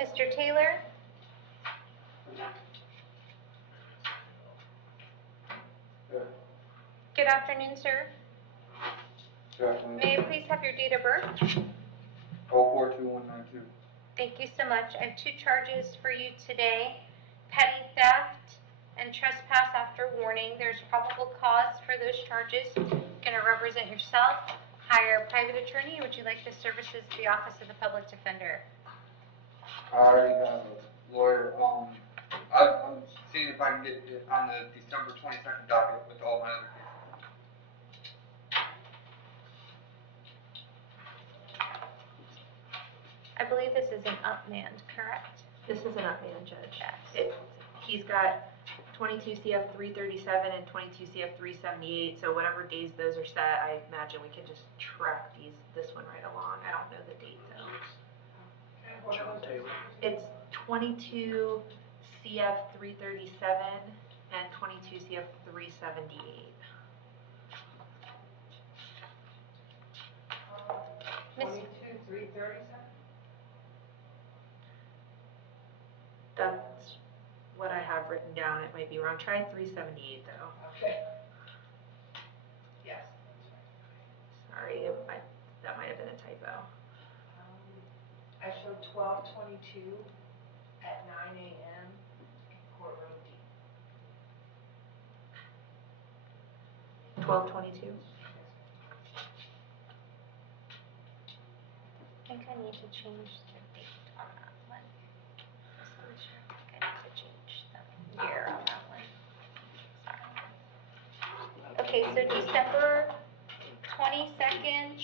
Mr. Taylor? Good afternoon, sir. Good afternoon. May I please have your date of birth? 042192. Thank you so much. I have two charges for you today. Petty theft and trespass after warning. There's probable cause for those charges. Going to represent yourself. Hire a private attorney. Would you like the services of the Office of the Public Defender? I already have a lawyer. I'm seeing if I can get it on the December 22nd docket with all my other cases. I believe this is an upmand, correct? This is an upmand, Judge. Yes. He's got 22 CF 337 and 22 CF 378, so whatever days those are set, I imagine we could just track this one right along. I don't know the date though. John Taylor. It's 22 CF 337 and 22 CF 378. Miss, 337? That's what I have written down. It might be wrong. Try 378 though. Okay. Yes. Sorry, that might have been a typo. I showed 12:22 at 9 a.m. in courtroom D. 1222. I think I need to change the date on that one. Just to be sure. I think I need to change the year on that one. Sorry. Okay, so December 22nd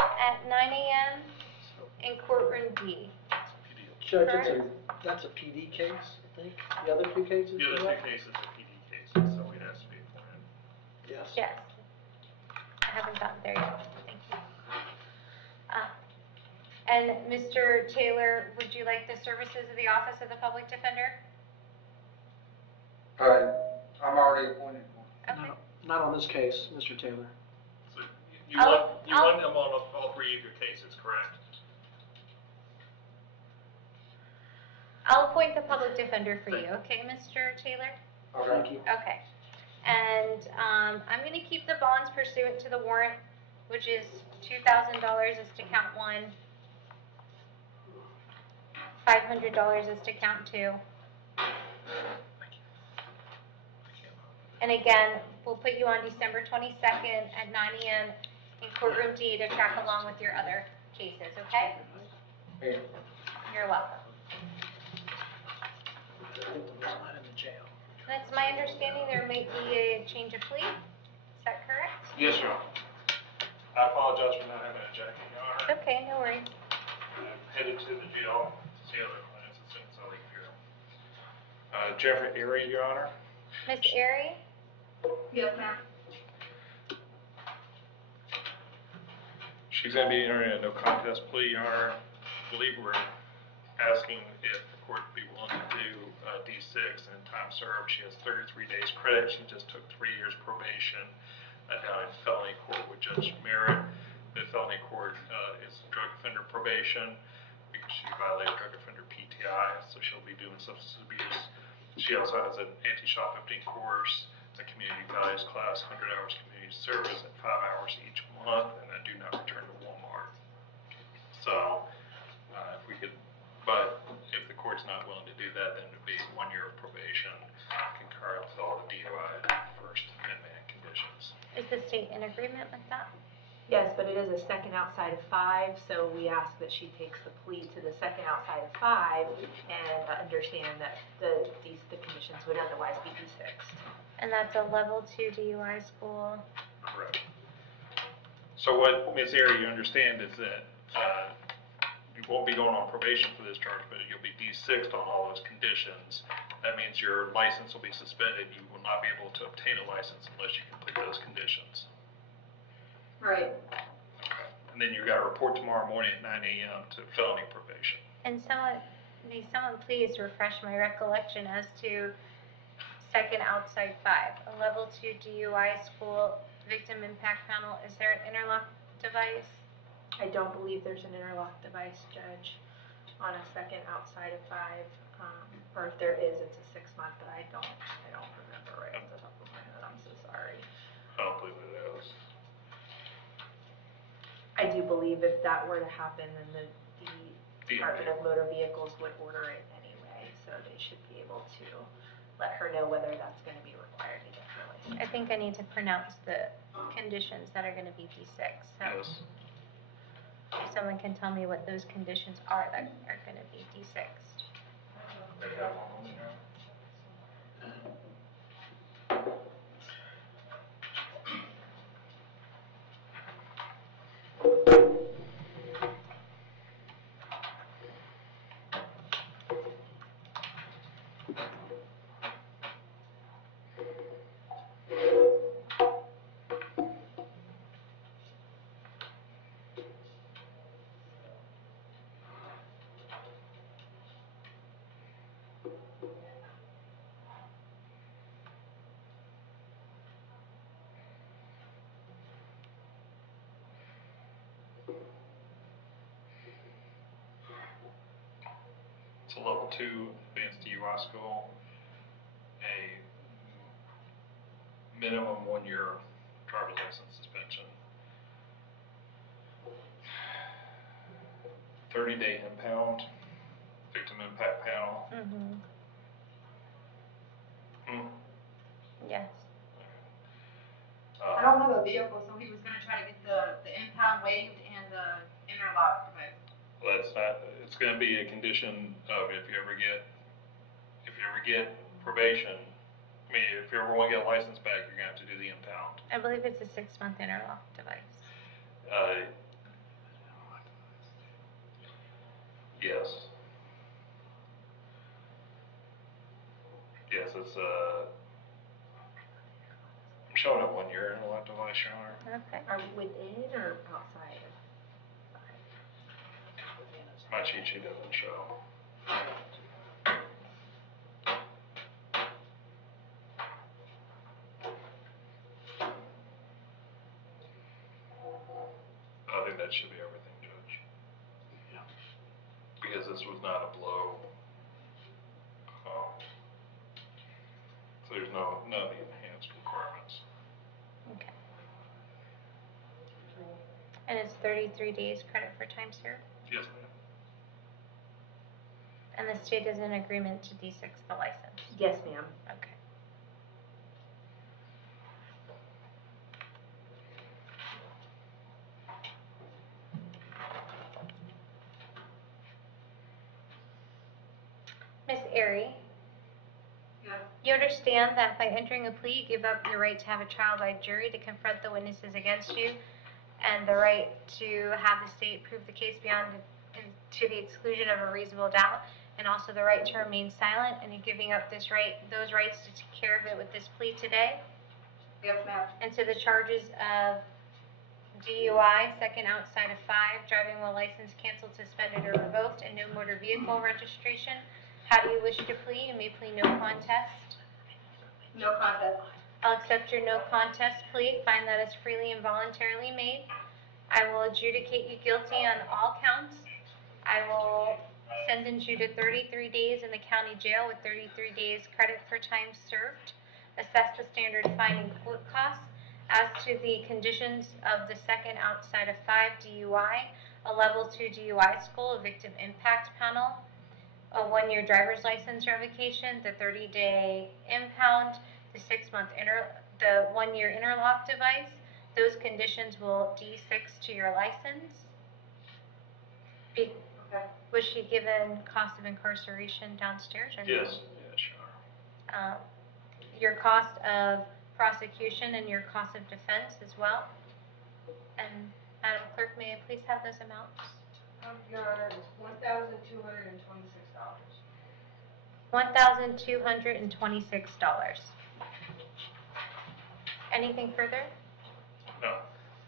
at 9 a.m. in courtroom D. Judge, that's a PD case, I think. The other two cases? The other two cases are PD cases, so we'd have to be appointed. Yes. Yes. I haven't gotten there yet. Thank you. And Mr. Taylor, would you like the services of the Office of the Public Defender? Alright, I'm already appointed. Okay. Not on this case, Mr. Taylor. So you want them on all three of your cases, correct? I'll appoint the public defender for you, okay, Mr. Taylor? Thank you. Okay. And I'm going to keep the bonds pursuant to the warrant, which is $2,000 is to count one, $500 is to count two. And again, we'll put you on December 22nd at 9 a.m. in courtroom D to track along with your other cases, okay? Hey. You're welcome. Not in the jail. That's my understanding there may be a change of plea. Is that correct? Yes, Your Honor. I apologize for not having a jacket, Your Honor. Okay, no worries. I'm headed to the jail to see other clients as soon as I leave here. Jeffrey Erie, Your Honor. Miss Airy? Yes, ma'am. She's going to be entering a no contest plea. I believe we're asking if the court would be willing to do D6 and time served. She has 33 days credit. She just took 3 years probation down in felony court with Judge Merritt. The felony court is drug offender probation because she violated drug offender PTI, so she'll be doing substance abuse. She also has an anti-shoplifting course, a community values class, 100 hours community service at 5 hours each month, and a do not return to Walmart. So if we could, but if the court's not willing to do that, then it would be 1 year of probation, concurrent with all the DUI First Amendment conditions. Is the state in agreement with that? Yes, but it is a second outside of 5, so we ask that she takes the plea to the second outside of 5 and understand that the conditions would otherwise be D6. And that's a level 2 DUI school. Correct. So what Ms. Airy, you understand is that you won't be going on probation for this charge, but you'll be D6'd on all those conditions. That means your license will be suspended. You will not be able to obtain a license unless you complete those conditions. Right. Okay. And then you got to report tomorrow morning at 9 a.m. to felony probation. And someone please refresh my recollection as to second outside 5, a level 2 DUI school victim impact panel. Is there an interlock device? I don't believe there's an interlock device, Judge, on a second outside of 5. Or if there is, it's a 6-month, but I don't remember right off the top of my head. I'm so sorry. I don't believe it is. I do believe if that were to happen, then the Department of Motor Vehicles would order it anyway, so they should be able to let her know whether that's going to be required to get her license. I think I need to pronounce the conditions that are going to be D6. So Yes. if someone can tell me what those conditions are that are going to be D6. They have one on there. It's a level 2 advanced DUI school, a minimum 1 year driver's license suspension, 30-day impound, victim impact panel. Yes. I don't have a vehicle, so he was gonna try to get the impound waived and the interlock device. Well, that's not, it's gonna be a condition of if you ever get probation, I mean, if you ever wanna get a license back, you're gonna have to do the impound. I believe it's a 6-month interlock device. Yes. Yes, it's, I'm showing it 1 year interlock device, Your Honor. Okay. Are we within or outside of? My cheat sheet doesn't show. I think that should be everything, Judge. Yeah. Because this was not a blow. So there's none of the enhanced requirements. Okay. And it's 33 days credit for time served? Yes, ma'am. And the state is in agreement to D6 the license? Yes, ma'am. Okay. Miss Airy? Yeah. You understand that by entering a plea, you give up your right to have a trial by jury to confront the witnesses against you, and the right to have the state prove the case beyond to the exclusion of a reasonable doubt, and also the right to remain silent, and you're giving up those rights to take care of it with this plea today? Yes, ma'am. And so the charges of DUI, second outside of 5, driving while license canceled, suspended, or revoked, and no motor vehicle registration. How do you wish to plead? You may plead no contest. No contest. I'll accept your no contest plea, find that it's freely and voluntarily made. I will adjudicate you guilty on all counts. I will sentence you to 33 days in the county jail with 33 days credit for time served. Assess the standard fine and court costs. As to the conditions of the second outside of 5 DUI, a level 2 DUI school, a victim impact panel, a 1-year driver's license revocation, the 30-day impound, the 1-year interlock device. Those conditions will D6 to your license. Was she given cost of incarceration downstairs? Or Yes. no? Yeah, sure. Your cost of prosecution and your cost of defense as well. And Madam Clerk, may I please have those amounts? Your Honor, it's $1,226. $1,226. Anything further? No.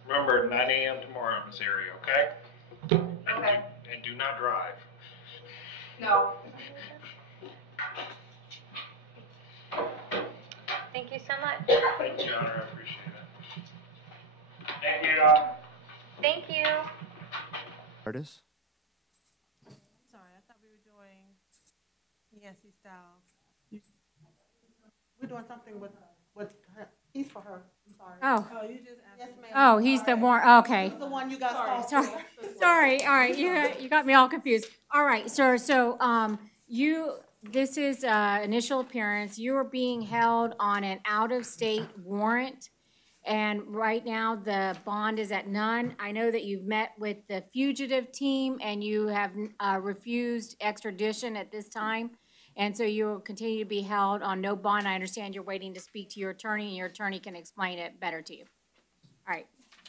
Remember, 9 a.m. tomorrow in this area, okay? Okay. And do not drive. No. Thank you so much. Thank you, Your Honor, I appreciate it. Thank you, Your Honor. Thank you. Artist? Sorry, I thought we were doing Nancy Styles. We're doing something with her. He's for her. I'm sorry. Oh. You just asked. Yes, ma'am. Oh, he's the one, okay. He's the one you got called. Sorry, sorry, all right, you got me all confused. All right, sir, so, this is, initial appearance, you are being held on an out-of-state warrant, and right now, the bond is at none. I know that you've met with the fugitive team, and you have, refused extradition at this time, and so you will continue to be held on no bond. I understand you're waiting to speak to your attorney, and your attorney can explain it better to you. All right,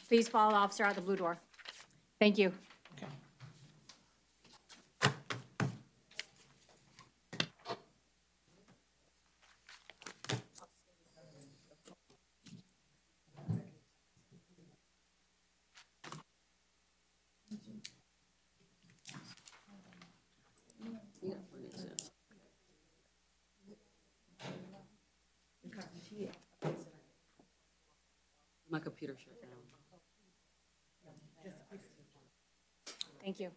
please follow the officer out the blue door. Thank you. My computer shut down. Thank you.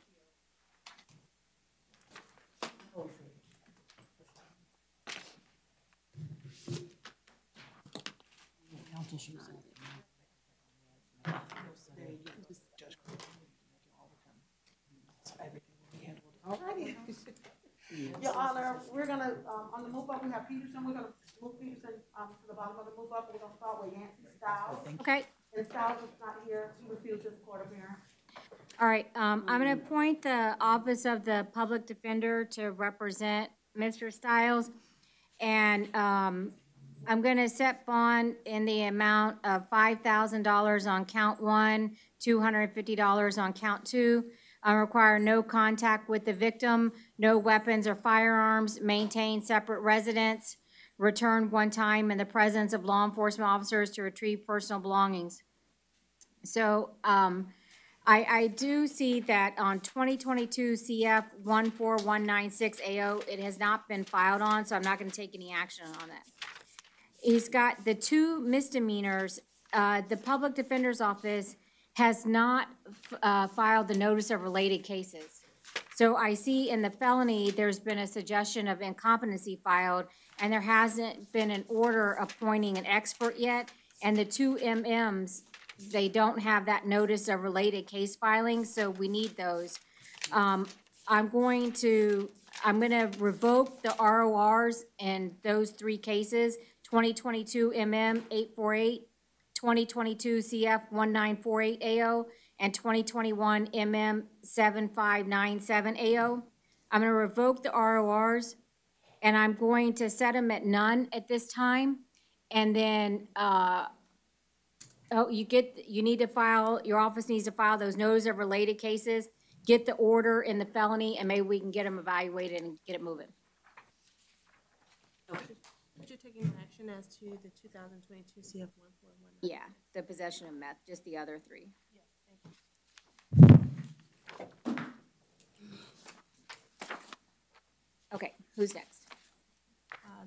Alrighty. Your Honor, we're gonna, on the move up, we have Peterson, we're gonna move Peterson, to the bottom of the move up, we're gonna start with Yancy Styles. Okay. And Styles is not here, she refused his court appearance. All right, I'm going to appoint the Office of the Public Defender to represent Mr. Stiles. And I'm going to set bond in the amount of $5,000 on count 1, $250 on count 2. I require no contact with the victim, no weapons or firearms, maintain separate residence, return one time in the presence of law enforcement officers to retrieve personal belongings. So, I do see that on 2022 CF 14196AO, it has not been filed on, so I'm not going to take any action on that. He's got the 2 misdemeanors. The Public Defender's Office has not filed the notice of related cases. So I see in the felony, there's been a suggestion of incompetency filed, and there hasn't been an order appointing an expert yet, and the 2 MMs, they don't have that notice of related case filing, so we need those. I'm going to revoke the RORs in those 3 cases, 2022 MM 848, 2022 CF 1948 AO, and 2021 MM 7597 AO. I'm going to revoke the RORs, and I'm going to set them at none at this time, and then, you need to file, your office needs to file those notice of related cases, get the order in the felony, and maybe we can get them evaluated and get it moving. But you're taking action as to the 2022 CF 141? Yeah, the possession of meth, just the other 3. Yes. Okay, who's next?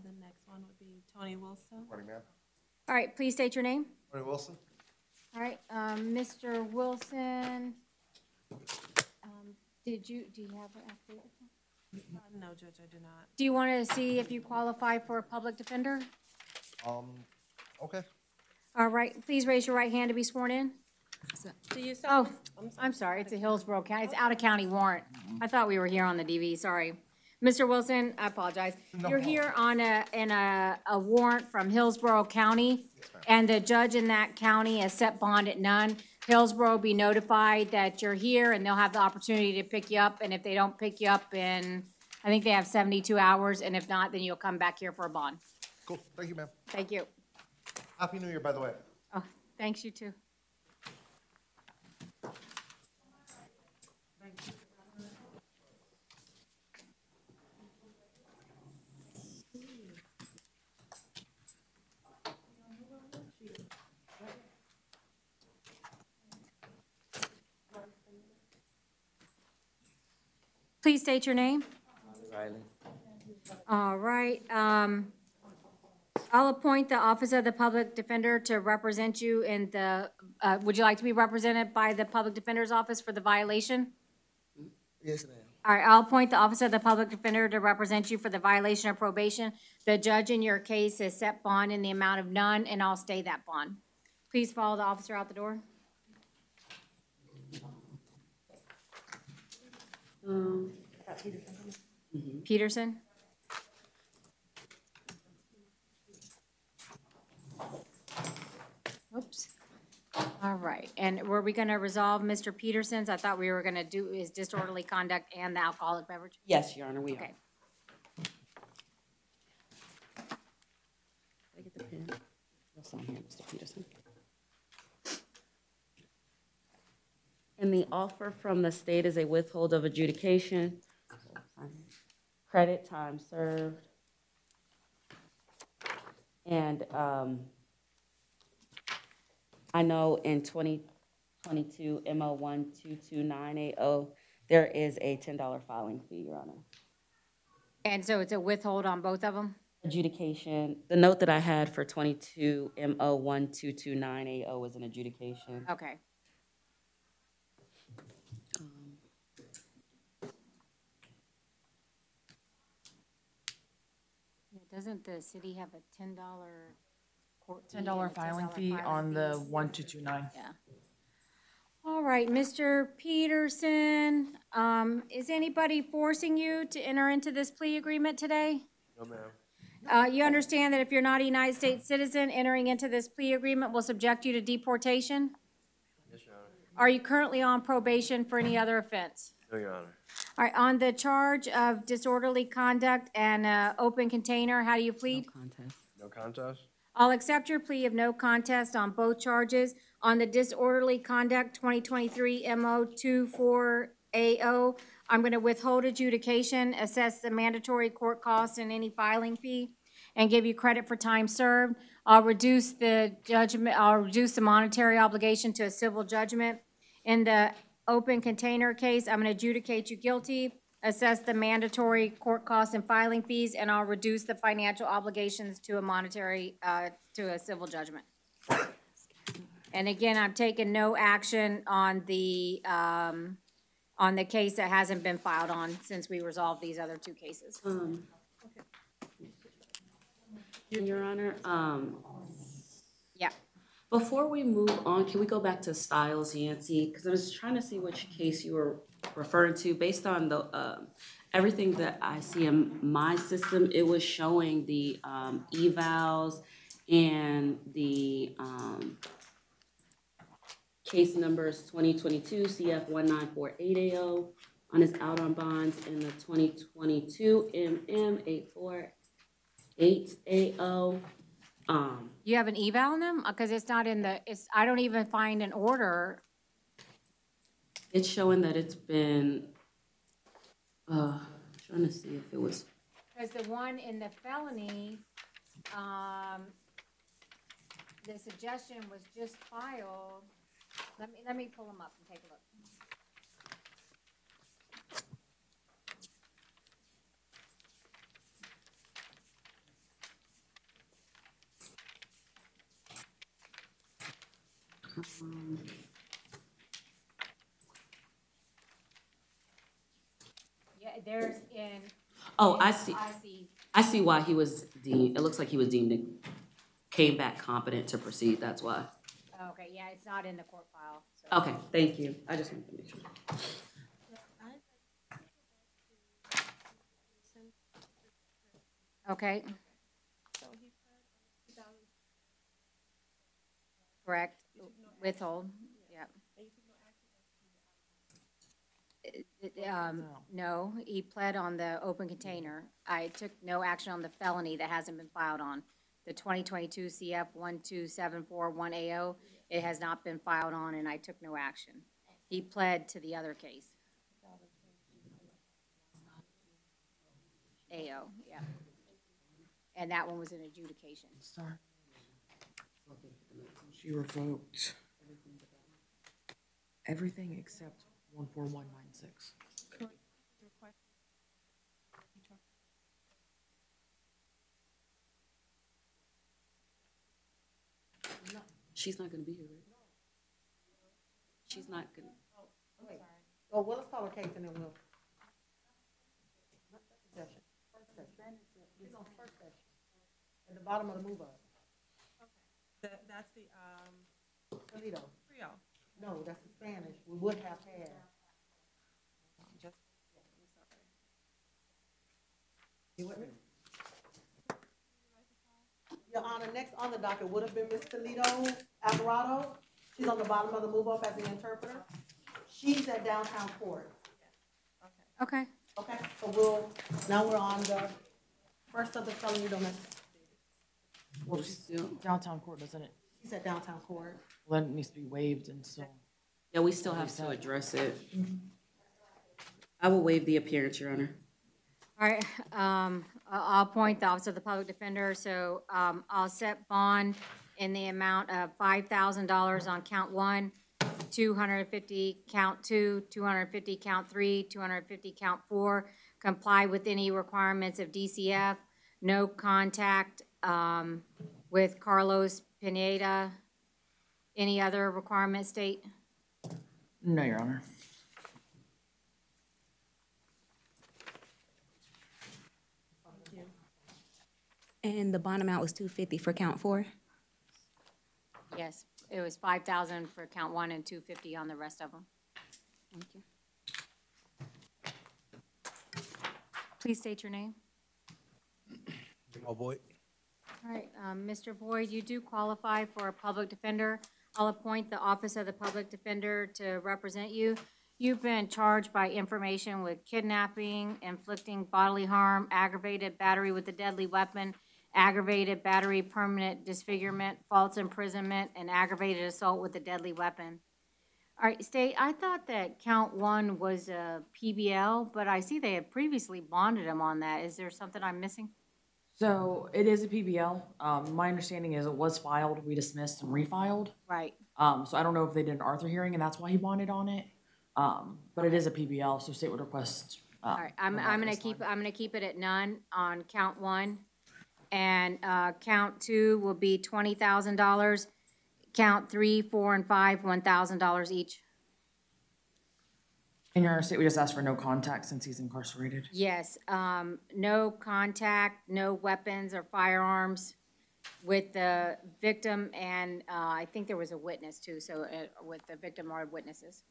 The next one would be Tony Wilson. Morning, ma'am. All right, please state your name. Tony Wilson. All right, Mr. Wilson, do you have an affidavit? No, Judge, I do not. Do you want to see if you qualify for a public defender? Okay. All right, please raise your right hand to be sworn in. Do you? Oh, I'm sorry, it's a Hillsborough County, it's out-of-county warrant. I thought we were here on the DV, sorry. Mr. Wilson, I apologize. No You're here on a warrant from Hillsborough County, and the judge in that county has set bond at none. Hillsborough will be notified that you're here, and they'll have the opportunity to pick you up, and if they don't pick you up in, I think they have 72 hours, and if not, then you'll come back here for a bond. Cool. Thank you, ma'am. Thank you. Happy New Year, by the way. Oh, thanks, you too. Please state your name. Riley. All right, I'll appoint the Office of the Public Defender to represent you in the, would you like to be represented by the Public Defender's Office for the violation? Yes, ma'am. All right, I'll appoint the Office of the Public Defender to represent you for the violation of probation. The judge in your case has set bond in the amount of none, and I'll stay that bond. Please follow the officer out the door. Peterson? Oops. All right, and were we gonna resolve Mr. Peterson's? I thought we were gonna do his disorderly conduct and the alcoholic beverage. Yes, Your Honor, we are. Okay. Can I get the pen? You'll sign here, Mr. Peterson. And the offer from the state is a withhold of adjudication, credit time served, and I know in 2022 MO 122980, there is a $10 filing fee, Your Honor. And so it's a withhold on both of them? Adjudication, the note that I had for 22 MO 122980 was an adjudication. Okay. Doesn't the city have a $10 court fee? $10 filing fee on the 1229. Yeah. All right, Mr. Peterson, is anybody forcing you to enter into this plea agreement today? No, ma'am. You understand that if you're not a United States citizen, entering into this plea agreement will subject you to deportation? Yes, Your Honor. Are you currently on probation for any other offense? No, Your Honor. All right, on the charge of disorderly conduct and open container, how do you plead? No contest. No contest? I'll accept your plea of no contest on both charges. On the disorderly conduct 2023 MO 2480, I'm going to withhold adjudication, assess the mandatory court costs and any filing fee, and give you credit for time served. I'll reduce the judgment, I'll reduce the monetary obligation to a civil judgment. In the open container case, I'm going to adjudicate you guilty, assess the mandatory court costs and filing fees, and I'll reduce the financial obligations to a monetary, to a civil judgment. And again, I'm taking no action on the case that hasn't been filed on since we resolved these other two cases. Your Honor, Yeah. before we move on, can we go back to Stiles Yancey? Because I was trying to see which case you were referring to. Based on the everything that I see in my system, it was showing the evals and the case numbers 2022 CF 19480 on his out on bonds, and the 2022 MM 84880. You have an eval in them? Because it's not in the, I don't even find an order. It's showing that it's been, trying to see if it was. Because the one in the felony, the suggestion was just filed. Let me pull them up and take a look. there's in. Oh, I see. I see why he was deemed, it looks like he was deemed, came back competent to proceed, that's why. Okay, yeah, it's not in the court file. So. Okay, thank you. I just wanted to make sure. Okay. Correct. Withhold, yeah. No, he pled on the open container. I took no action on the felony that hasn't been filed on. The 2022 CF 12741AO, it has not been filed on, and I took no action. He pled to the other case. AO, yeah. And that one was an adjudication. Sorry. She revoked everything except 14196. She's not gonna be here, right? She's not gonna. Wait. Well, let's call her case and then we'll. Session. First session. She's on first session. At the bottom of the move up. That's the, Toledo. Creole. No, that's the Spanish. We would have had. You with me? Your Honor, next on the docket would have been Ms. Toledo Alvarado. She's on the bottom of the move up as the interpreter. She's at downtown court. Okay. Okay, so now we're on the first of the felony domestic. Well, she's still downtown court, doesn't it? She's at downtown court. Well, that needs to be waived and so. Yeah, we still have to address it. I will waive the appearance, Your Honor. All right, I'll appoint the Office of the Public Defender, so I'll set bond in the amount of $5,000 on count 1, 250 count 2, 250 count 3, 250 count 4, comply with any requirements of DCF, no contact with Carlos Pineda. Any other requirement state? No, Your Honor. And the bond amount was $250 for count 4? Yes, it was 5,000 for count 1 and 250 on the rest of them. Thank you. Please state your name. Jamal Boyd. All right, Mr. Boyd, you do qualify for a public defender. I'll appoint the Office of the Public Defender to represent you. You've been charged by information with kidnapping, inflicting bodily harm, aggravated battery with a deadly weapon, aggravated battery, permanent disfigurement, false imprisonment, and aggravated assault with a deadly weapon. All right, State, I thought that count 1 was a PBL, but I see they had previously bonded him on that. Is there something I'm missing? So it is a PBL. My understanding is it was filed, we dismissed and refiled. Right. So I don't know if they did an Arthur hearing and that's why he bonded on it. But it is a PBL, so state would request. All right, I'm gonna keep it at none on count 1. And count 2 will be $20,000. Count 3, 4, and 5, $1,000 each. In your state, we just asked for no contact since he's incarcerated. Yes, no contact, no weapons or firearms with the victim, and I think there was a witness too, so with the victim or witnesses.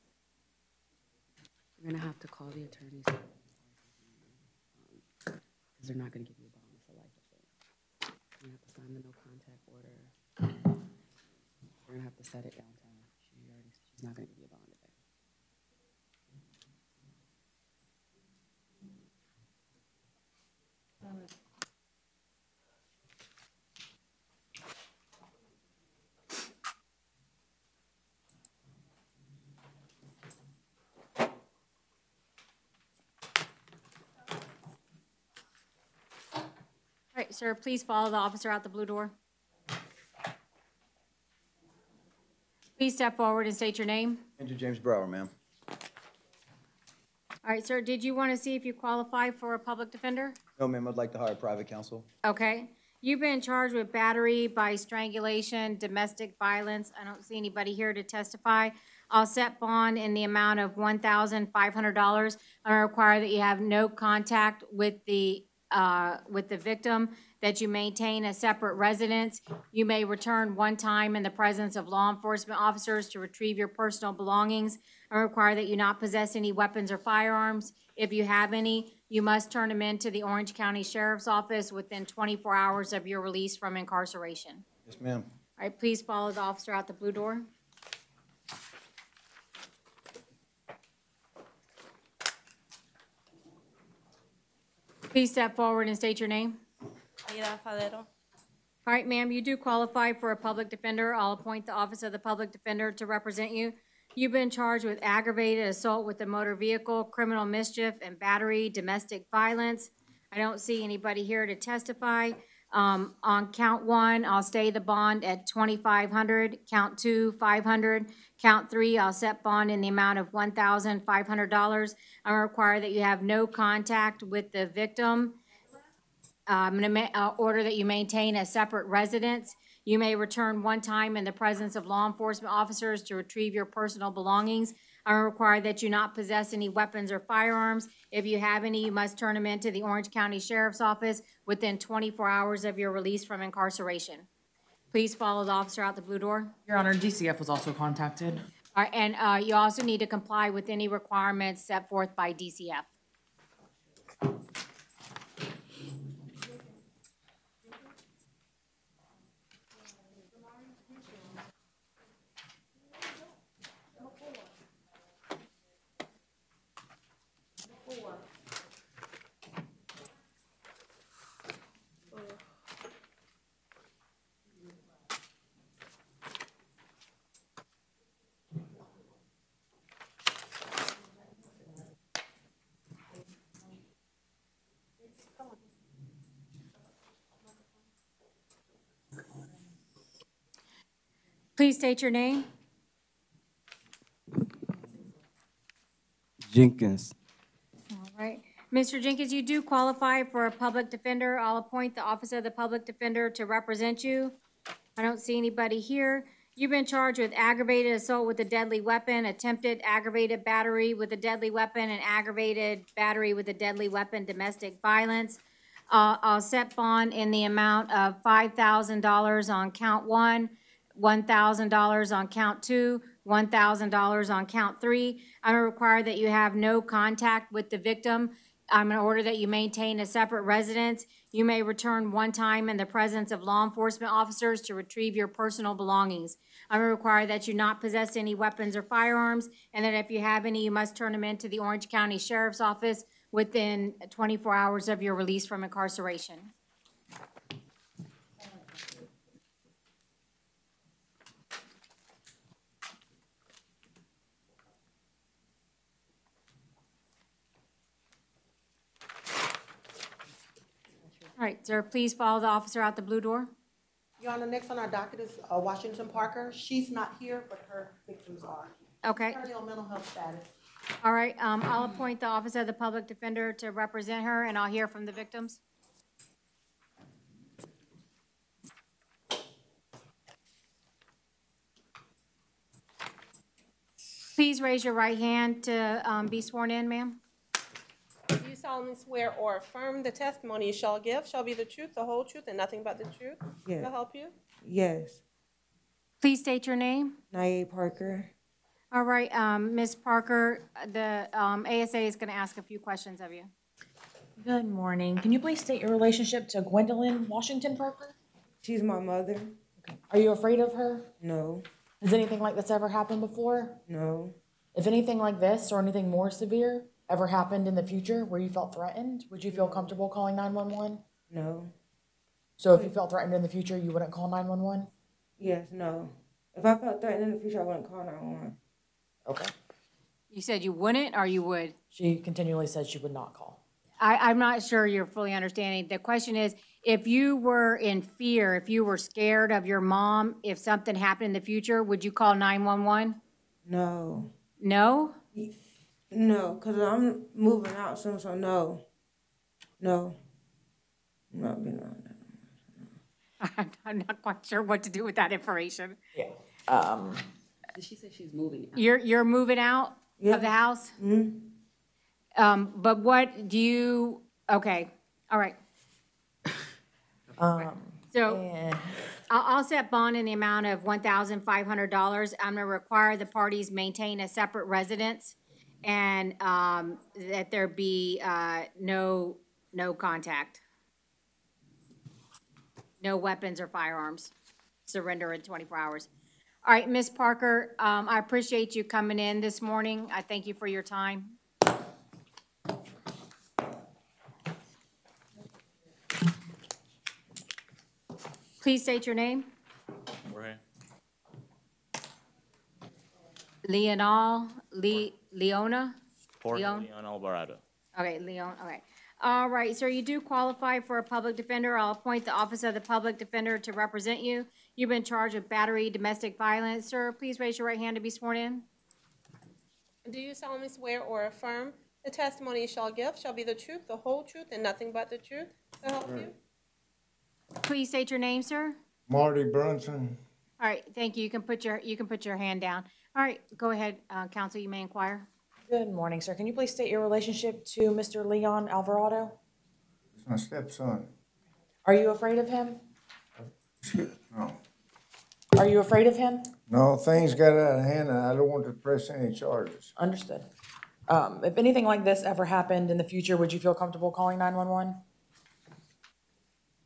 You're gonna have to call the attorneys. Because they're not gonna give you a bond for life, I think. You're gonna have to sign the no contact order. We're gonna have to set it downtown. She's not gonna give you a bond today. All right, sir, please follow the officer out the blue door. Please step forward and state your name. Andrew James Brower, ma'am. All right, sir, did you want to see if you qualify for a public defender? No, ma'am, I'd like to hire private counsel. Okay. You've been charged with battery by strangulation, domestic violence. I don't see anybody here to testify. I'll set bond in the amount of $1,500. I require that you have no contact with the victim, that you maintain a separate residence. You may return one time in the presence of law enforcement officers to retrieve your personal belongings. I require that you not possess any weapons or firearms. If you have any, you must turn them in to the Orange County Sheriff's Office within 24 hours of your release from incarceration. Yes, ma'am. All right, please follow the officer out the blue door. Please step forward and state your name. Aida Fadero. All right, ma'am, you do qualify for a public defender. I'll appoint the office of the public defender to represent you. You've been charged with aggravated assault with a motor vehicle, criminal mischief, and battery, domestic violence. I don't see anybody here to testify. On count 1, I'll stay the bond at $2,500. Count 2, $500. Count 3, I'll set bond in the amount of $1,500. I require that you have no contact with the victim. I'm going to order that you maintain a separate residence. You may return one time in the presence of law enforcement officers to retrieve your personal belongings. I require that you not possess any weapons or firearms. If you have any, you must turn them into the Orange County Sheriff's Office within 24 hours of your release from incarceration. Please follow the officer out the blue door. Your Honor, DCF was also contacted. All right, and you also need to comply with any requirements set forth by DCF. Please state your name. Jenkins. All right. Mr. Jenkins, you do qualify for a public defender. I'll appoint the office of the public defender to represent you. I don't see anybody here. You've been charged with aggravated assault with a deadly weapon, attempted aggravated battery with a deadly weapon, and aggravated battery with a deadly weapon, domestic violence. I'll set bond in the amount of $5,000 on count 1, $1,000 on count 2, $1,000 on count 3. I'm going to require that you have no contact with the victim. I'm going to order that you maintain a separate residence. You may return one time in the presence of law enforcement officers to retrieve your personal belongings. I'm going to require that you not possess any weapons or firearms, and that if you have any, you must turn them into the Orange County Sheriff's Office within 24 hours of your release from incarceration. All right, sir, please follow the officer out the blue door. Your Honor, next on our docket is Washington Parker. She's not here, but her victims are. Okay. Currently on mental health status. All right, I'll appoint the office of the public defender to represent her, and I'll hear from the victims. Please raise your right hand to be sworn in, ma'am. Do you solemnly swear or affirm the testimony you shall give shall be the truth, the whole truth, and nothing but the truth? Yes. To help you? Yes. Please state your name. Nia Parker. All right, Ms. Parker, the ASA is going to ask a few questions of you. Good morning. Can you please state your relationship to Gwendolyn Washington Parker? She's my mother. Okay. Are you afraid of her? No. Has anything like this ever happened before? No. If anything like this or anything more severe ever happened in the future where you felt threatened, would you feel comfortable calling 911? No. So if you felt threatened in the future, you wouldn't call 911? Yes, no. If I felt threatened in the future, I wouldn't call 911. Okay. You said you wouldn't, or you would? She continually said she would not call. I'm not sure you're fully understanding. The question is, if you were in fear, if you were scared of your mom, if something happened in the future, would you call 911? No. No? No, because I'm moving out soon, so no. No. I'm not being around that. I'm not quite sure what to do with that information. Yeah. Did she say she's moving out? You're moving out of the house? But what do you, okay, all right. So I'll set bond in the amount of $1,500. I'm gonna require the parties maintain a separate residence and, that there be, no contact. No weapons or firearms. Surrender in 24 hours. All right, Ms. Parker, I appreciate you coming in this morning. I thank you for your time. Please state your name. Right. Leona? Leon Alvarado. Okay, Leon, okay. All right, sir, you do qualify for a public defender. I'll appoint the Office of the Public Defender to represent you. You've been charged with battery, domestic violence. Sir, please raise your right hand to be sworn in. Do you solemnly swear or affirm the testimony you shall give shall be the truth, the whole truth, and nothing but the truth to help you? Please state your name, sir. Marty Brunson. All right, thank you. You can put your hand down. All right, go ahead, counsel, you may inquire. Good morning, sir. Can you please state your relationship to Mr. Leon Alvarado? He's my stepson. Are you afraid of him? No. Are you afraid of him? No, things got out of hand and I don't want to press any charges. Understood. If anything like this ever happened in the future, would you feel comfortable calling 911?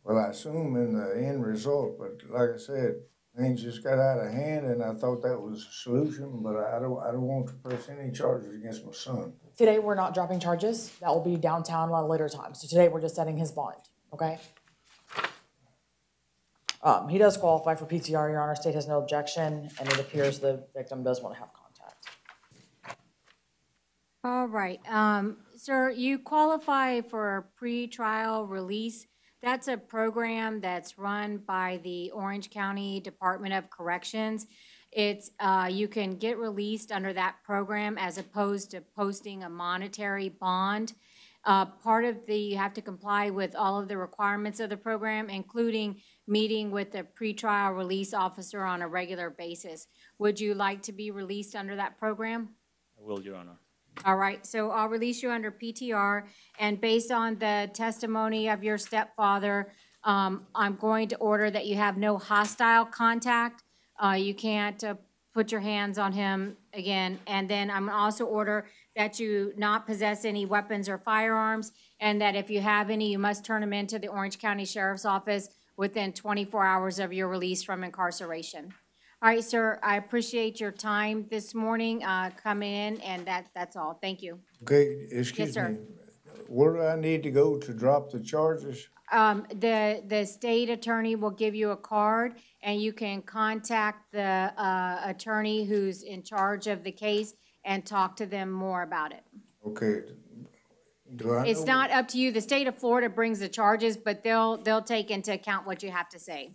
Well, I assume in the end result, but like I said, things just got out of hand and I thought that was a solution, but I don't want to press any charges against my son. Today, we're not dropping charges. That will be downtown at a later time. So today, we're just setting his bond, okay? He does qualify for PTR, Your Honor. State has no objection, and it appears the victim does want to have contact. All right, sir, you qualify for a pretrial release. That's a program that's run by the Orange County Department of Corrections. It's, you can get released under that program as opposed to posting a monetary bond. Part of you have to comply with all of the requirements of the program, including meeting with the pretrial release officer on a regular basis. Would you like to be released under that program? I will, Your Honor. All right, so I'll release you under PTR, and based on the testimony of your stepfather, I'm going to order that you have no hostile contact. You can't put your hands on him again, and then I'm gonna also order that you not possess any weapons or firearms, and that if you have any, you must turn them into the Orange County Sheriff's Office within 24 hours of your release from incarceration. All right, sir, I appreciate your time this morning, coming in, and that's all. Thank you. Okay, excuse sir. me. Where do I need to go to drop the charges? The state attorney will give you a card, and you can contact the attorney who's in charge of the case and talk to them more about it. Okay. Do I It's know- not up to you. The state of Florida brings the charges, but they'll take into account what you have to say.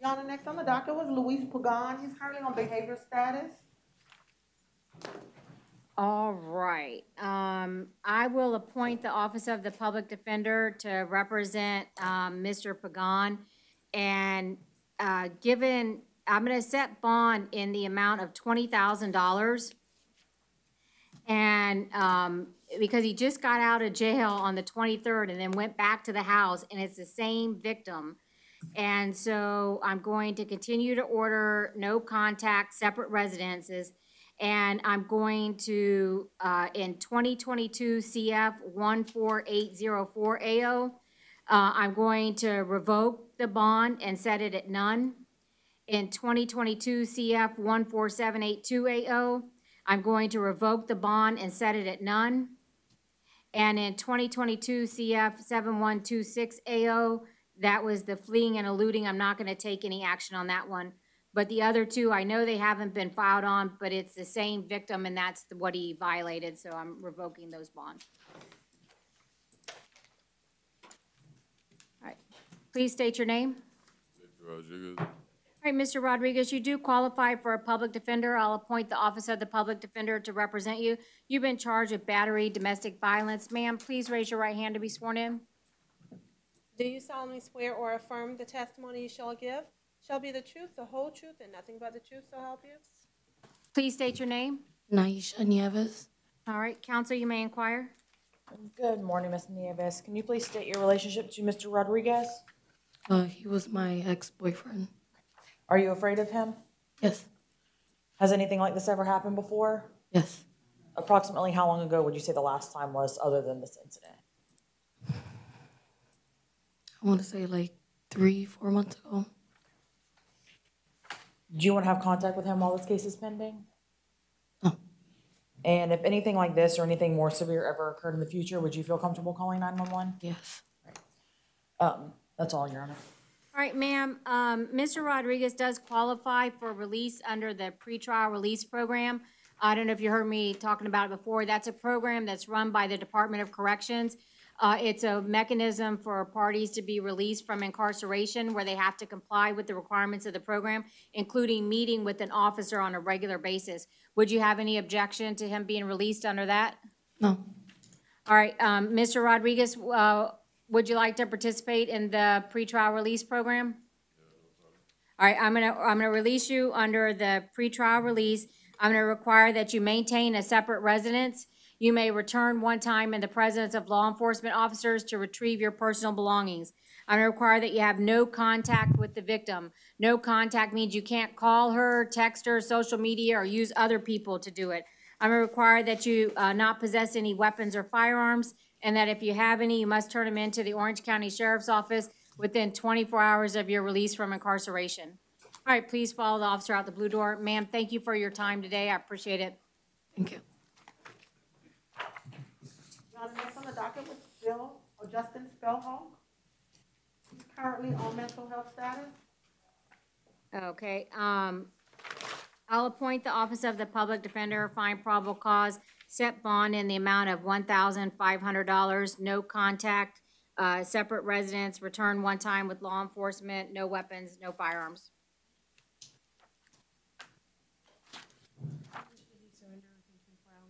Your Honor, next on the docket was Luis Pagan. He's currently on behavior status. All right. I will appoint the Office of the Public Defender to represent Mr. Pagan. And given, I'm going to set bond in the amount of $20,000. And because he just got out of jail on the 23rd and then went back to the house, and it's the same victim. And so I'm going to continue to order no contact, separate residences. And I'm going to, in 2022 CF 14804 AO, I'm going to revoke the bond and set it at none. In 2022 CF 14782 AO, I'm going to revoke the bond and set it at none. And in 2022 CF 7126 AO, that was the fleeing and eluding. I'm not going to take any action on that one. But the other two, I know they haven't been filed on, but it's the same victim, and that's what he violated, so I'm revoking those bonds. All right. Please state your name. All All right, Mr. Rodriguez, you do qualify for a public defender. I'll appoint the Office of the Public Defender to represent you. You've been charged with battery, domestic violence. Ma'am, please raise your right hand to be sworn in. Do you solemnly swear or affirm the testimony you shall give shall be the truth, the whole truth, and nothing but the truth, so help you? Please state your name. Naisha Nieves. All right, counsel, you may inquire. Good morning, Ms. Nieves. Can you please state your relationship to Mr. Rodriguez? He was my ex-boyfriend. Are you afraid of him? Yes. Has anything like this ever happened before? Yes. Approximately how long ago would you say the last time was other than this incident? I want to say like 3-4 months ago. Do you want to have contact with him while this case is pending? No. And if anything like this or anything more severe ever occurred in the future, would you feel comfortable calling 911? Yes. That's all, Your Honor. All right, ma'am, Mr. Rodriguez does qualify for release under the pretrial release program. I don't know if you heard me talking about it before. That's a program that's run by the Department of Corrections. It's a mechanism for parties to be released from incarceration where they have to comply with the requirements of the program, including meeting with an officer on a regular basis. Would you have any objection to him being released under that? No. All right, Mr. Rodriguez, would you like to participate in the pretrial release program? All right, I'm gonna release you under the pretrial release. I'm gonna require that you maintain a separate residence. You may return one time in the presence of law enforcement officers to retrieve your personal belongings. I'm gonna require that you have no contact with the victim. No contact means you can't call her, text her, social media, or use other people to do it. I'm gonna require that you not possess any weapons or firearms, and that if you have any, you must turn them into the Orange County Sheriff's Office within 24 hours of your release from incarceration. All right, please follow the officer out the blue door. Ma'am, thank you for your time today. I appreciate it. Thank you. Next on the docket was Justin Spellhawk. He's currently on mental health status. Okay, I'll appoint the Office of the Public Defender, find probable cause, set bond in the amount of $1,500, no contact, separate residence, return one time with law enforcement, no weapons, no firearms.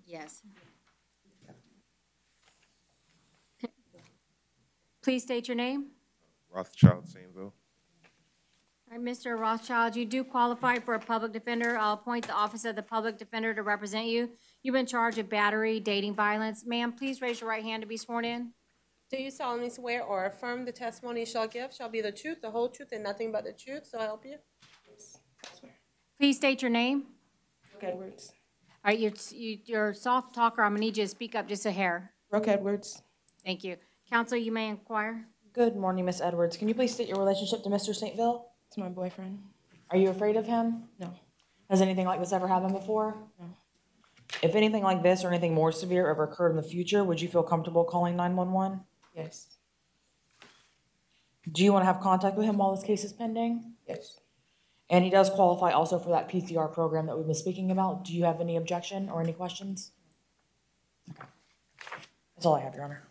Yes. Please state your name. Rothschild, Sameville. All right, Mr. Rothschild, you do qualify for a public defender. I'll appoint the Office of the Public Defender to represent you. You've been charged with battery, dating violence. Ma'am, please raise your right hand to be sworn in. Do you solemnly swear or affirm the testimony you shall give shall be the truth, the whole truth, and nothing but the truth, so help you? Please state your name. Brooke Edwards. All right, you're a soft talker. I'm gonna need you to speak up just a hair. Brooke Edwards. Thank you. Counsel, you may inquire. Good morning, Miss Edwards. Can you please state your relationship to Mr. Saintville? It's my boyfriend. Are you afraid of him? No. Has anything like this ever happened before? No. If anything like this or anything more severe ever occurred in the future, would you feel comfortable calling 911? Yes. Do you want to have contact with him while this case is pending? Yes. And he does qualify also for that PCR program that we've been speaking about. Do you have any objection or any questions? Okay. That's all I have, Your Honor.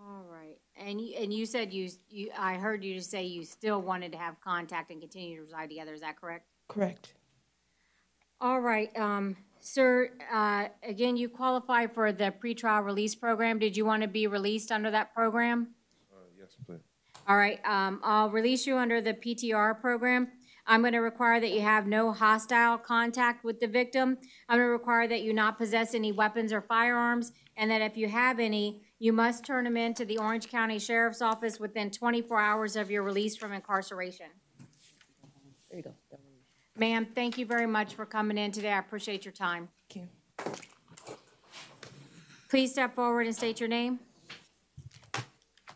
All right, and you said I heard you say you still wanted to have contact and continue to reside together. Is that correct? Correct. All right, sir. Again, you qualify for the pretrial release program. Did you want to be released under that program? Yes, please. All right, I'll release you under the PTR program. I'm going to require that you have no hostile contact with the victim. I'm going to require that you not possess any weapons or firearms, and that if you have any, you must turn them in to the Orange County Sheriff's Office within 24 hours of your release from incarceration. There you go. Ma'am, thank you very much for coming in today. I appreciate your time. Thank you. Please step forward and state your name.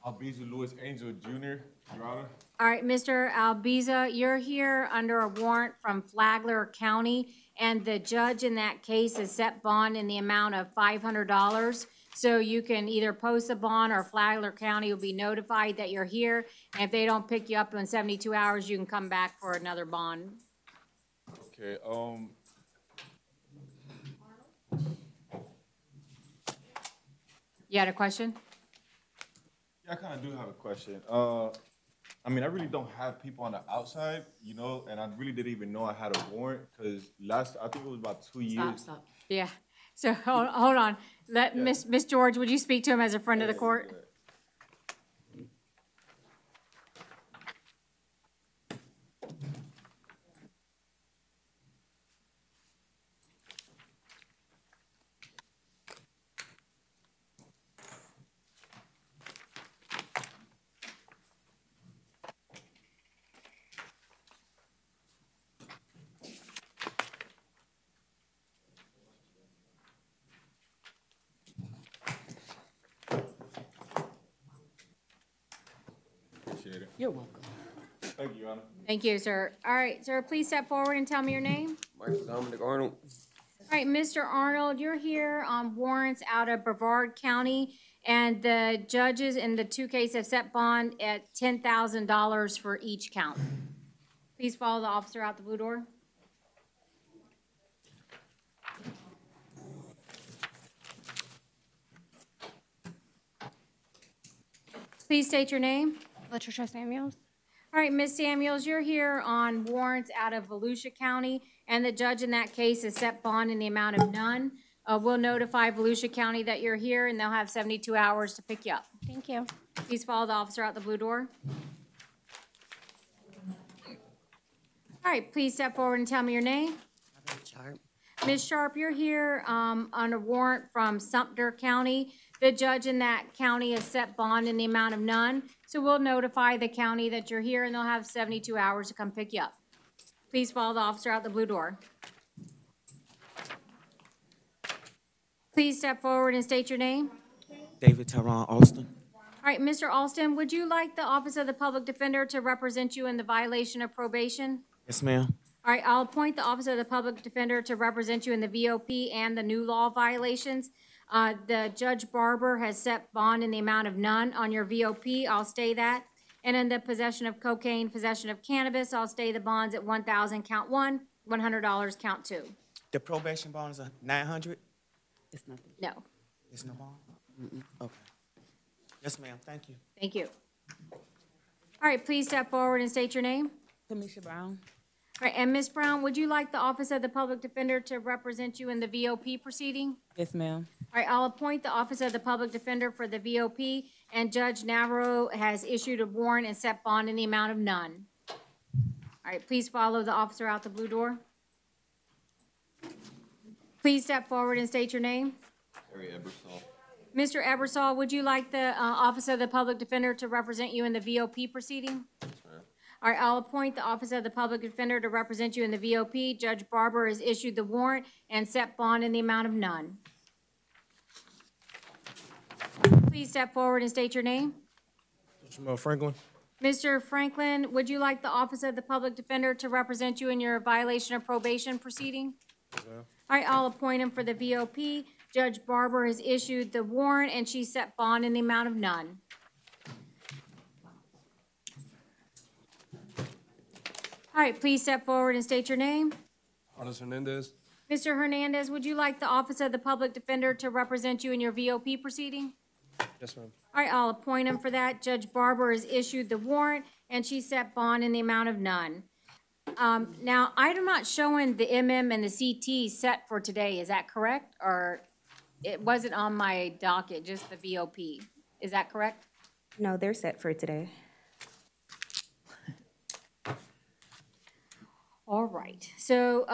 Albizu Lewis Angel Jr., Your Honor. All right, Mr. Albiza, you're here under a warrant from Flagler County, and the judge in that case has set bond in the amount of $500. So you can either post a bond, or Flagler County will be notified that you're here. And if they don't pick you up in 72 hours, you can come back for another bond. Okay, You had a question? yeah, I kind of do have a question. I mean, I really don't have people on the outside, you know, and I really didn't even know I had a warrant because I think it was about 2 years. Stop. Yeah. So hold on. Let Miss George, would you speak to him as a friend of the court? Appreciate it. You're welcome. Thank you, Your Honor. Thank you, sir. All right, sir, please step forward and tell me your name. Michael Dominic Arnold. All right, Mr. Arnold, you're here on warrants out of Brevard County, and the judges in the 2 cases have set bond at $10,000 for each count. Please follow the officer out the blue door. Please state your name. Latricia Samuels. All right, Ms. Samuels, you're here on warrants out of Volusia County, and the judge in that case has set bond in the amount of none. We'll notify Volusia County that you're here, and they'll have 72 hours to pick you up. Thank you. Please follow the officer out the blue door. All right, please step forward and tell me your name. Sharp. Ms. Sharp, you're here on a warrant from Sumter County. The judge in that county has set bond in the amount of none, so we'll notify the county that you're here, and they'll have 72 hours to come pick you up. Please follow the officer out the blue door. Please step forward and state your name. David Tyrone Alston. All right, Mr. Alston, would you like the Office of the Public Defender to represent you in the violation of probation? Yes, ma'am. All right, I'll appoint the Office of the Public Defender to represent you in the VOP and the new law violations. The Judge Barber has set bond in the amount of none on your VOP. I'll stay that. And in the possession of cocaine, possession of cannabis, I'll stay the bonds at $1,000, count one, $100, count two. The probation bond is $900? It's nothing. No. It's no bond? Okay. Yes, ma'am. Thank you. Thank you. All right, please step forward and state your name. Tamisha Brown. All right, and Ms. Brown, would you like the Office of the Public Defender to represent you in the VOP proceeding? Yes, ma'am. All right, I'll appoint the Office of the Public Defender for the VOP, and Judge Navarro has issued a warrant and set bond in the amount of none. All right, please follow the officer out the blue door. Please step forward and state your name. Harry Ebersol. Mr. Ebersol, would you like the Office of the Public Defender to represent you in the VOP proceeding? Yes, ma'am. All right, I'll appoint the Office of the Public Defender to represent you in the VOP. Judge Barber has issued the warrant and set bond in the amount of none. Please step forward and state your name. Jamel Franklin. Mr. Franklin, would you like the Office of the Public Defender to represent you in your violation of probation proceeding? Yes, ma'am. All right, I'll appoint him for the VOP. Judge Barber has issued the warrant, and she set bond in the amount of none. All right, please step forward and state your name. Carlos Hernandez. Mr. Hernandez, would you like the Office of the Public Defender to represent you in your VOP proceeding? Yes, ma'am. All right, I'll appoint him for that. Judge Barber has issued the warrant, and she set bond in the amount of none. Now, I'm not showing the MM and the CT set for today. Is that correct? Or it wasn't on my docket, just the VOP. Is that correct? No, they're set for today. All right, so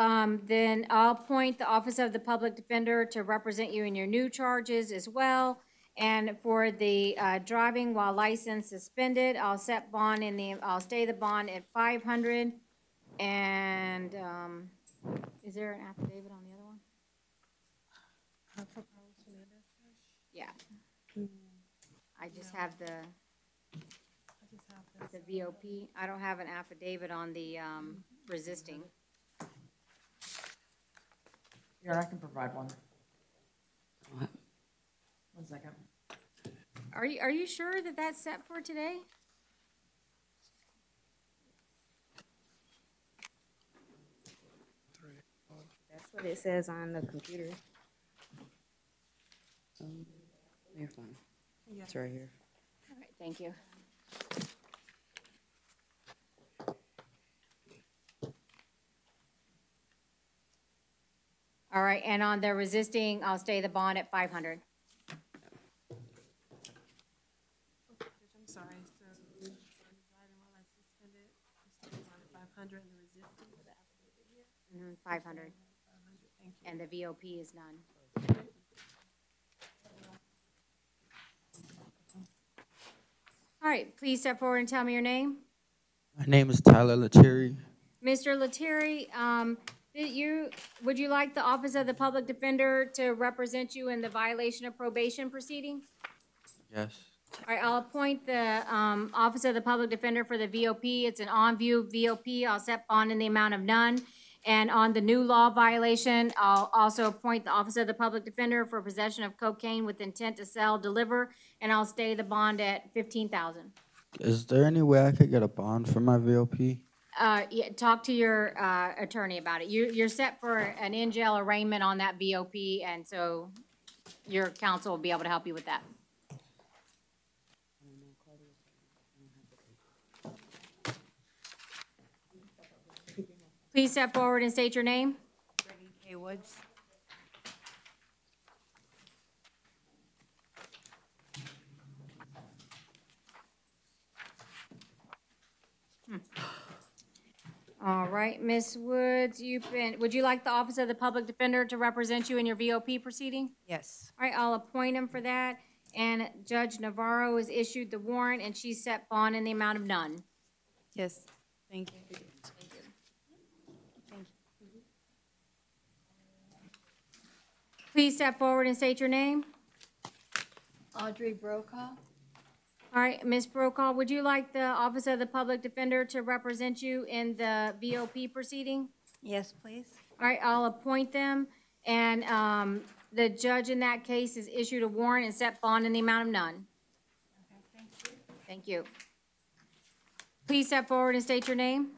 then I'll appoint the Office of the Public Defender to represent you in your new charges as well. And for the driving while license suspended, I'll set bond I'll stay the bond at 500. And is there an affidavit on the other one? Yeah. I just have the VOP. I don't have an affidavit on the resisting. Yeah, I can provide one. 1 second. Are you sure that that's set for today? That's what it says on the computer. You're fine. It's right here. All right, thank you. All right, and on the resisting, I'll stay the bond at 500. I'm sorry, so, on this item, while I suspended, it's still on 500 and the resistance for the affidavit here. 500. 500, thank you. And the VOP is none. All right, please step forward and tell me your name. My name is Tyler Lettieri. Mr. Lettieri, would you like the Office of the Public Defender to represent you in the violation of probation proceeding? Yes. All right, I'll appoint the Office of the Public Defender for the VOP. It's an on-view VOP. I'll set bond in the amount of none. And on the new law violation, I'll also appoint the Office of the Public Defender for possession of cocaine with intent to sell, deliver, and I'll stay the bond at $15,000. Is there any way I could get a bond for my VOP? Yeah, talk to your attorney about it. You're set for an in-jail arraignment on that VOP, and so your counsel will be able to help you with that. Please step forward and state your name. Brittany K. Woods. All right, Ms. Woods, would you like the Office of the Public Defender to represent you in your VOP proceeding? Yes. All right, I'll appoint him for that. And Judge Navarro has issued the warrant, and she set bond in the amount of none. Yes, thank you. Please step forward and state your name. Audrey Brokaw. All right, Ms. Brokaw, would you like the Office of the Public Defender to represent you in the VOP proceeding? Yes, please. All right, I'll appoint them, and the judge in that case has issued a warrant and set bond in the amount of none. Okay, thank you. Thank you. Please step forward and state your name.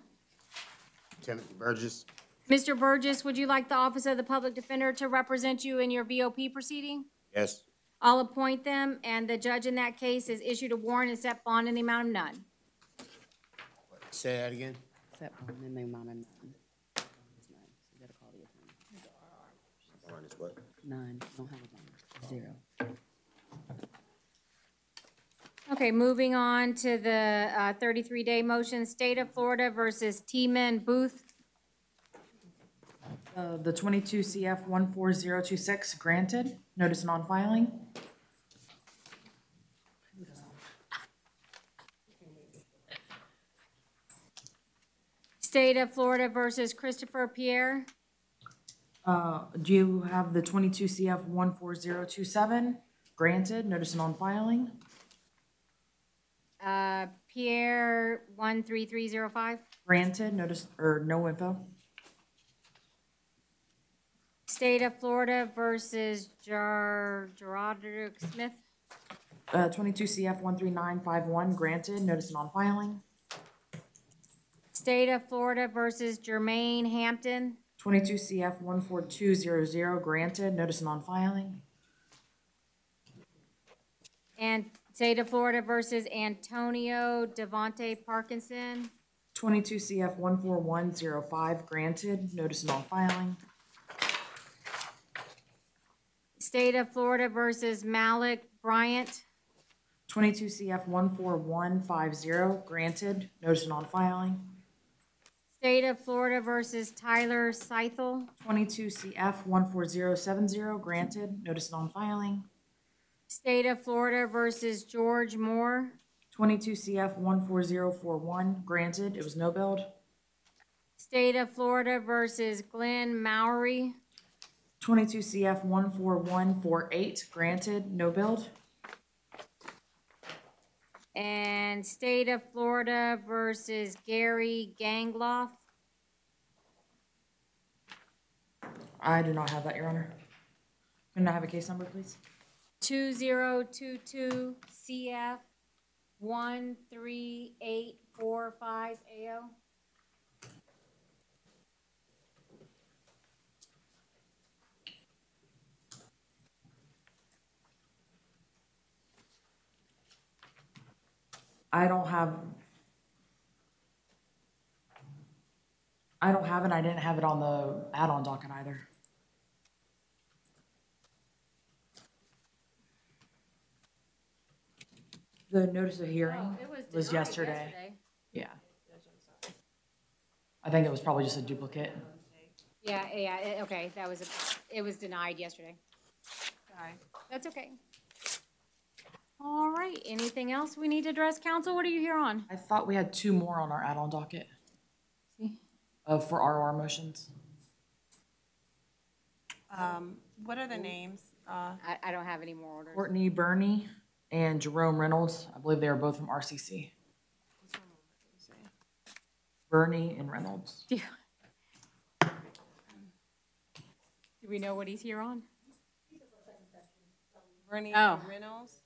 Kenneth Burgess. Mr. Burgess, would you like the Office of the Public Defender to represent you in your VOP proceeding? Yes. I'll appoint them, and the judge in that case has issued a warrant and set bond in the amount of none. Say that again. Set bond in the amount of none. It's none, so you gotta call the attorney. Bond is what? None, don't have a bond, 0. Okay, moving on to the 33-day motion, State of Florida versus T-Men Booth. The 22 CF 14026 granted, notice and on filing. State of Florida versus Christopher Pierre. Do you have the 22 CF 14027 granted, notice and on filing? Pierre 13305. Granted, notice, or no info. State of Florida versus Gerardrick Smith. 22 CF 13951 granted, notice and on filing. State of Florida versus Jermaine Hampton. 22 CF 14200 granted, notice and on filing. And State of Florida versus Antonio Devontae Parkinson. 22 CF 14105 granted, notice and on filing. State of Florida versus Malik Bryant. 22 CF 14150 granted, notice and on filing. State of Florida versus Tyler Seithel. 22 CF 14070 granted, notice and on filing. State of Florida versus George Moore. 22 CF 14041 granted, it was no billed. State of Florida versus Glenn Mowry. 22 CF 14148 granted, no billed. And State of Florida versus Gary Gangloff. I do not have that, Your Honor. Can I have a case number, please? 2022 CF 13845 AO. I don't have it. I didn't have it on the add-on docket either. The notice of hearing Oh, it was was denied yesterday. Yeah. I think it was probably just a duplicate. Yeah, okay, it was denied yesterday. Sorry. That's okay. All right, anything else we need to address, council? What are you here on? I thought we had 2 more on our add-on docket. See? For ROR motions. What are the names? I don't have any more orders. Courtney Burney and Jerome Reynolds. I believe they are both from RCC. Burney and Reynolds. Do we know what he's here on? Bernie Oh. Reynolds?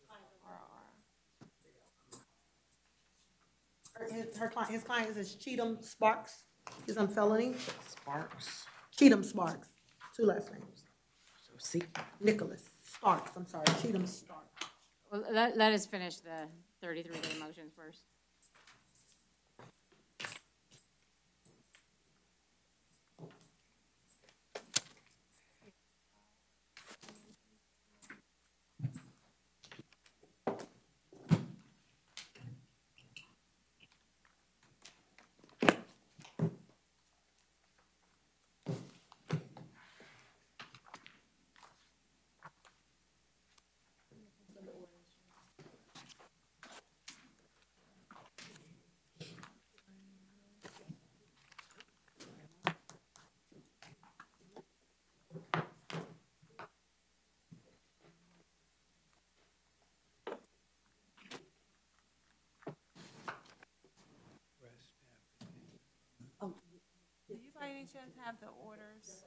His client is Cheatham Sparks. He's on felony. Sparks. Cheatham Sparks. 2 last names. So see. Nicholas Sparks, I'm sorry, Cheatham Sparks. Well, let us finish the 33-day motions first. Do you by any chance have the orders?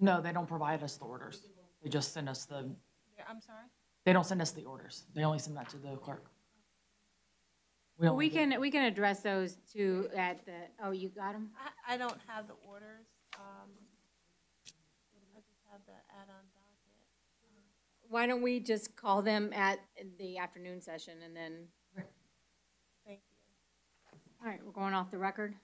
No, they don't provide us the orders. They just send us the, Yeah, I'm sorry? they don't send us the orders. They only send that to the clerk. We Well, don't we get- can address those two at the, oh, you got them? I don't have the orders. I just have the add-on docket. Why don't we just call them at the afternoon session and then, Thank you. all right, we're going off the record?